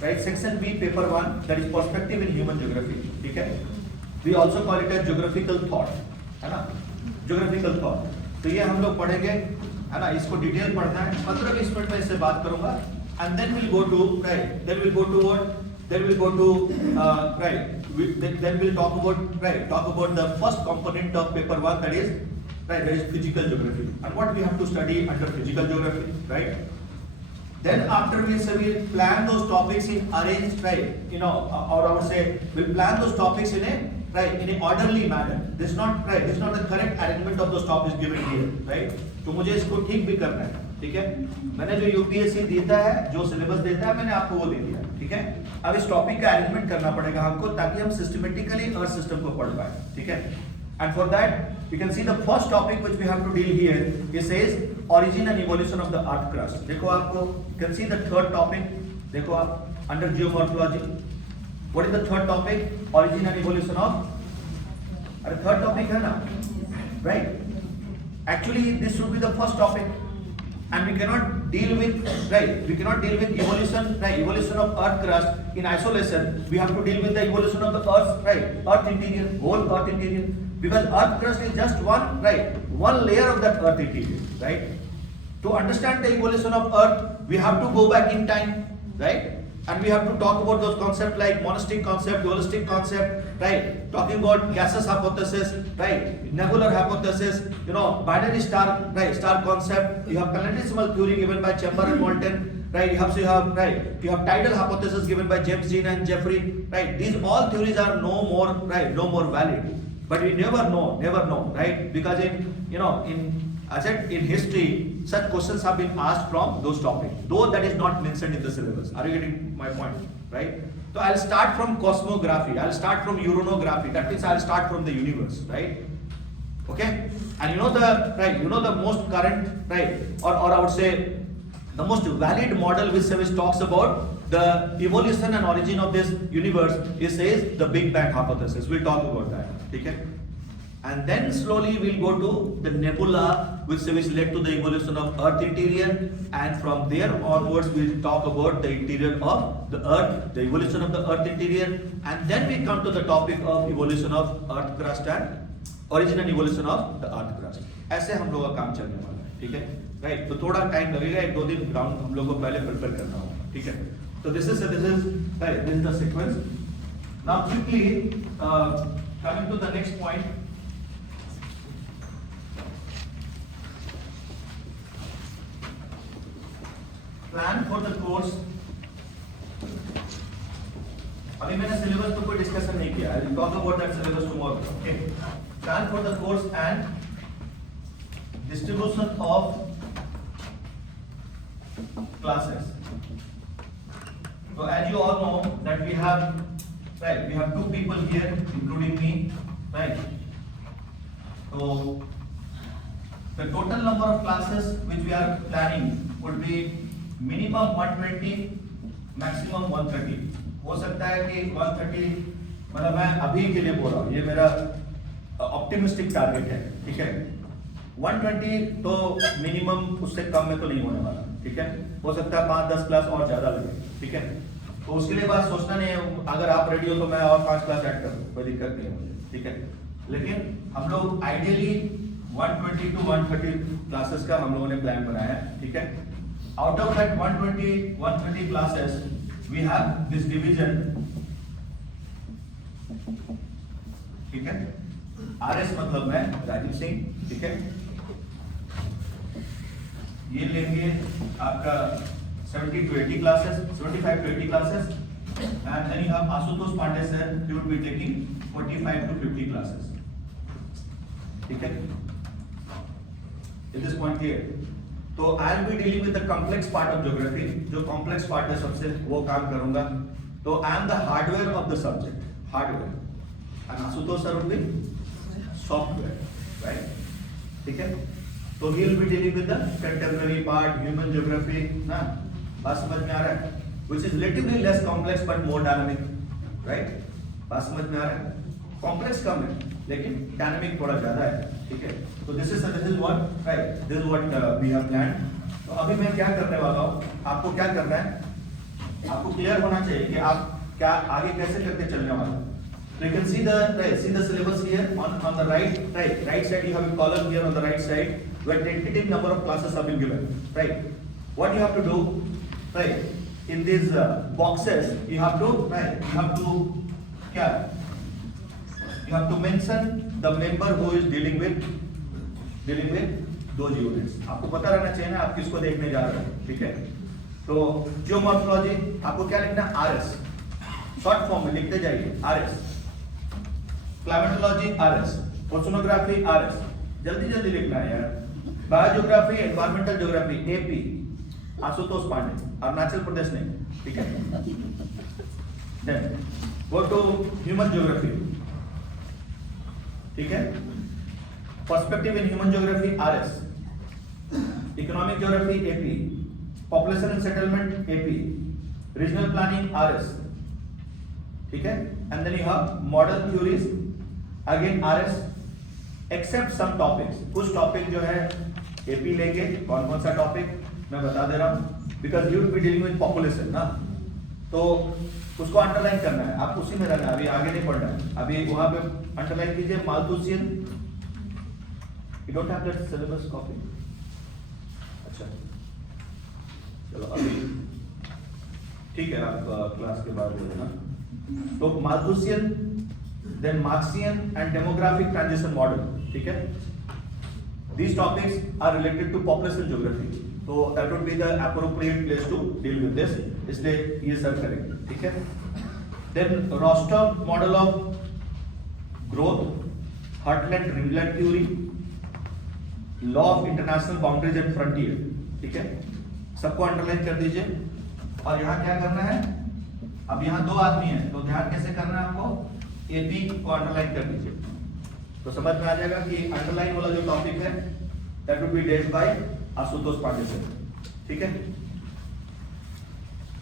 right? Section B, paper 1, that is perspective in human geography, okay? We also call it as geographical thought, है ना? Geographical thought. तो ये हम लोग पढ़ेंगे, है ना? इसको डिटेल पढ़ना है, 15-20 मिनट में इससे बात करूँगा, and then we'll go to then we'll talk about the first component of paper 1, that is physical geography, and what we have to study under physical geography, right? Then after we'll plan those topics in arranged, or I would say we'll plan those topics in a orderly manner. This is not the correct arrangement of those topics given here, right? तो मुझे इसको ठीक भी करना है, ठीक है? मैंने जो यूपीएससी देता है, जो सिलेबस देता है, मैंने आपको वो दे दिया, ठीक है? अब इस टॉपिक का अरेंजमेंट करना पड़ेगा हमको, ताकि हम सिस्टमेटिकली अर्थ सिस्टम को पढ़ पाए, ठीक है? And for that, you can see the first topic which we have to deal here. It says origin and evolution of the earth crust. देखो आपको, you can see the third topic. देखो आप under geomorphology. What is the third topic? Origin and evolution of. अरे third topic है ना, right? Actually, this should be the first topic, and we cannot deal with evolution of earth crust in isolation. We have to deal with the evolution of the earth interior, whole earth interior. Because earth crust is just one layer of that earth interior, right? To understand the evolution of earth, we have to go back in time, right? and we have to talk about those concepts like monistic concept, dualistic concept, right? Talking about gaseous hypothesis, right? Nebular hypothesis, binary star, right? Star concept. You have planetesimal theory given by Chambers and Moulton, right? You have tidal hypothesis given by James Dean and Jeffrey, right? These all theories are no more valid. But we never know, right? Because I said in history, such questions have been asked from those topics, though that is not mentioned in the syllabus. Are you getting my point, right? So I'll start from cosmography, I'll start from uranography, that means I'll start from the universe, right? Okay? And the most current, right, or I would say the most valid model which talks about the evolution and origin of this universe says the Big Bang hypothesis. We'll talk about that, okay? And then slowly we'll go to the nebula which led to the evolution of Earth interior, and from there onwards we'll talk about the interior of the Earth, the evolution of the Earth interior, and then we come to the topic of evolution of Earth crust and origin and evolution of the Earth crust. ऐसे हम लोगों का काम चलने वाला है, ठीक है, राइट? तो थोड़ा टाइम लगेगा, 1-2 दिन ग्राउंड हम लोगों को पहले प्रिपेयर करना होगा, ठीक है? So this is the sequence. Now quickly coming to the next point. Plan for the course. अभी मैंने सिलेबस तो कोई डिस्कशन नहीं किया. I will talk about that syllabus tomorrow. Okay. Plan for the course and distribution of classes. So as you all know that we have 2 people here, including me, right? So the total number of classes which we are planning would be minimum 120, maximum 130. हो सकता है कि 130, मतलब मैं अभी के लिए बोल रहा हूँ, ये मेरा ऑप्टिमिस्टिक टारगेट है, ठीक है? 120 तो मिनिमम, उससे कम में तो नहीं होने वाला, ठीक है? हो सकता है 5-10 क्लास और ज्यादा लगे, ठीक है? तो उसके लिए बात सोचना नहीं है. अगर आप रेडी हो तो मैं और 5 क्लास ऐड कर दूँ, कोई दिक्कत नहीं है मुझे, ठीक है? लेकिन हम लोग आइडियली 120 to 130 क्लासेस का हम लोगों ने प्लान बनाया है, ठीक है? Out of that 130 classes, we have this division, ठीक है? RS मतलब मैं राजीव सिंह, ठीक है? ये लेंगे आपका 70 to 80 classes, 75 to 80 classes, and then you have Ashutosh Pandey sir, he would be taking 45 to 50 classes, ठीक है? Is this point clear? तो I will be dealing with the complex part of geography. जो complex part है सबसे वो काम करूँगा. तो I am the hardware of the subject, hardware, and Ashutosh sir will be software, right? ठीक है? तो he will be dealing with the contemporary part, human geography, ना? बात समझ में आ रहा है? Which is relatively less complex but more dynamic, right? बात समझ में आ रहा है? Complex कम है, लेकिन dynamic थोड़ा ज़्यादा है, ठीक है? तो this is what, right? This is what we have planned. तो अभी मैं क्या करने वाला हूँ? आपको क्या करना है? आपको clear होना चाहिए कि आप क्या आगे कैसे करके चलने वाले हैं. So you can see the syllabus here on the right side. You have a column here on the right side where tentative number of classes have been given, right? What you have to do, right? In these boxes, you have to mention the member who is dealing with those units. आपको पता रहना चाहिए ना आप किसको देखने जा रहे हैं, ठीक है? तो जियोमॉर्फोलॉजी आपको क्या लिखना है? RS, शॉर्ट फॉर्म में लिखते जाइए, RS. Climatology RS, oceanography RS, जल्दी लिखना है यार. Biogeography, environmental geography AP, Ashutosh Pande, Arunachal Pradesh नहीं, ठीक है? Then go to human geography, ठीक है? Perspective in human geography RS, economic geography AP, population and settlement AP, regional planning RS, ठीक है? And then you have model theories again RS, except some topics. कुछ topic जो है AP लेंगे. कौन सा टॉपिक मैं बता दे रहा हूँ, because you will be dealing with population ना, तो उसको अंडरलाइन करना है. आप उसी में रहना है, अभी आगे नहीं पढ़ना है. अभी वहां पे अंडरलाइन कीजिए Malthusian. You don't have that syllabus copy? अच्छा, चलो अभी ठीक है, आप क्लास के बाद बोलना। तो Malthusian, then Marxian and demographic transition model, ठीक है। These topics are related to population geography, so that would be the appropriate place to deal with this, इसलिए ये सब करेंगे, ठीक है। Then Rostov model of growth, heartland ringlet theory, law of international boundaries and frontier, ठीक है। सबको underline कर दीजिए। और यहाँ क्या करना है, अब यहाँ दो आदमी हैं, तो ध्यान कैसे करना है आपको, एपी को अंडरलाइन कर दीजिए, तो समझ में आ जाएगा कि अंडरलाइन वाला जो टॉपिक है that would be dead by Ashutosh Pandey sir, ठीक है।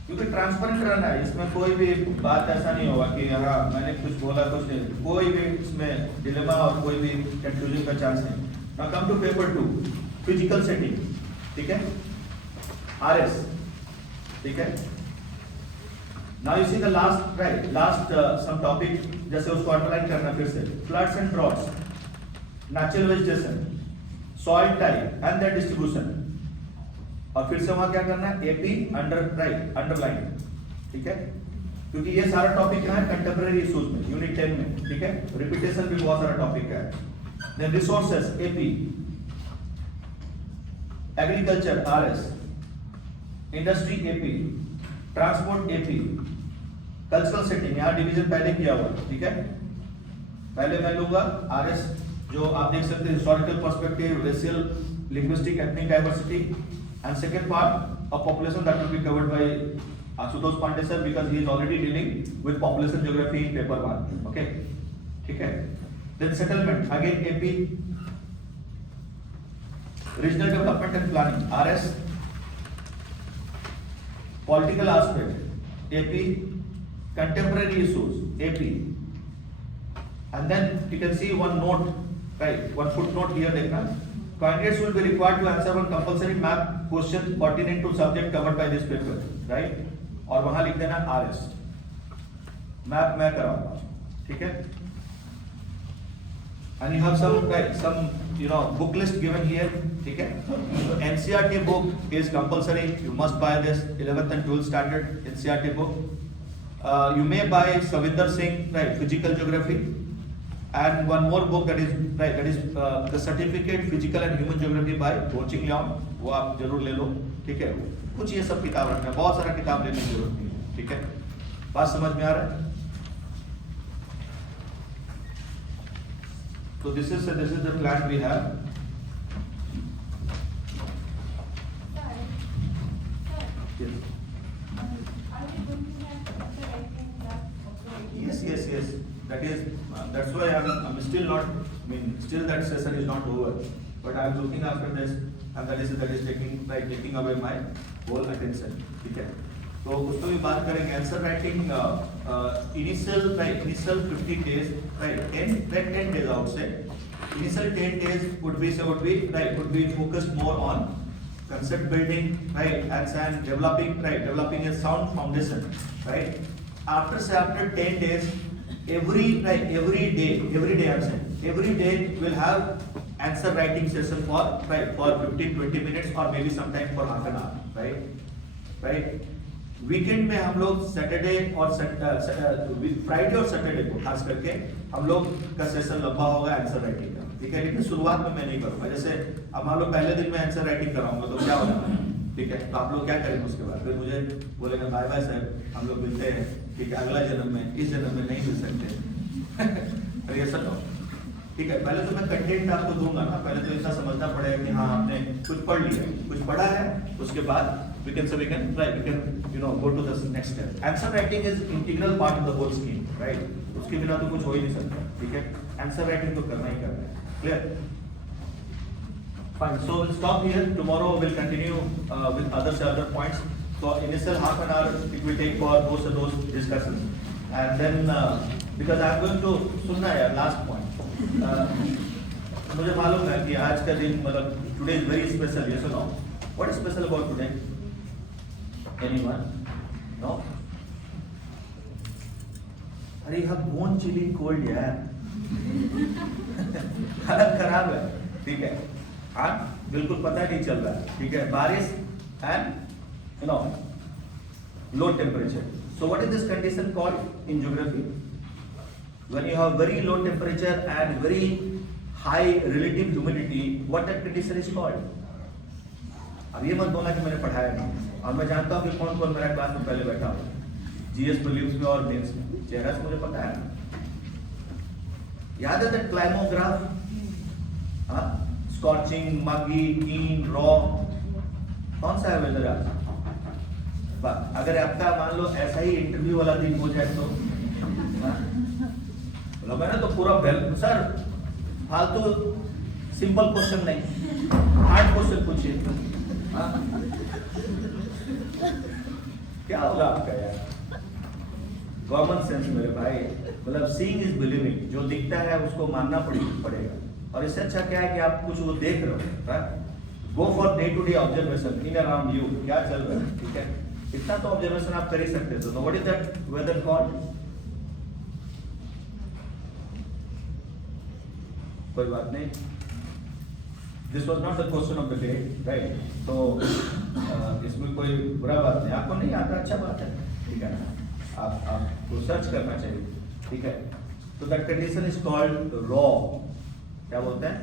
क्योंकि ट्रांसपेरेंट रहना है, इसमें कोई भी बात ऐसा नहीं होगा कि यहाँ मैंने कुछ बोला कुछ नहीं, कोई भी इसमें डिलेमा और कोई भी कंफ्यूजन का चांस नहीं। Now come to paper 2, physical setting, ठीक है, आरएस, ठीक है। Now you see the last, right, last some topic, जैसे उसको अंडरलाइन करना फिर से, floods and droughts, natural vegetation, soil type and their distribution, और फिर से वहां क्या करना है, एपी अंडर, राइट, अंडरलाइन, ठीक है। क्योंकि ये सारा टॉपिक है कंटेम्परेरी इश्यूज में, यूनिट 10 में, ठीक है। रिपीटेशन भी बहुत सारा टॉपिक है। Then resources, AP, agriculture, RS, industry, AP, transport, AP, cultural setting, यहाँ डिवीजन पहले किया हुआ, ठीक है। पहले मैं लूंगा आरएस, जो आप देख सकते हैं, historical perspective, racial, linguistic, ethnic diversity, and second part of population that will be covered by Ashutosh Pandey sir, because he is already dealing with population geography in paper 1, okay, ठीक है। Then settlement, again AP, regional development and planning, RS, political aspect, AP, contemporary issues, AP, and then you can see one note, right, one footnote here देखना, candidates will be required to answer one compulsory map question pertinent to subject covered by this paper, right, और वहां लिख देना RS, map मैं कराऊंगा, ठीक है। And you have some, right, some, you know, book list given here, ठीक है। So NCERT book is compulsory, you must buy this 11th and 12th standard NCERT book. You may buy Savinder Singh, right, physical geography, and one more book that is, right, that is the certificate physical and human geography by Coaching Leong, वो आप जरूर ले लो, ठीक है। कुछ ये सब किताब रखना है, बहुत सारा किताब लेने की जरूरत नहीं है, ठीक है। बात समझ में आ रहा है? So this is the plan we have. Yes. That is that's why I'm still not. I mean, still that session is not over. But I'm looking after this, and that is taking away my whole attention. ठीक है. तो उसको भी बात करेंगे। Answer writing initial 50 days, right? 10 days I would say. Initial 10 days would be focused more on concept building, right, and developing a sound foundation, right. After 10 days, every day I'm saying, every day we'll have answer writing session for 15-20 minutes or maybe sometime for half an hour, right. Weekend में हम लोग Saturday और Friday और Saturday को खास करके हम लोग का सेशन लंबा होगा आंसर राइटिंग का, ठीक है। लेकिन शुरुआत में मैं नहीं करूंगा, जैसे अब हम लोग पहले दिन में आंसर राइटिंग कराऊंगा तो क्या होगा, ठीक है। तो आप लोग क्या करेंगे उसके बाद, फिर मुझे बोलेंगे बाय बाय सर, हम लोग मिलते हैं, ठीक है, अगला जन्म में, इस जन्म में नहीं मिल सकते। तो ये सब ठीक है। पहले तो मैं कंटेंट आपको दूंगा ना, पहले तो इतना समझना पड़ेगा कि हाँ आपने कुछ पढ़ लिया, कुछ पढ़ा है, उसके बाद we can you know go to the next step. Answer writing is integral part of the whole scheme, right? उसके बिना तो कुछ हो ही नहीं सकता, ठीक है। आंसर राइटिंग तो करना ही करना है, clear? Fine. So we'll stop here. Tomorrow we'll continue with other points. So initial half an hour it will take for those discussions, and then because I'm going to सुनना है last point. मुझे मालूम है कि आज का दिन मतलब today is very special. Yes or no? What is special about today? Anyone? No? अरे यह बोन चिली कोल्ड यार, हालत खराब है, ठीक है। हाँ बिल्कुल पता नहीं चल रहा है, ठीक है। बारिश and low temperature. So what is this condition called in geography? When you have very low temperature and very high relative humidity, what that condition is called? अब ये मत बोलना कि मैंने पढ़ाया नहीं, और मैं जानता हूँ कि कौन कौन मेरा क्लास में पहले बैठा हो, जीएस प्रीलिम्स में और मेंस में, चेहरा से मुझे पता है। याद है दैट क्लाइमोग्राफ, स्कॉचिंग, मगी, कीन, रॉ, कौन सा है वेदर आज? अगर आपका मान लो ऐसा ही इंटरव्यू वाला दिन हो जाए तो मैंने तो पूरा बेल सर फालतू सिंपल क्वेश्चन नहीं, हार्ड क्वेश्चन पूछिए। क्या होगा आपका यार? कॉमन सेंस मेरे भाई, मतलब सीइंग इज बिलीविंग, जो दिखता है उसको मानना पड़ेगा। और इससे अच्छा क्या है कि आप कुछ वो देख रहे हो, go for day to day observation in around you, क्या चल रहा है, ठीक है, इतना तो ऑब्जर्वेशन आप कर ही सकते थे। तो what is that whether called? कोई बात नहीं, this was not the question of the day, right? तो इसमें कोई बुरा बात नहीं, आपको नहीं आता अच्छा बात है, ठीक है, आपको सर्च करना चाहिए, ठीक है। तो that condition is called raw, क्या बोलते हैं?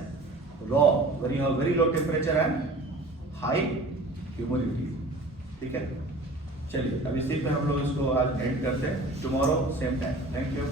Raw, when you have very low temperature and high humidity, ठीक है। चलिए अब इसी पे हम लोग इसको आज एंड करते हैं, tomorrow same time. Thank you.